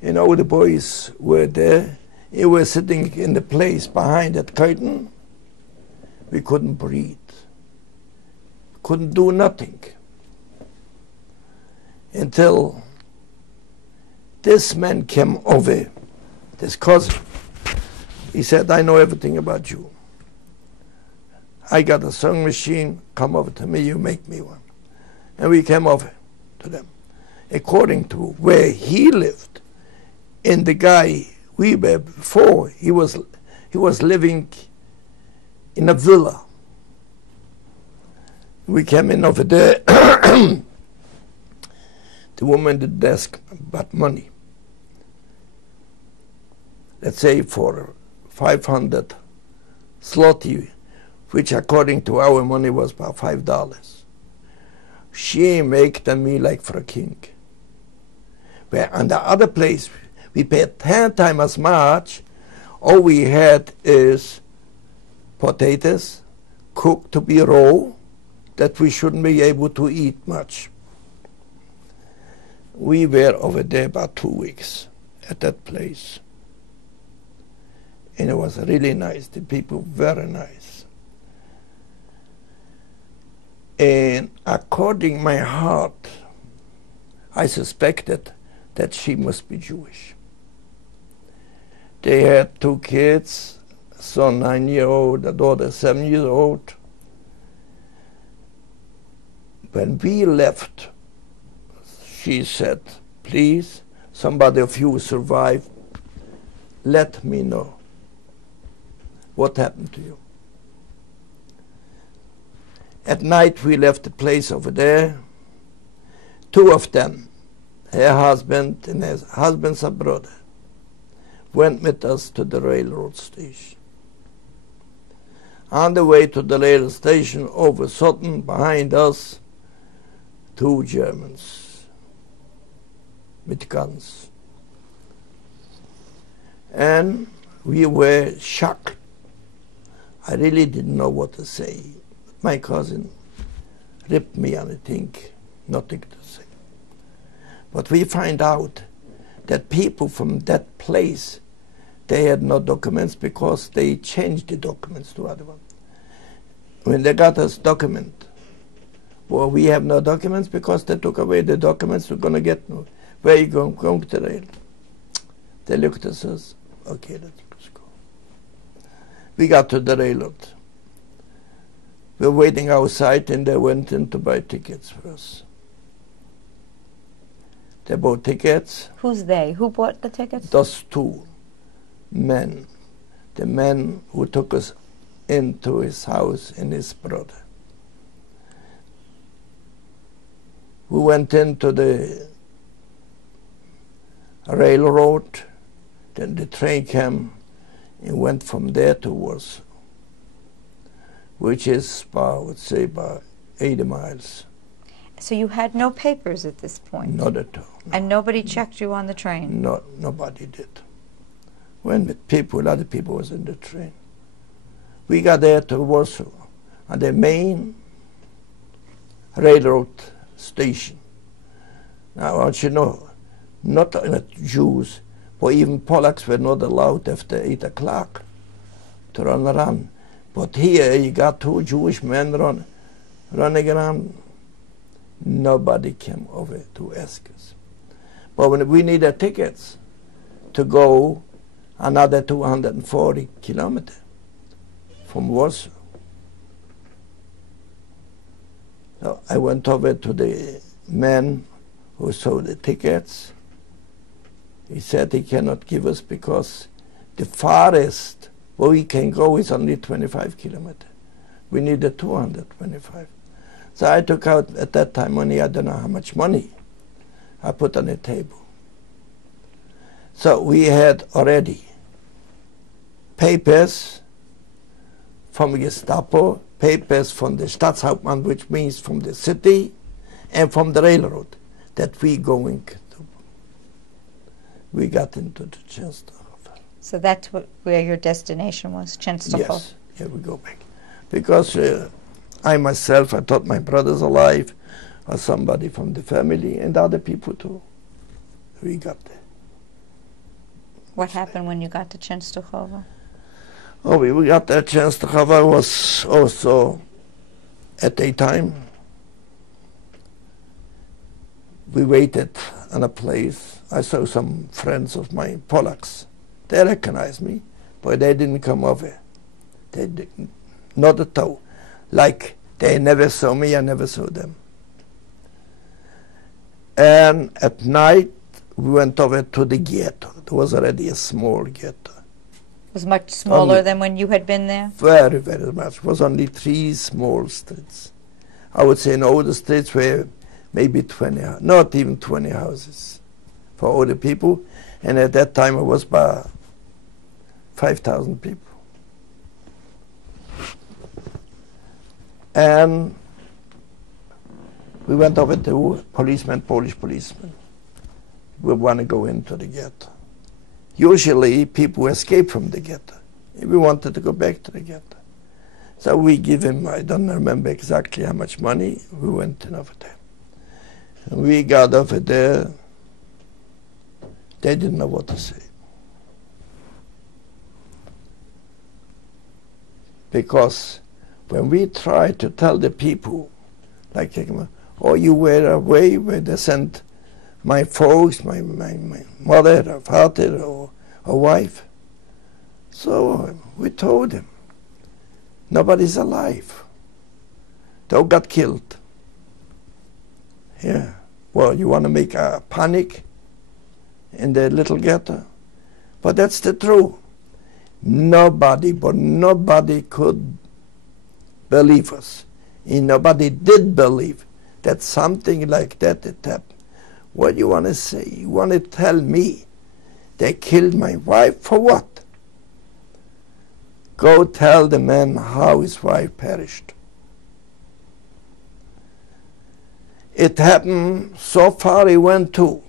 and all the boys were there. They were sitting in the place behind that curtain. We couldn't breathe. Couldn't do nothing. until this man came over, this cousin. He said, I know everything about you. I got a sewing machine, come over to me, you make me one. And we came over to them. According to where he lived, and the guy we were before, he was living in a villa. We came in over there. The woman at the desk bought money. Let's say for 500 zloty, which according to our money was about $5. She make the me like for a king. Where on the other place, we paid 10 times as much. All we had is potatoes cooked to be raw, that we shouldn't be able to eat much. We were over there about 2 weeks at that place. And it was really nice, the people very nice. And according my heart, I suspected that she must be Jewish. They had 2 kids, a son 9-year-old, a daughter 7-year-old. When we left, she said, please, somebody of you survived, let me know what happened to you. At night we left the place over there. 2 of them, her husband and her husband's brother, went with us to the railroad station. On the way to the railroad station, over sudden, behind us, 2 Germans with guns. And we were shocked. I really didn't know what to say. My cousin ripped me and I think nothing to say. But we find out that people from that place, they had no documents because they changed the documents to other one. When they got us document, well, we have no documents because they took away the documents. We're going to get no. Where are you going? Going to the rail. They looked at us. Okay, let's go. We got to the railroad. We were waiting outside, and they went in to buy tickets for us. They bought tickets. Who's they? Who bought the tickets? Those 2 men. The men who took us into his house and his brother. We went into the railroad, then the train came and went from there to Warsaw, which is about, I would say, about 80 miles. So you had no papers at this point? Not at all. No. And nobody checked you on the train? No, nobody did. When with people, a lot of people was in the train. We got there to Warsaw, and the main railroad station. Now, I want you to know, not Jews, but even Polacks were not allowed after 8 o'clock to run around. But here you got 2 Jewish men running around. Nobody came over to ask us. But when we needed tickets to go another 240 kilometers from Warsaw. So I went over to the man who sold the tickets. He said he cannot give us because the farthest where we can go is only 25 kilometers. We needed 225. So I took out at that time money, I don't know how much money, I put on the table. So we had already papers from Gestapo, papers from the Staatshauptmann, which means from the city, and from the railroad, that we going to. We got into the Częstochowa. So that's where your destination was, Częstochowa? Yes, here we go back. Because I myself, I thought my brother's alive, or somebody from the family, and other people too. We got there. What happened when you got to Częstochowa? Oh, we got there. Częstochowa was also, at a time, we waited on a place. I saw some friends of mine, Polacks. They recognized me, but they didn't come over. They didn't, not at all. Like they never saw me, I never saw them. And at night, we went over to the ghetto. There was already a small ghetto. It was much smaller Only than when you had been there? very, very much. It was only 3 small streets. I would say in all the streets were maybe 20, not even 20 houses for all the people. And at that time it was about 5,000 people. And we went over to Polish policemen. We want to go into the ghetto. Usually people escape from the ghetto. We wanted to go back to the ghetto. So we give him, I don't remember exactly how much money, we went in over there. And we got over there, they didn't know what to say. Because when we tried to tell the people, like, oh, you were away where they sent my folks, my mother, or father, or wife. So we told them, nobody's alive. They all got killed. Yeah. Well, you want to make a panic in the little ghetto? But that's the truth. Nobody, but nobody could believe us. And nobody did believe that something like that had happened. What do you want to say? You want to tell me they killed my wife for what? Go tell the man how his wife perished. It happened so far he went to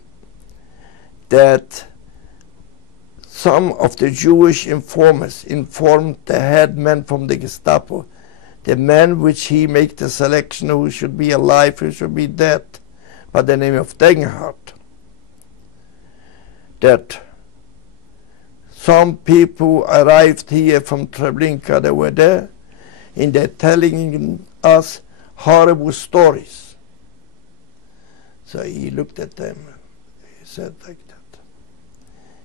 that some of the Jewish informers informed the head man from the Gestapo, the man which he make the selection who should be alive, who should be dead, by the name of Degenhardt, that some people arrived here from Treblinka, they were there, and they're telling us horrible stories. So he looked at them, he said like that,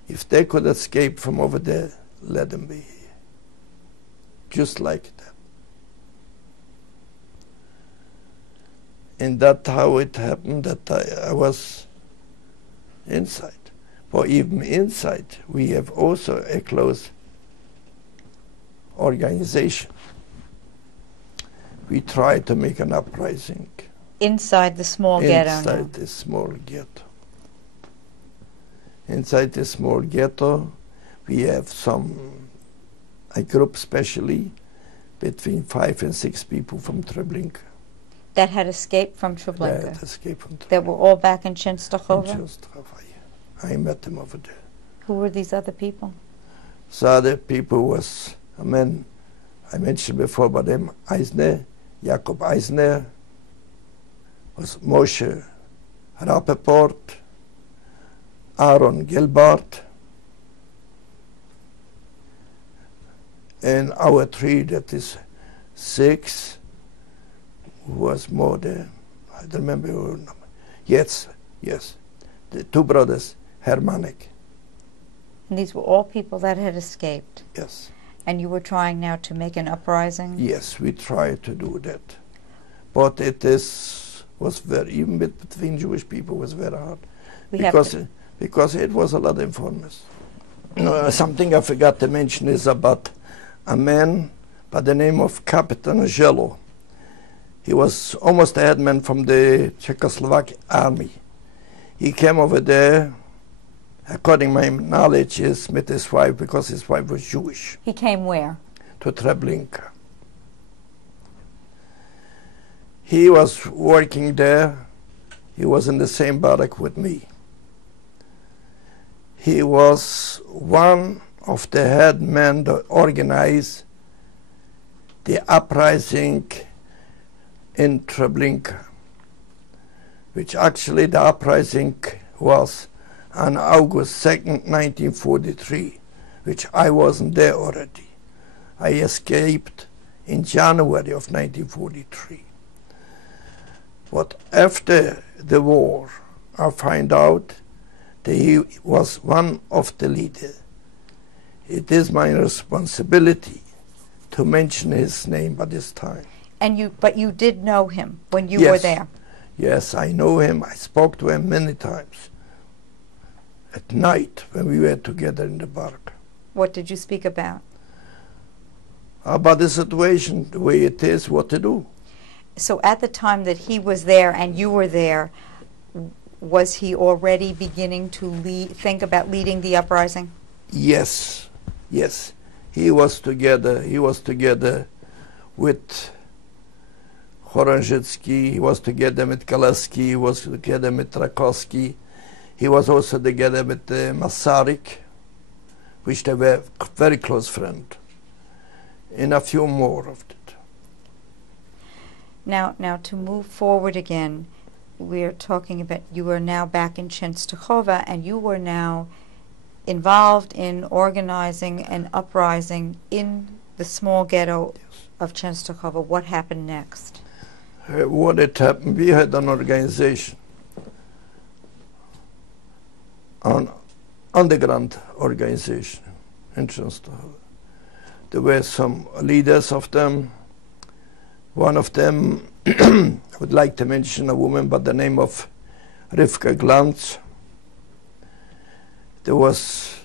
if they could escape from over there, let them be here. Just like that. And that's how it happened that I was inside. But even inside, we have also a close organization. We try to make an uprising. Inside the small ghetto? Inside the small ghetto. Inside the small ghetto, we have a group specially, between 5 and 6 people from Treblinka. That had escaped from Treblinka? That escaped from Treblinka. That were all back in Częstochowa? In Częstochowa, yeah. I met them over there. Who were these other people? So other people was a man I mentioned before by them, Eisner, Jacob Eisner, was Moshe Rappaport, Aaron Gilbert, and our three, that is 6, who was more there. I don't remember your number. Yes, the 2 brothers, Hermanek. And these were all people that had escaped? Yes. And you were trying now to make an uprising? Yes, we tried to do that. But was very, even between Jewish people, was very hard. Because it was a lot of informers. Something I forgot to mention is about a man by the name of Captain Jello. He was almost a headman from the Czechoslovak army. He came over there, according to my knowledge, is with his wife, because his wife was Jewish. He came where? To Treblinka. He was working there. He was in the same barrack with me. He was one of the head men that organized the uprising in Treblinka, which actually the uprising was on August 2nd, 1943, which I wasn't there already. I escaped in January of 1943. But after the war, I find out that he was one of the leaders. It is my responsibility to mention his name by this time. But you did know him when you Yes. were there. Yes, I know him. I spoke to him many times. At night, when we were together in the bark. What did you speak about? About the situation, the way it is, what to do. So at the time that he was there and you were there, was he already beginning to think about leading the uprising? Yes, yes. He was together with Horanzhitsky, he was together with Galeski, he was together with Rakowski, he was also together with Masaryk, which they were very close friends, and a few more of it. Now to move forward again, we're talking about you are now back in Częstochowa and you were now involved in organizing an uprising in the small ghetto of Częstochowa. What happened next? What had happened, we had an organization, an underground organization in Częstochowa. There were some leaders of them. One of them, I would like to mention a woman by the name of Rivka Glantz. There was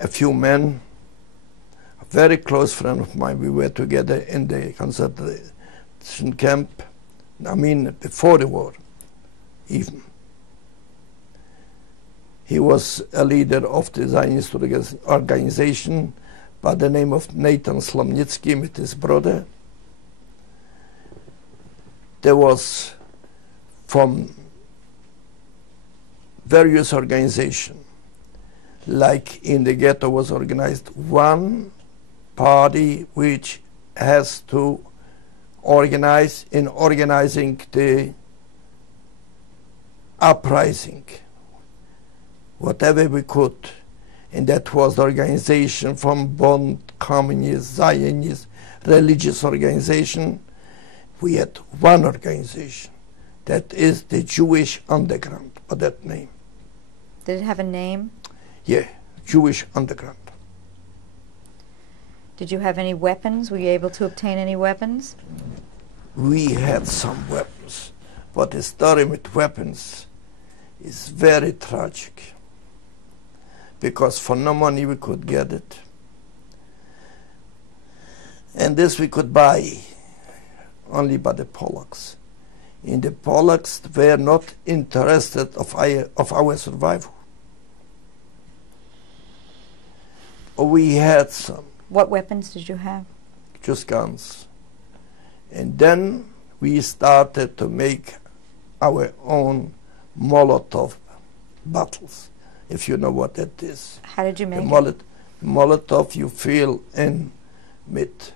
a few men, a very close friend of mine. We were together in the concentration camp, I mean before the war even. He was a leader of the Zionist organization by the name of Nathan Slomnitsky with his brother. There was from various organizations, like in the ghetto was organized one party which has to organize in organizing the uprising, whatever we could. And that was the organization from Bond, Communist, Zionist, religious organization. We had one organization, that is the Jewish Underground, by that name. Did it have a name? Yeah, Jewish Underground. Did you have any weapons? Were you able to obtain any weapons? We had some weapons, but the story with weapons is very tragic, because for no money we could get it. And this we could buy only by the Polacks. And the Polacks were not interested of our survival. We had some. What weapons did you have? Just guns. And then we started to make our own Molotov bottles, if you know what that is. How did you make it? Molotov you fill in with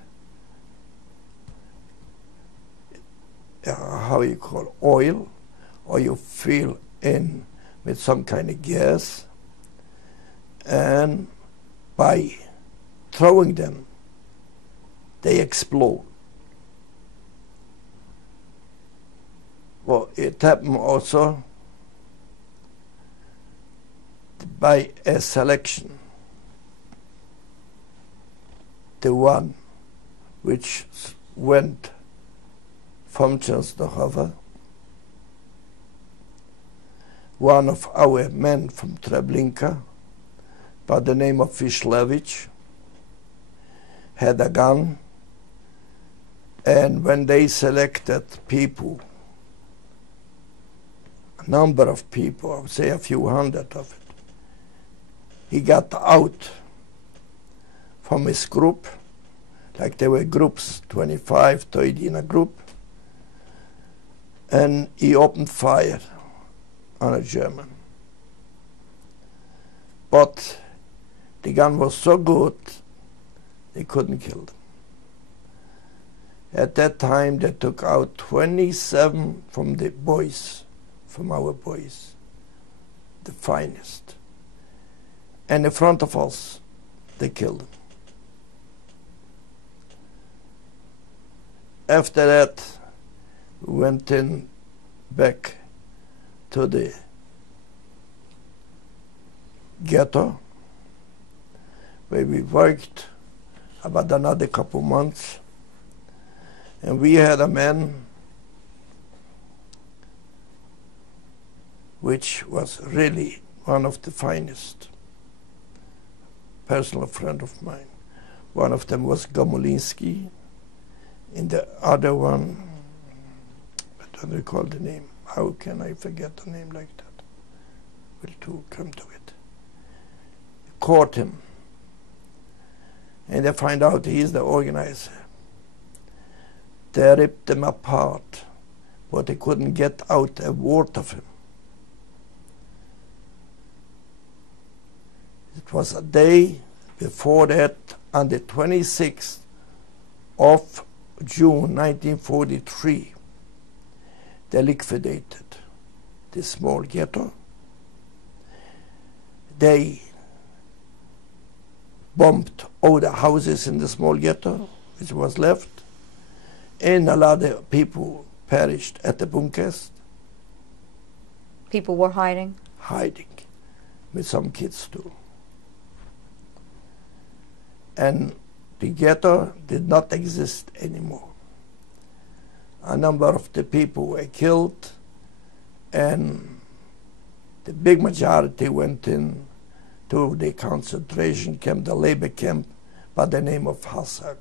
how you call oil, or you fill in with some kind of gas, and by throwing them, they explode. Well, it happened also by a selection. The one which went from Częstochowa, one of our men from Treblinka, by the name of Vishlevich, had a gun, and when they selected people, a number of people, I would say a few hundred of it, he got out from his group, like there were groups, 25, 30 in a group, and he opened fire on a German. But the gun was so good, they couldn't kill them. At that time, they took out 27 from the boys, from our boys, the finest. And in front of us, they killed them. After that, we went in back to the ghetto where we worked about another couple months, and we had a man which was really one of the finest, personal friend of mine. One of them was Gomulinsky, and the other one, I don't recall the name. How can I forget a name like that? Will to come to it. Caught him, and they find out he's the organizer. They ripped him apart, but they couldn't get out a word of him. It was a day before that, on the 26th of June 1943, they liquidated this small ghetto. They bombed all the houses in the small ghetto, which was left, and a lot of people perished at the bunkers. People were hiding? Hiding, with some kids too. And the ghetto did not exist anymore. A number of the people were killed, and the big majority went in to the concentration camp, the labor camp, by the name of Hasak.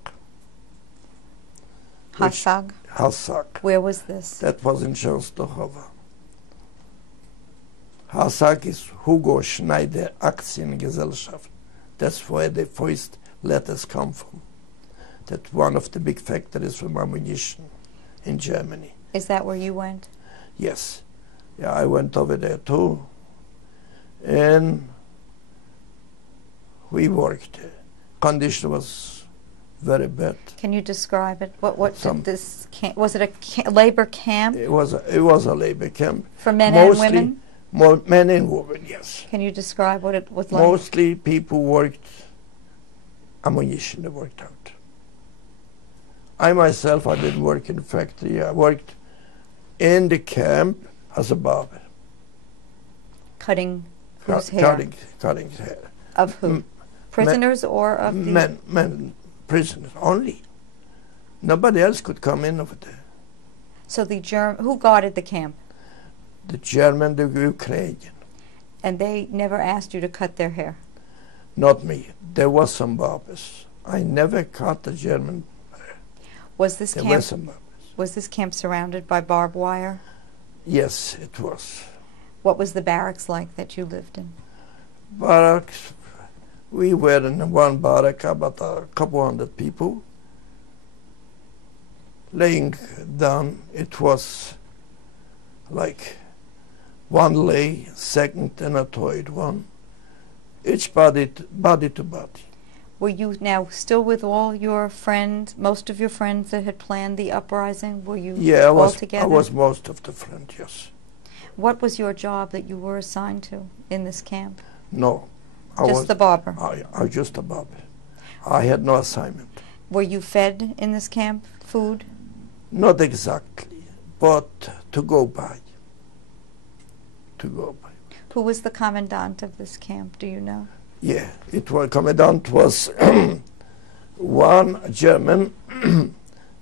Hasak? Hasak. Where was this? That was in Częstochowa. Hasak is Hugo Schneider Aktiengesellschaft. That's where the first letters come from. That's one of the big factories for ammunition in Germany. Is that where you went? Yes. Yeah, I went over there too. And we worked. Condition was very bad. Can you describe it? What did this camp, was it a labor camp? It was a labor camp. For men and women? Men and women, yes. Can you describe what it was like? Mostly people worked ammunition, they worked out. I myself, I didn't work in the factory. I worked in the camp as a barber. Cutting whose hair? Cutting hair. Of who? Prisoners or of the... Men, prisoners only. Nobody else could come in over there. So who guarded the camp? The German, the Ukrainian. And they never asked you to cut their hair? Not me. There was some barbers. I never cut the German hair. Was this there camp? were some barbers. Was this camp surrounded by barbed wire? Yes, it was. What was the barracks like that you lived in? Barracks. We were in one barrack, about a couple hundred people. Laying down, it was like one lay, second and a third one. Each body to body. Were you now still with all your friends, most of your friends that had planned the uprising? Were you all together? I was most of the friends, yes. What was your job that you were assigned to in this camp? No. Just the barber? I was just a barber. I had no assignment. Were you fed in this camp, food? Not exactly, but to go by. To go by. Who was the commandant of this camp, do you know? Yeah, commandant was one German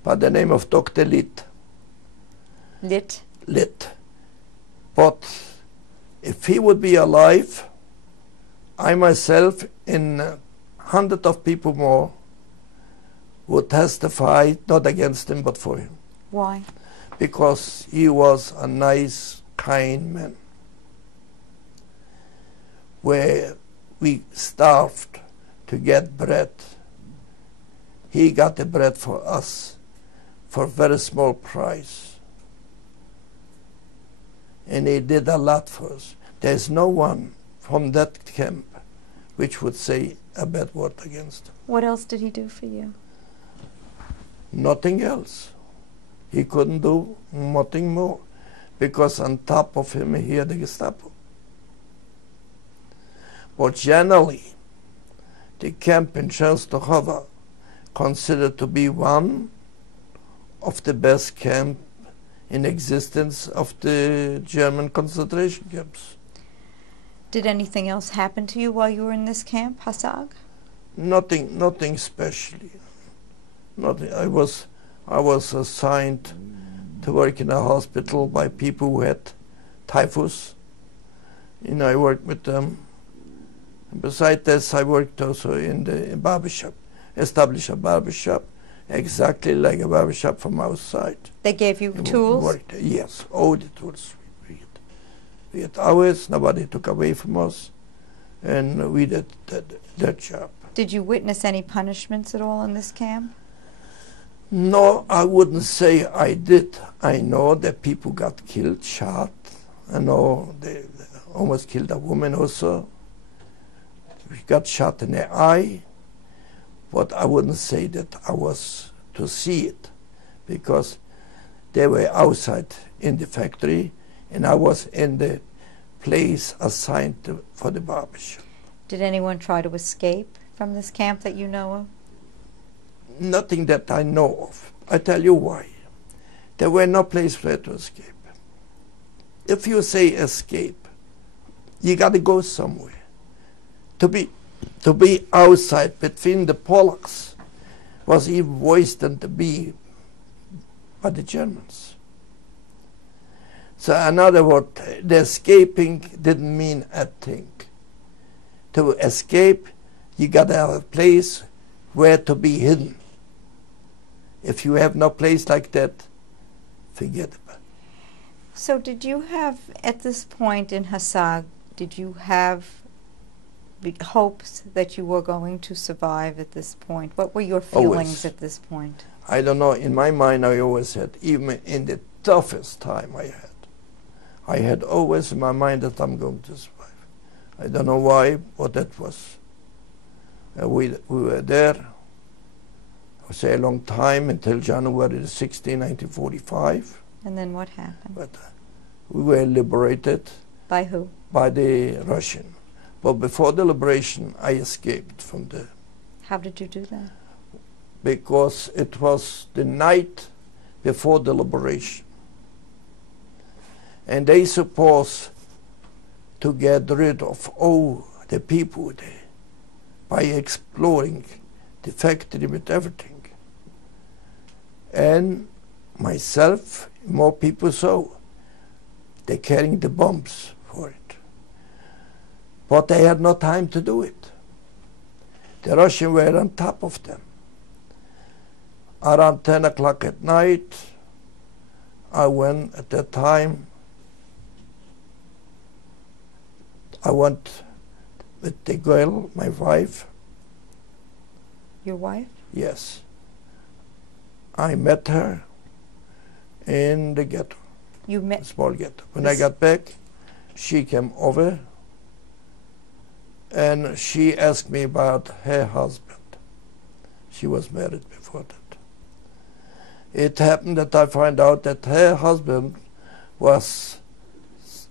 by the name of Dr. Litt. Litt? Litt. But if he would be alive, I myself and hundreds of people more would testify not against him but for him. Why? Because he was a nice, kind man. Where we starved to get bread, he got the bread for us for a very small price. And he did a lot for us. There's no one from that camp which would say a bad word against him. What else did he do for you? Nothing else. He couldn't do nothing more, because on top of him he had the Gestapo. But generally, the camp in Częstochowa considered to be one of the best camps in existence of the German concentration camps. Did anything else happen to you while you were in this camp, Hasag? Nothing specially. Nothing. I was assigned to work in a hospital by people who had typhus, and I worked with them. And besides this, I worked also in the barbershop, established a barbershop, exactly like a barbershop from outside. They gave you tools? Yes, all the tools. We had ours, nobody took away from us, and we did that job. Did you witness any punishments at all in this camp? No, I wouldn't say I did. I know that people got killed, shot. I know they almost killed a woman also. She got shot in the eye, but I wouldn't say that I was to see it, because they were outside in the factory, and I was in the place assigned for the barbershop. Did anyone try to escape from this camp that you know of? Nothing that I know of. I tell you why. There were no place where to escape. If you say escape, you got to go somewhere. To be outside between the Polacks was even worse than to be by the Germans. So in other words, the escaping didn't mean a thing. To escape, you got to have a place where to be hidden. If you have no place like that, forget about it. So did you have, at this point in Hasag, did you have hopes that you were going to survive at this point? What were your feelings Always. at this point? I don't know. In my mind, I always had, even in the toughest time I had always in my mind that I'm going to survive. I don't know why, but that was. We were there, I would say a long time, until January 16, 1945. And then what happened? But we were liberated. By who? By the Russian. But before the liberation, I escaped from the... How did you do that? Because it was the night before the liberation. And they supposed to get rid of all the people there by exploring the factory with everything. And myself, more people so. They're carrying the bombs for it. But they had no time to do it. The Russians were on top of them. Around 10 o'clock at night, I went at that time, I went with the girl, my wife. Your wife? Yes. I met her in the ghetto. You met? Small ghetto. When I got back, she came over and she asked me about her husband. She was married before that. It happened that I found out that her husband was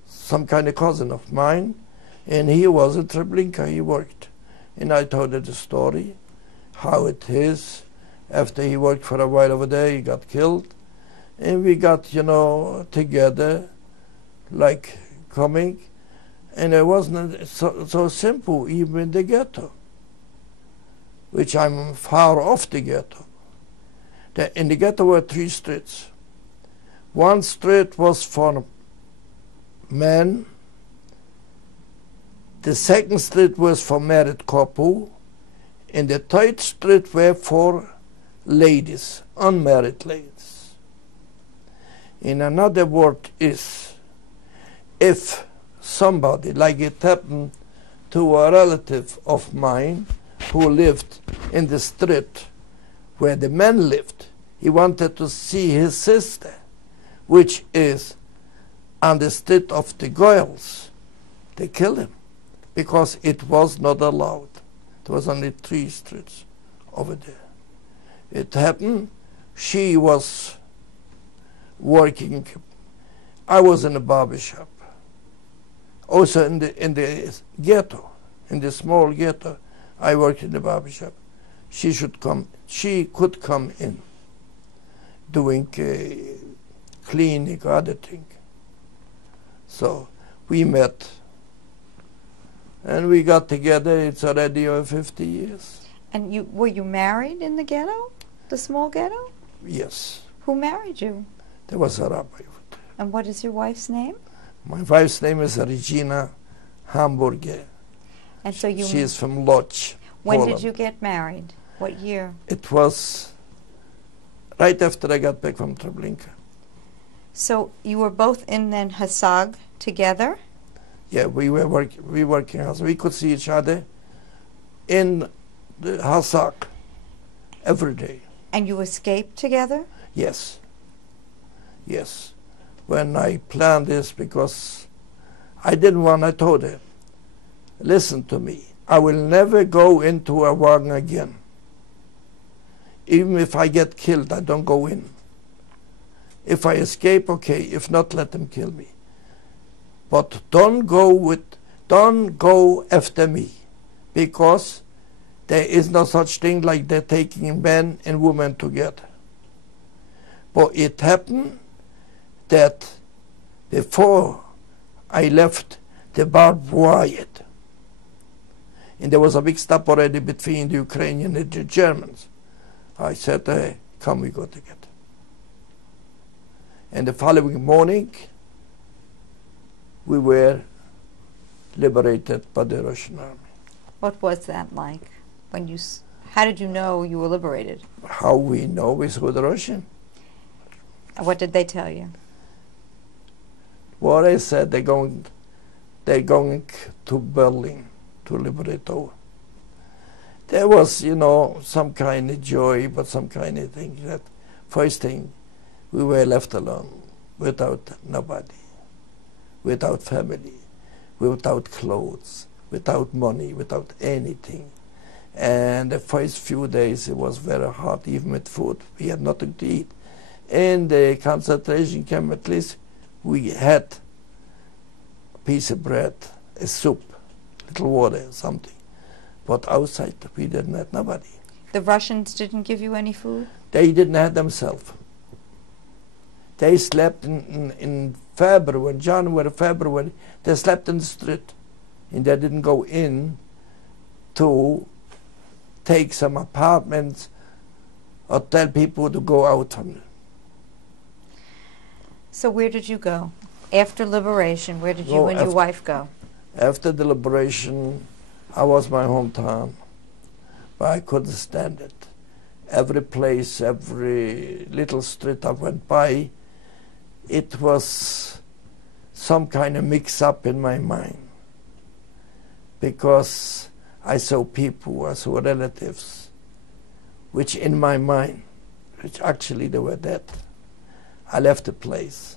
some kind of cousin of mine, and he was in Treblinka, he worked. And I told her the story, how it is. After he worked for a while over there, he got killed. And we got, you know, together, like coming. And it wasn't so simple, even in the ghetto, which I'm far off the ghetto. In the ghetto were 3 streets. One street was for men. The second street was for married couple. And the third street were for ladies, unmarried ladies. In another word is, if somebody, like it happened to a relative of mine who lived in the street where the men lived, he wanted to see his sister, which is on the street of the girls. They killed him because it was not allowed. There was only 3 streets over there. It happened, she was working, I was in a barber shop. Also in the ghetto, in the small ghetto, I worked in the barber shop. She could come in, doing cleaning, other thing. So we met And we got together, it's already over 50 years. And were you married in the ghetto? The small ghetto? Yes. Who married you? There was a rabbi. And what is your wife's name? My wife's name is Regina Hamburger. And so you... She is from Lodz, When Poland. did you get married? What year? It was right after I got back from Treblinka. So you were both in then Hasag together? Yeah, we were working as we could see each other in the Hasag every day. And you escaped together? Yes. Yes. When I planned this, because I didn't want, I told her, listen to me, I will never go into a wagon again. Even if I get killed, I don't go in. If I escape, okay. If not, let them kill me. But don't go after me, because there is no such thing like they're taking men and women together. But it happened that before I left, the barbed wire, and there was a big stop already between the Ukrainians and the Germans. I said, hey, come, we go together. And the following morning, we were liberated by the Russian army. What was that like? When you, how did you know you were liberated? How we know we saw the Russian? What did they tell you? Well, they said they're going to Berlin to liberate over. There was, you know, some kind of joy, but some kind of thing that first thing, we were left alone, without nobody, without family, without clothes, without money, without anything. And the first few days it was very hard, even with food. We had nothing to eat. In the concentration camp, at least, we had a piece of bread, a soup, little water, something. But outside, we didn't have nobody. The Russians didn't give you any food? They didn't have themselves. They slept in February, January, February, they slept in the street. And they didn't go in to take some apartments or tell people to go out from them. So where did you go? After liberation, where did you and your wife go? After the liberation, I was my hometown, but I couldn't stand it. Every place, every little street I went by, it was some kind of mix-up in my mind, because I saw people, I saw relatives, which in my mind, which actually they were dead. I left the place.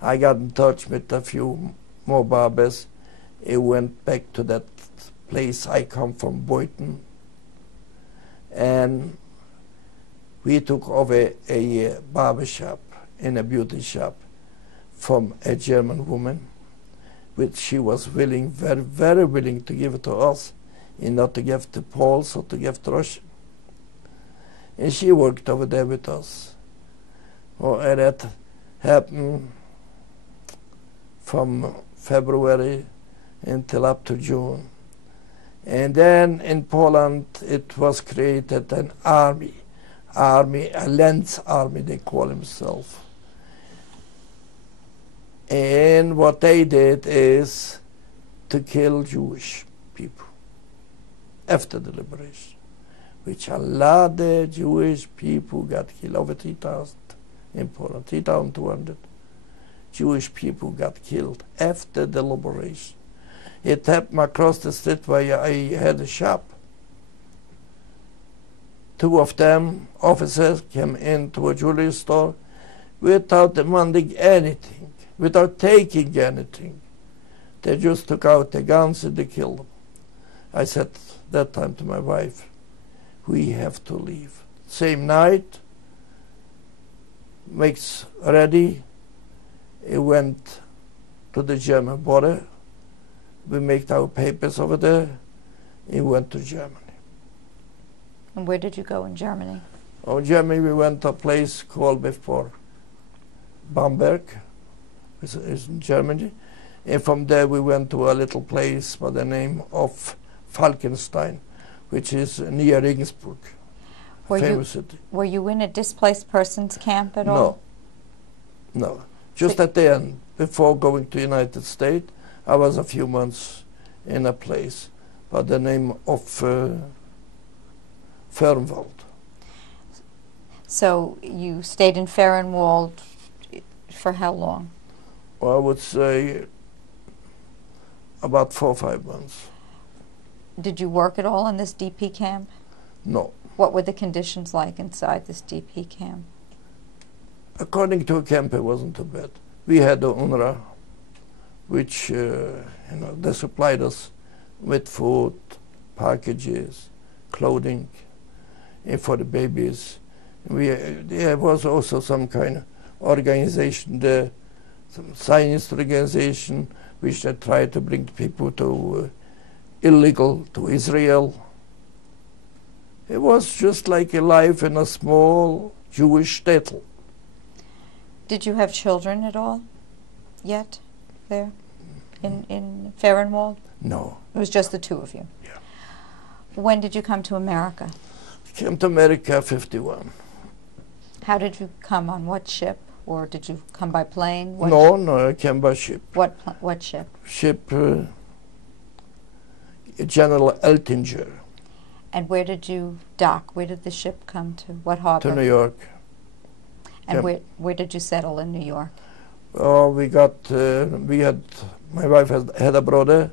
I got in touch with a few more barbers. I went back to that place I come from, Boyton, and we took over a barber shop in a beauty shop from a German woman, which she was willing, very, very willing to give it to us, and not to give to Poles or to give to Russian. And she worked over there with us. Oh, and that happened from February until up to June. And then in Poland it was created an army, a Lance army they call themselves. And what they did is to kill Jewish people after the liberation, which a lot of Jewish people got killed, over 3,000 in Poland, 3,200 Jewish people got killed after the liberation. It happened across the street where I had a shop. Two of them, officers, came into a jewelry store without demanding anything, without taking anything. They just took out the guns and they killed them. I said that time to my wife, we have to leave. Same night, makes ready, he went to the German border. We made our papers over there. He went to Germany. And where did you go in Germany? Oh, Germany, we went to a place called before Bamberg, is in Germany. And from there we went to a little place by the name of Falkenstein, which is near Regensburg, famous city. Were you in a displaced persons camp at all? No. Just at the end, before going to the United States, I was a few months in a place by the name of Fernwald. So you stayed in Fehrenwald for how long? Well, I would say about 4 or 5 months. Did you work at all in this DP camp? No. What were the conditions like inside this DP camp? According to a camp, it wasn't too bad. We had the UNRWA, which they supplied us with food, packages, clothing, and for the babies. There was also some kind of organization there, some Zionist organization, which they tried to bring people to illegal to Israel. It was just like a life in a small Jewish shtetl. Did you have children at all yet there in Fehrenwald? No. It was just the two of you? Yeah. When did you come to America? I came to America 51. How did you come? On what ship? Or did you come by plane? No, I came by ship. What ship? Ship General Eltinger. And where did you dock? Where did the ship come to? What harbor? To New York. And where did you settle in New York? Oh, my wife had a brother,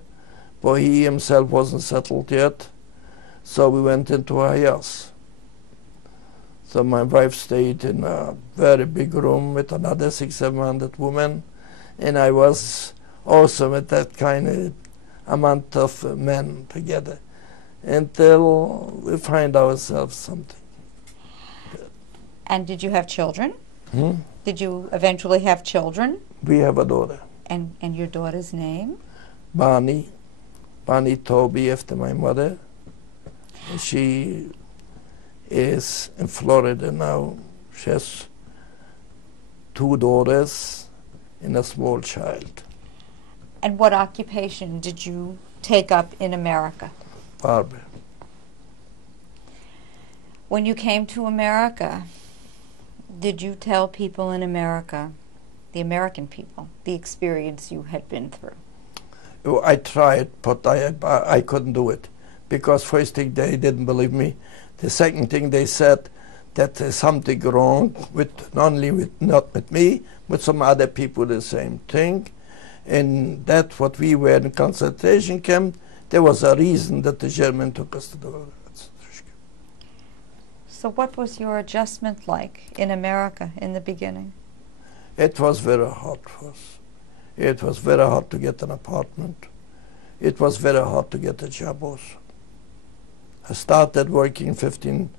but he himself wasn't settled yet, so we went into a house. So my wife stayed in a very big room with another 600-700 women, and I was also with that kind of amount of men together until we find ourselves something. And did you have children? Hmm? Did you eventually have children? We have a daughter. And your daughter's name? Bani Toby, after my mother. She is in Florida now. She has 2 daughters and a small child. And what occupation did you take up in America? Barber. When you came to America, did you tell people in America, the American people, the experience you had been through? Oh, I tried, but I couldn't do it. Because first thing, they didn't believe me. The second thing, they said that there's something wrong not with me, but some other people the same thing. And that's what we were in concentration camp. There was a reason that the German took us to the concentration camp. So what was your adjustment like in America in the beginning? It was very hard for us. It was very hard to get an apartment. It was very hard to get a job also. I started working $15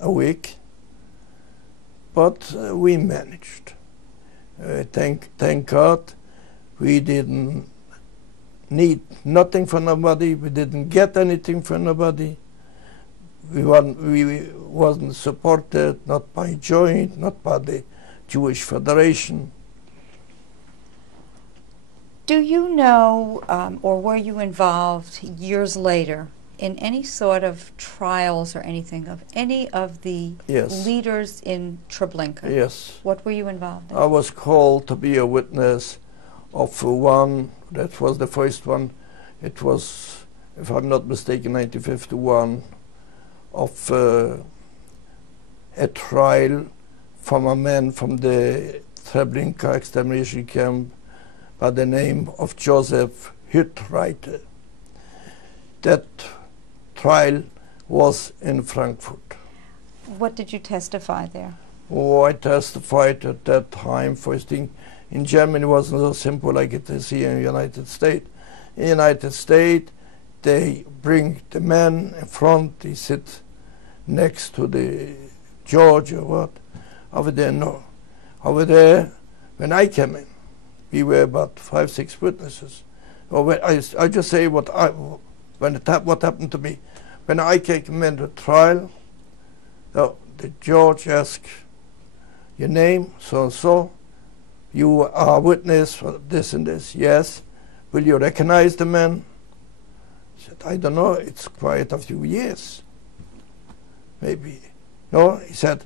a week, but we managed. Thank God we didn't need nothing from nobody. We didn't get anything from nobody. We wasn't supported, not by Joint, not by the Jewish Federation. Do you know, or were you involved years later in any sort of trials or anything of any of the leaders in Treblinka? Yes. What were you involved in? I was called to be a witness of one, that was the first one. It was, if I'm not mistaken, 1951, of a trial from a man from the Treblinka extermination camp by the name of Joseph Hittreiter. That trial was in Frankfurt. What did you testify there? Oh, I testified at that time. First thing, in Germany it wasn't so simple like it is here in the United States. In the United States, they bring the man in front, he sits next to the judge or what. Over there, no. Over there, when I came in, we were about 5, 6 witnesses. I just say what happened to me. When I came into trial, the judge asked your name, so and so, You are a witness for this and this. Yes. Will you recognize the man? I said, I don't know. It's quite a few years. Maybe. No, he said,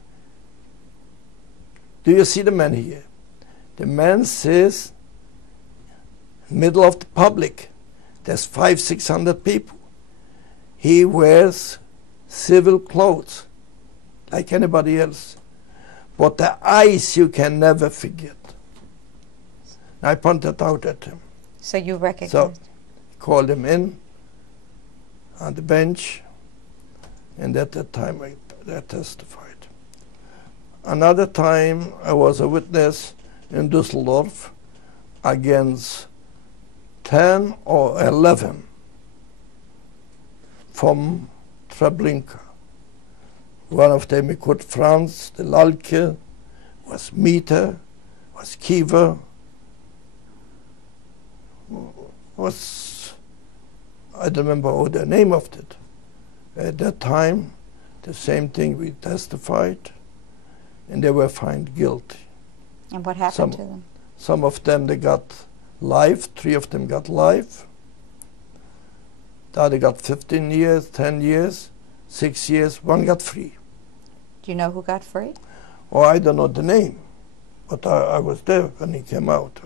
do you see the man here? The man says, middle of the public. There's 500-600 people. He wears civil clothes like anybody else. But the eyes you can never forget. I pointed out at him. So you recognized? So called him in on the bench, and at that time I testified. Another time I was a witness in Düsseldorf against 10 or 11 from Treblinka. One of them, could Franz, the Lalke, was Mieter, was Kiever, was, I don't remember all the name of it. At that time, the same thing we testified, and they were found guilty. And what happened to them? Some of them, they got life, 3 of them got life. The other got 15 years, 10 years, 6 years, 1 got free. Do you know who got free? Oh, I don't know the name, but I was there when he came out.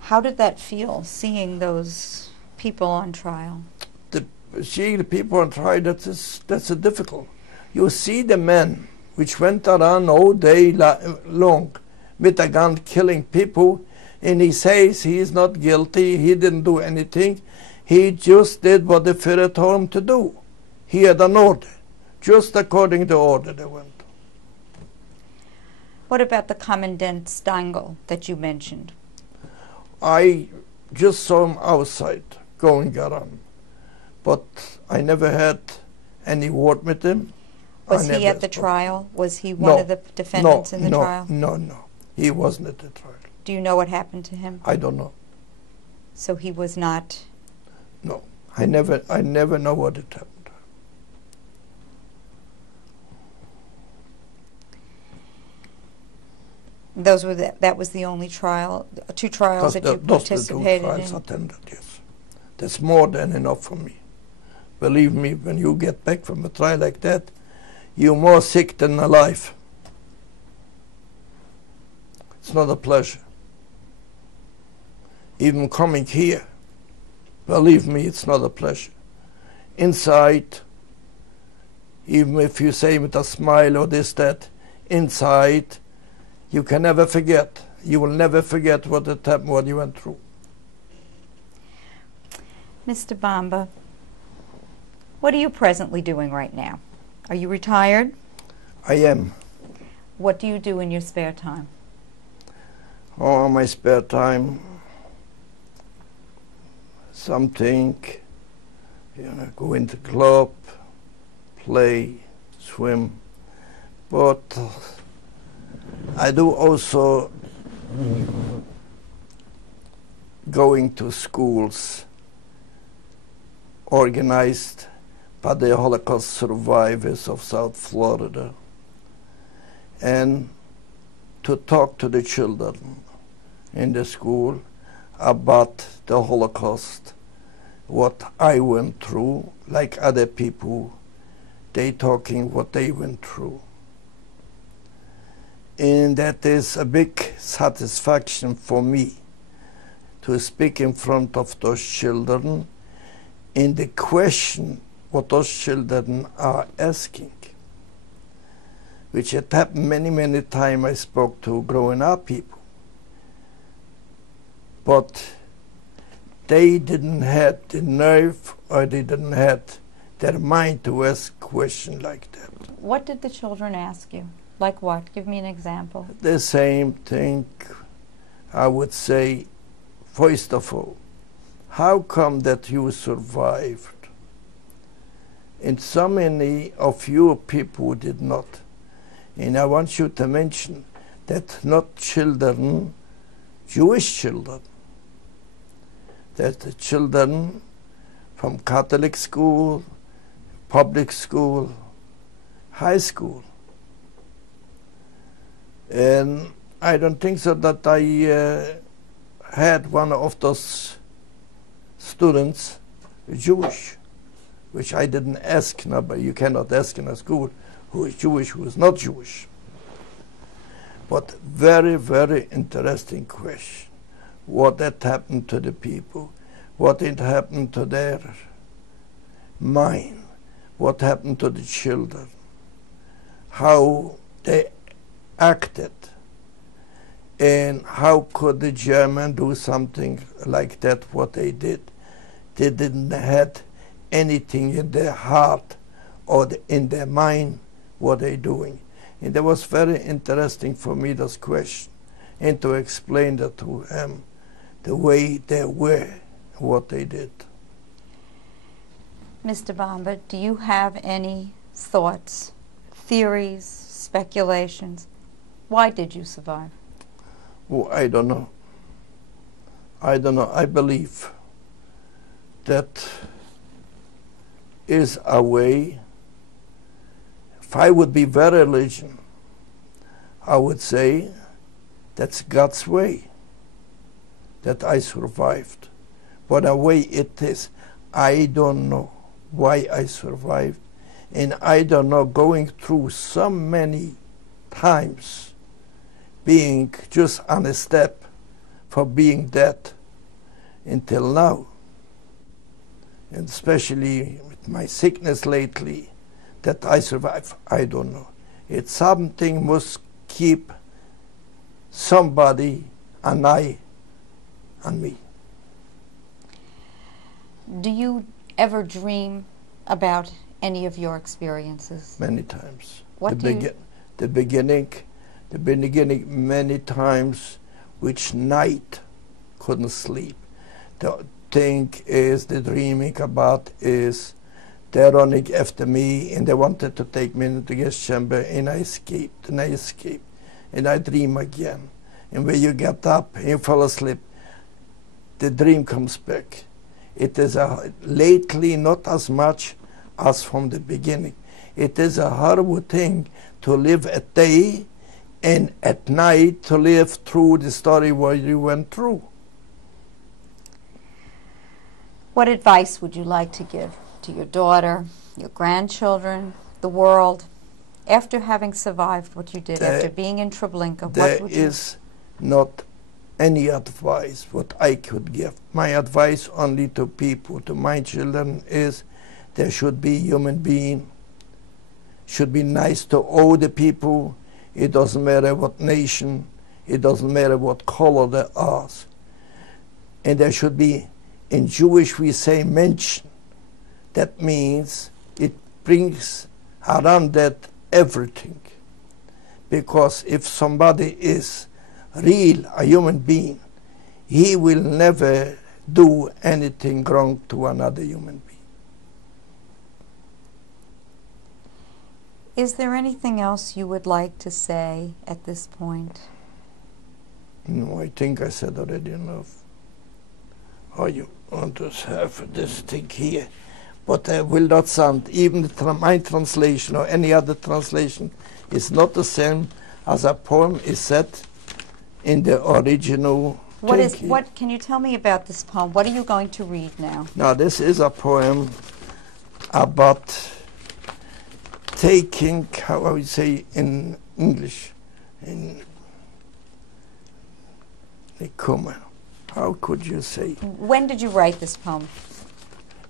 How did that feel, seeing those people on trial? Seeing the people on trial, that's a difficult. You see the men which went around all day long with a gun killing people, and he says he is not guilty, he didn't do anything, he just did what the Führer told him to do. He had an order, just according to the order they went. What about the Commandant Stangl that you mentioned? I just saw him outside, going around, but I never had any word with him. Was he at the trial? Was he one of the defendants in the trial? No. He wasn't at the trial. Do you know what happened to him? I don't know. So he was not? No. I never know what had happened. That was the only trial, 2 trials that you participated in? Those 2 trials attended, yes. That's more than enough for me. Believe me, when you get back from a trial like that, you're more sick than alive. It's not a pleasure. Even coming here, believe me, it's not a pleasure. Inside, even if you say with a smile or this, that, inside, you can never forget. You will never forget what happened, what you went through. Mr. Bomba, what are you presently doing right now? Are you retired? I am. What do you do in your spare time? Oh, my spare time, something, go into the club, play, swim, but I do also going to schools organized by the Holocaust survivors of South Florida, and to talk to the children in the school about the Holocaust, what I went through, like other people, they talking what they went through. And that is a big satisfaction for me to speak in front of those children in the question what those children are asking, which had happened many times. I spoke to growing up people, but they didn't have the nerve, or they didn't have their mind to ask questions like that. What did the children ask you? Like what? Give me an example. The same thing, I would say, first of all, how come that you survived? And so many of you people did not. And I want you to mention that not children, Jewish children, that the children from Catholic school, public school, high school. And I don't think so that I had one of those students Jewish, which I didn't ask. No, but you cannot ask in a school who is Jewish, who is not Jewish. But very, very interesting question. What had happened to the people? What had happened to their mind? What happened to the children? How they acted? And how could the German do something like that, what they did? They didn't have anything in their heart or in their mind what they're doing. And that was very interesting for me, this question, and to explain that to him, the way they were, what they did. Mr. Bomba, do you have any thoughts, theories, speculations? Why did you survive? Oh, I don't know. I don't know. I believe that is a way. If I would be very religious, I would say that's God's way that I survived. But the way it is, I don't know why I survived. And I don't know, going through so many times, being just on a step for being dead until now. And especially with my sickness lately, that I survive, I don't know. It's something must keep somebody, an eye on me. Do you ever dream about any of your experiences? Many times. What do you... The beginning, many times, which night couldn't sleep. The thing is, the dreaming about is, they're running after me, and they wanted to take me into the gas chamber, and I escaped, and I dream again. And when you get up and you fall asleep, the dream comes back. It is lately not as much as from the beginning. It is a horrible thing to live at day and at night to live through the story what you went through. What advice would you like to give to your daughter, your grandchildren, the world, after having survived what you did, after being in Treblinka? There is not any advice what I could give. My advice only to people, to my children, is there should be human being, should be nice to all the people. It doesn't matter what nation, it doesn't matter what color they are. And there should be, in Jewish we say mention. That means it brings around that everything. Because if somebody is real, a human being, he will never do anything wrong to another human being. Is there anything else you would like to say at this point? No, I think I said already enough. Oh, you want to have this thing here, but will not sound, even my translation or any other translation is not the same as a poem is said in the original. What can you tell me about this poem? What are you going to read now? Now this is a poem about taking, how I would say in English, in Nikoma. How could you say? When did you write this poem?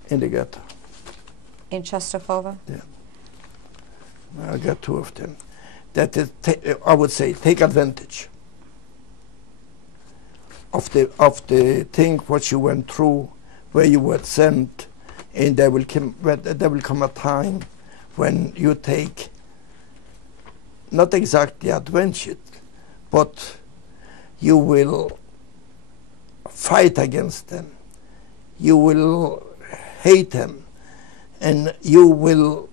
In the ghetto. In Częstochowa? Yeah. I got two of them. That is, I would say, take advantage of the thing what you went through, where you were sent, and there will come a time when you take not exactly advantage, but you will fight against them. You will hate them, and you will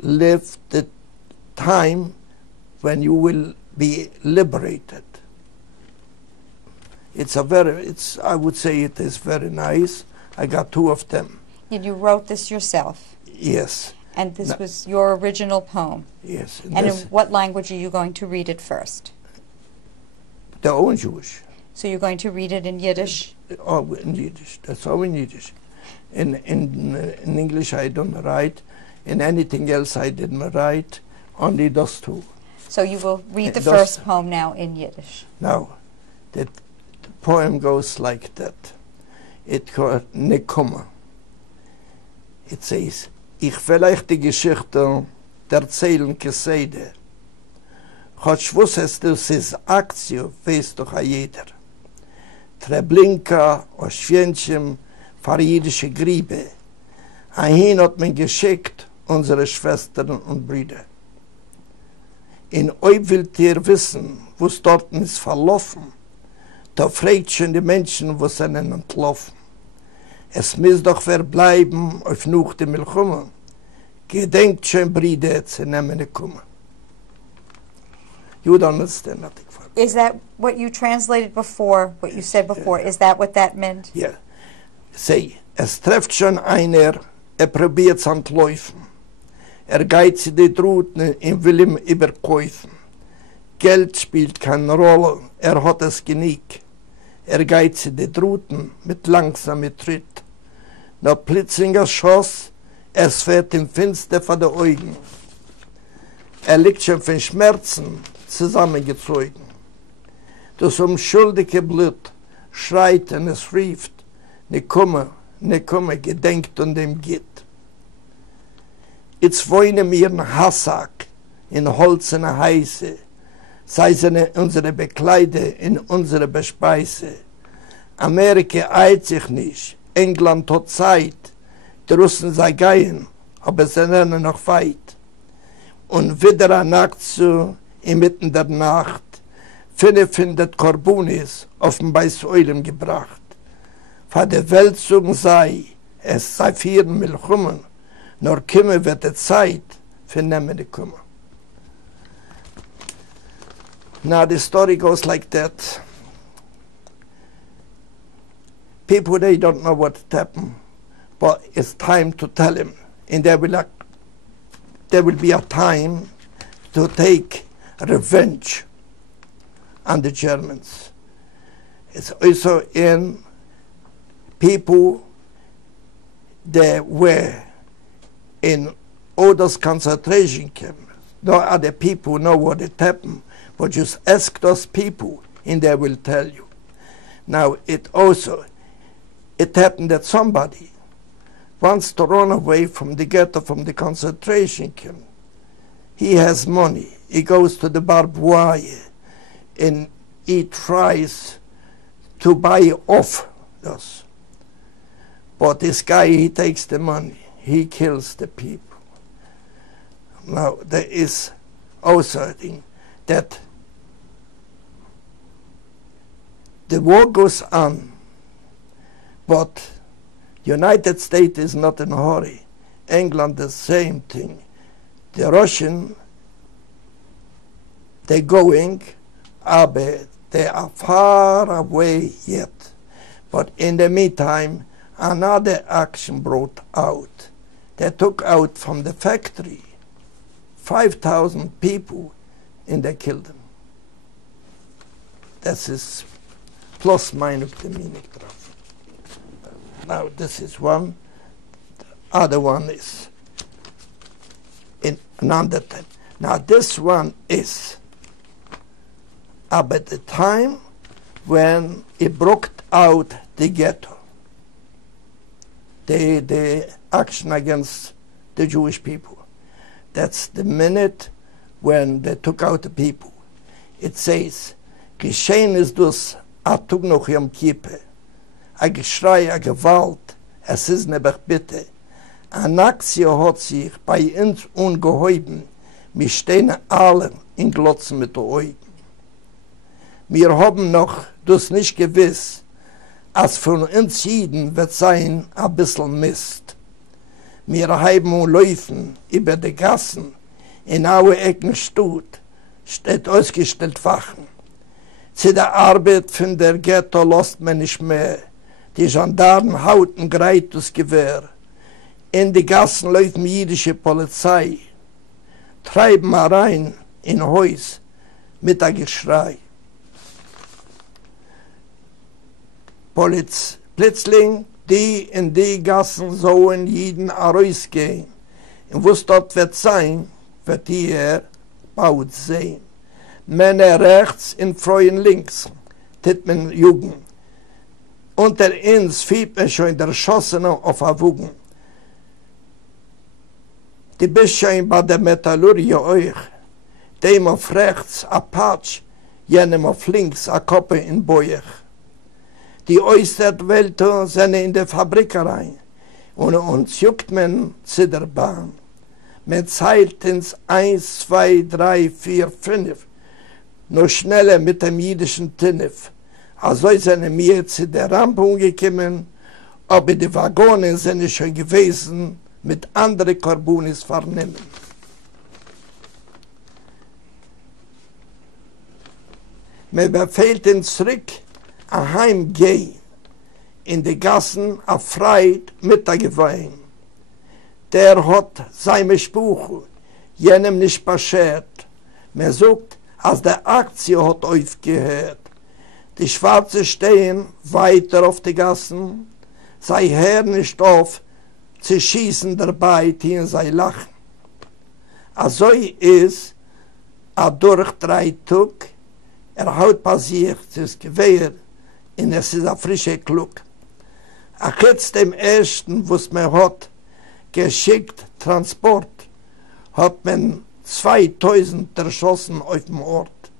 live the time when you will be liberated. I would say it is very nice. I got two of them. And you wrote this yourself? Yes. And this was your original poem? Yes. And in what language are you going to read it first? They're all Jewish. So you're going to read it in Yiddish? All in Yiddish. That's all in Yiddish. In English I don't write. In anything else I didn't write. Only those two. So you will read the first poem now in Yiddish. Now, the poem goes like that. It called Nekoma. It says, Ich will euch die Geschichte erzählen, Geseide. Choć wusstest du, es ist Aktion, weiß doch jeder. Treblinka, Oświęcim, faridische Griebe. Ahin hat man geschickt, unsere Schwestern und Brüder. In euch willt ihr wissen, wo's dort ist verlaufen. Da fragt schon die Menschen, wo sie entlaufen. Es muss doch verbleiben auf noch dem Milchumme. Gedenkt schon, Brüder, zu nehmen kommen. You don't understand nothing. Is that what you translated before, what you said before? Is that what that meant? Ja. Sei, es trifft schon einer, probiert's antläufen. Geht zu die Druten und will ihm überkäufen. Geld spielt keine Rolle, hat es genick. Geht zu die Druten mit langsamem Tritt. Noch plötzlicher Schoss, es fährt im Finster vor den Augen. Liegt schon von Schmerzen zusammengezogen. Das unschuldige Blut schreit und es rieft, ne komme, gedenkt und dem Gitt. Jetzt wohnen wir in Hassack, in holzene Heiße, sei seine unsere Bekleide, in unsere Bespeise. Amerika eilt sich nicht, England hat Zeit, die Russen sei gehen, aber sie rennen noch weit. Und wieder eine Nacht zu, inmitten der Nacht, findet Korbunis auf dem Beißeulen gebracht. Vor der Welt zum sei, es sei 4 Milchummen, nur kümmern wird die Zeit für nehmende Kummer. Now the story goes like that. People, they don't know what happened, but it's time to tell them. And there will be a time to take revenge on the Germans. It's also in people that were in all those concentration camps. No other people know what it happened, but just ask those people and they will tell you. Now it happened that somebody wants to run away from the ghetto, from the concentration camp. He has money. He goes to the barbed wire and he tries to buy off us. But this guy, he takes the money. He kills the people. Now, there is also a thing that the war goes on, but United States is not in a hurry. England, the same thing. The Russian, they're going, but they are far away yet. But in the meantime, another action broke out. They took out from the factory 5,000 people and they killed them. That is plus minus the meaning. Now this is one. The other one is in another time. Now this one is about the time when it broke out the ghetto. The action against the Jewish people. That's the minute when they took out the people. It says, geschehen ist das a Tug noch Yom Kippur, a Geschrei, a Gewalt, es ist nebach bitte. An Aktion hat sich bei uns ungeheuben, wir stehen alle in Glotzen mit den Augen. Wir haben noch das nicht gewiss, als von uns Jiden wird sein a bissl Mist. Wir haben und laufen über die Gassen, in alle Ecken steht ausgestellt Wachen. Zu der Arbeit von der Ghetto lässt man nicht mehr. Die Gendarmen hauten greit das Gewehr. In die Gassen läuft jüdische Polizei. Treiben herein in Haus mit der Geschrei. Plötzlich die in die Gassen sollen jeden rausgehen. Und was dort wird sein, wird hier baut sehen. Männer rechts und Frauen links, tät man Jugend. Unter uns fiebt man schon der Schossene auf der Wogen. Die bist schon bei der Metallurgie euch, dem auf rechts a Patsch, jenem auf links a Koppe in Beuch. Die äußert Welt sind in der Fabrikerei und uns juckt man zu der Bahn. Man zeilt ins 1, 2, 3, 4, 5, noch schneller mit dem jüdischen Tinnef. Also sind wir zu der Rampe umgekommen, aber die Waggonen sind schon gewesen, mit anderen Karbonis vernehmen. Man befehlt ihn zurück, heimgehen, in die Gassen auf Freit Mittagwein. Der hat seine Spuche, jenem nicht beschert. Man sagt, als der Aktie hat aufgehört. Die Schwarze stehen weiter auf die Gassen, sei Herr nicht auf, zu schießen dabei, die sei lachen. Also ist, durch 3 Tage, hat passiert, das Gewehr, und es ist ein frischer Klug. Jetzt dem ersten, was man hat, geschickt Transport, hat man 2000 erschossen auf dem Ort.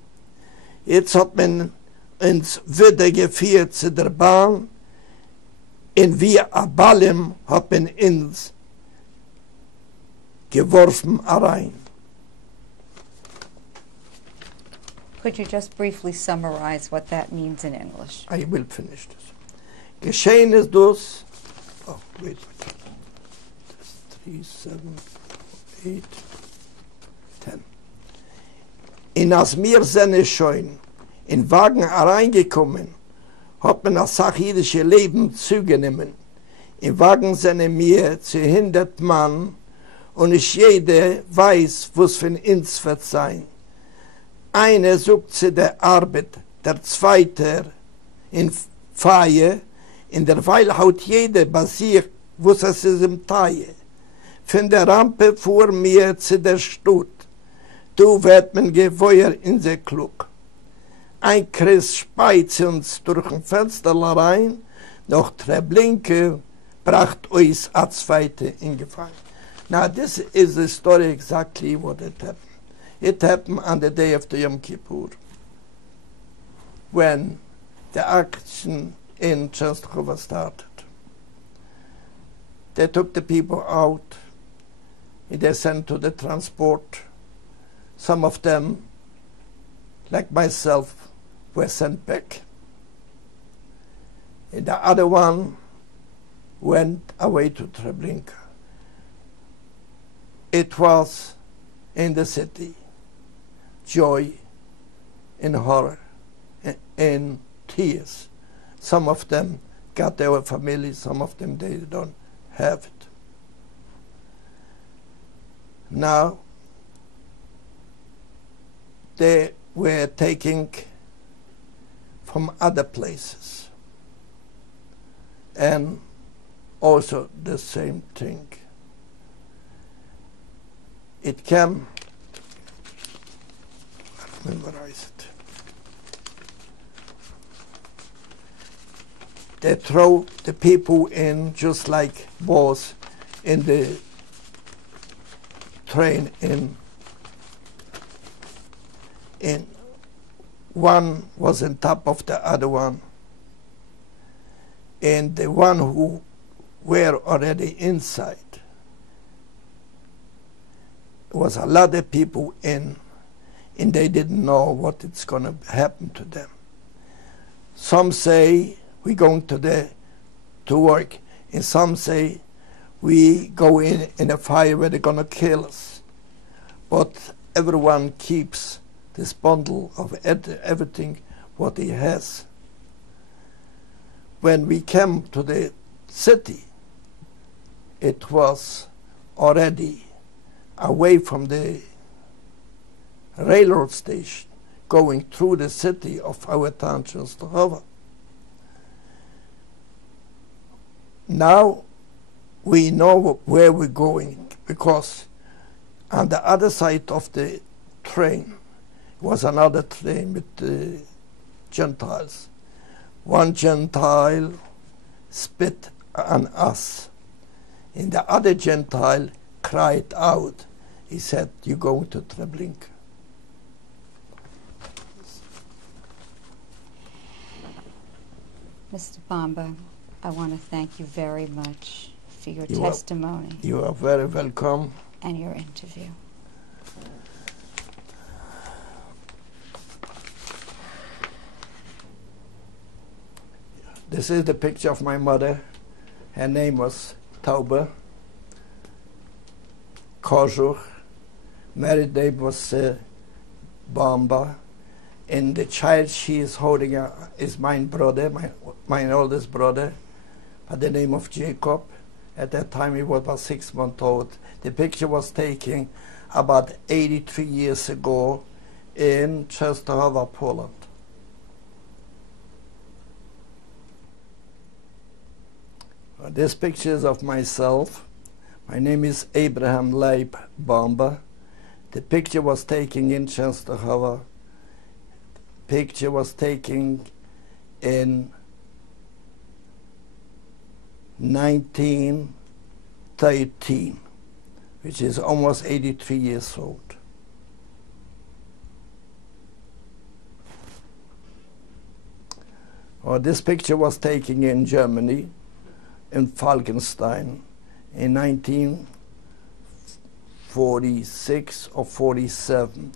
Jetzt hat man uns wieder geführt zu der Bahn, und wie ein Ballem hat man uns geworfen rein. Could you just briefly summarize what that means in English? I will finish this. Geschehen ist das, oh, wait, 3, 7, 8, 10. Und als wir sind schon in Wagen reingekommen, hat man das sachjüdische Leben zugenommen. Im Wagen sind wir zu 100 Mann und nicht jeder weiß, was für uns wird sein. Einer sucht zu der Arbeit, der zweite in Feier, in der Weile hat jeder basiert, was es ist im Teil. Von der Rampe fuhr mir zu der Stadt. Du wird man gefeuert in der Klug. Ein Christ speit uns durch ein Fenster rein, noch Treblinke bracht uns a zweite in Gefahr. Now this is the story exactly what it happened. It happened on the day of the Yom Kippur, when the action in Częstochowa started. They took the people out, they sent to the transport. Some of them, like myself, were sent back. And the other one went away to Treblinka. It was in the city, joy and horror and tears. Some of them got their family, some of them they don't have it. Now they were taking from other places, and also the same thing. It came, I'll memorize it. They throw the people in just like balls in the train in one was on top of the other one, and the one who were already inside was a lot of people in, and they didn't know what it's going to happen to them. Some say we're going to work, and some say we go in a fire where they're going to kill us. But everyone keeps this bundle of everything what he has. When we came to the city, it was already away from the railroad station, going through the city of our town, Częstochowa. now we know where we're going, because on the other side of the train was another train with Gentiles. One Gentile spit on us, and the other Gentile cried out. He said, "You're going to Treblinka." Mr. Bomba, I want to thank you very much for your You testimony You are very welcome. and your interview. This is the picture of my mother. Her name was Tauber Kozur. Married name was Bomba. And the child she is holding is my brother, my oldest brother, by the name of Jacob. At that time he was about 6 months old. The picture was taken about 83 years ago in Częstochowa, Poland. This picture is of myself. My name is Abraham Bomba. The picture was taken in Częstochowa. Picture was taken in 1913, which is almost 83 years old. This picture was taken in Germany, in Falkenstein, in 1946 or 47.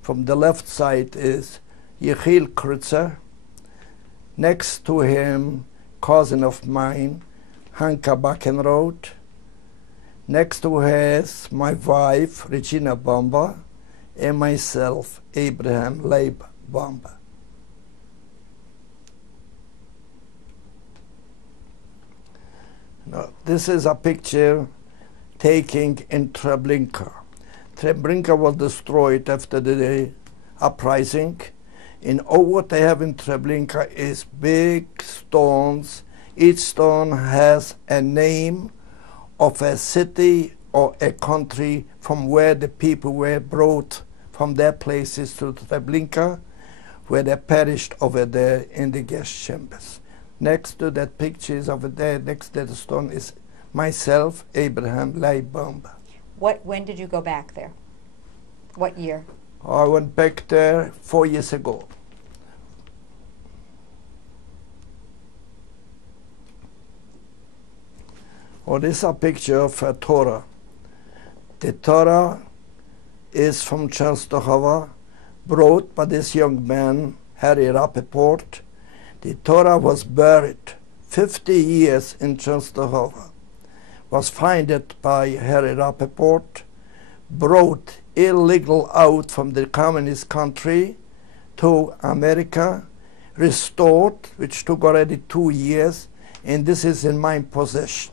From the left side is Jechiel Krutzer. Next to him, cousin of mine, Hanka Backenroth. Next to her is my wife, Regina Bomba, and myself, Abraham Bomba. Now, this is a picture taken in Treblinka. Treblinka was destroyed after the uprising. And all what they have in Treblinka is big stones. Each stone has a name of a city or a country from where the people were brought from their places to Treblinka, where they perished over there in the gas chambers. Next to that picture is over there, next to the stone, is myself, Abraham Bomba. When did you go back there? What year? I went back there 4 years ago. This is a picture of a Torah. The Torah is from Częstochowa, brought by this young man, Harry Rappaport. The Torah was buried 50 years in Częstochowa, was founded by Harry Rappaport, brought illegal out from the communist country to America, restored, which took already 2 years, and this is in my possession.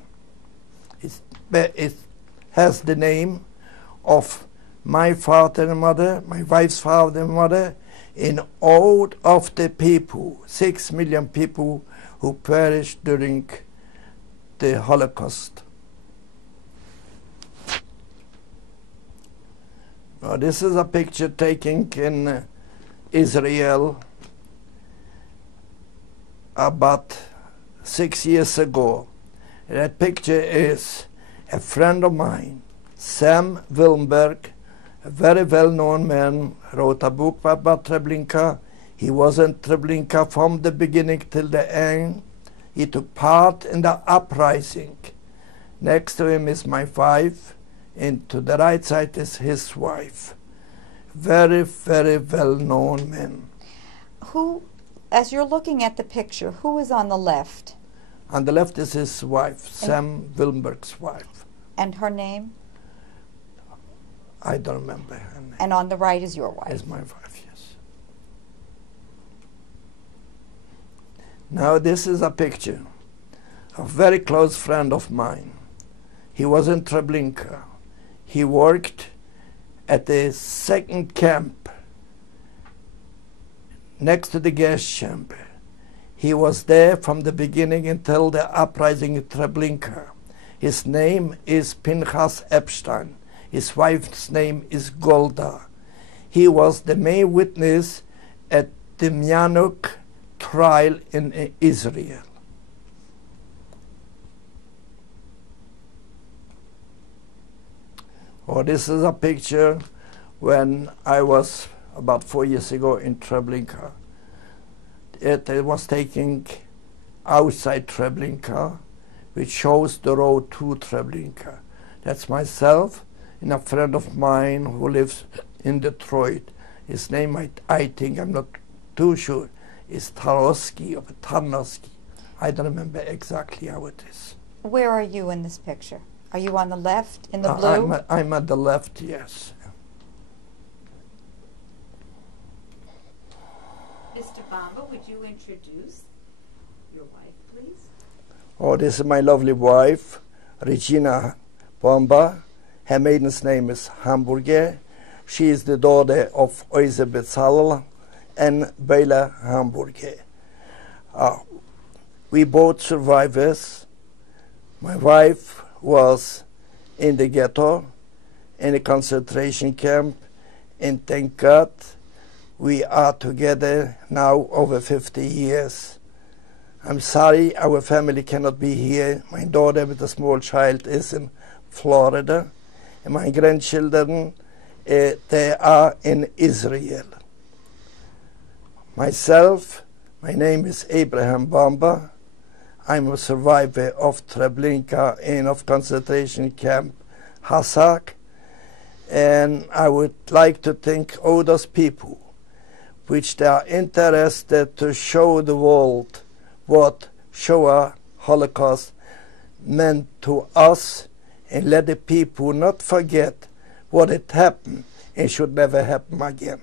It has the name of my father and mother, my wife's father and mother, and all of the people, 6 million people who perished during the Holocaust. Now, this is a picture taken in Israel about 6 years ago. That picture is a friend of mine, Sam Wilmberg, a very well-known man, wrote a book about Treblinka. He was in Treblinka from the beginning till the end. He took part in the uprising. Next to him is my wife, and to the right side is his wife. Very, very well-known man. Who, as you're looking at the picture, who is on the left? On the left is his wife, Sam Wilmberg's wife. And her name? I don't remember her name. And on the right is your wife? Is my wife, yes. Now this is a picture of a very close friend of mine. He was in Treblinka. He worked at the second camp next to the gas chamber. He was there from the beginning until the uprising in Treblinka. His name is Pinchas Epstein. His wife's name is Golda. He was the main witness at the Vannak trial in Israel. Oh, this is a picture when I was about 4 years ago in Treblinka. It was taken outside Treblinka, which shows the road to Treblinka. That's myself and a friend of mine who lives in Detroit. His name, I think, I'm not too sure, is Tarowski or Tarnowski. I don't remember exactly how it is. Where are you in this picture? Are you on the left, in the blue? I'm at the left, yes. Mr. Bomba, would you introduce your wife, please? Oh, this is my lovely wife, Regina Bomba. Her maiden's name is Hamburger. She is the daughter of Oise Bezalel and Bela Hamburger. We both survivors. My wife was in the ghetto, in a concentration camp, and thank God we are together now over 50 years. I'm sorry our family cannot be here. My daughter with a small child is in Florida, and my grandchildren, they are in Israel. Myself, my name is Abraham Bomba. I'm a survivor of Treblinka and of concentration camp Hasak, and I would like to thank all those people which they are interested to show the world what Shoah Holocaust meant to us, and let the people not forget what had happened and should never happen again.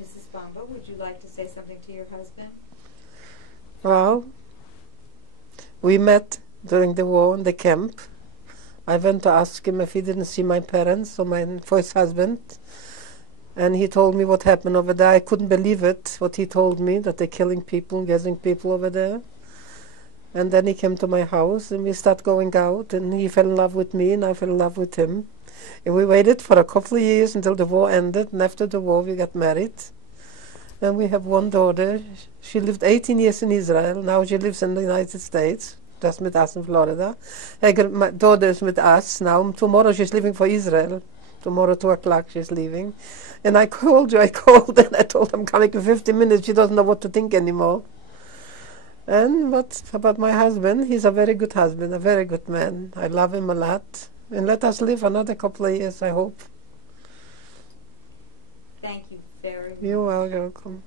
Mrs. Bomba, would you like to say something to your husband? Well, we met during the war in the camp. I went to ask him if he didn't see my parents or my first husband. And he told me what happened over there. I couldn't believe it, what he told me, that they're killing people, gassing people over there. And then he came to my house, and we started going out, and he fell in love with me, and I fell in love with him. And we waited for a couple of years until the war ended, and after the war we got married. And we have one daughter. She lived 18 years in Israel. Now she lives in the United States, just with us in Florida. My daughter is with us now. Tomorrow she's leaving for Israel. Tomorrow, 2 o'clock, she's leaving. And I called, and I told her I'm coming in 15 minutes. She doesn't know what to think anymore. And what about my husband? He's a very good husband, a very good man. I love him a lot. And let us live another couple of years, I hope. Thank you very much. You are welcome.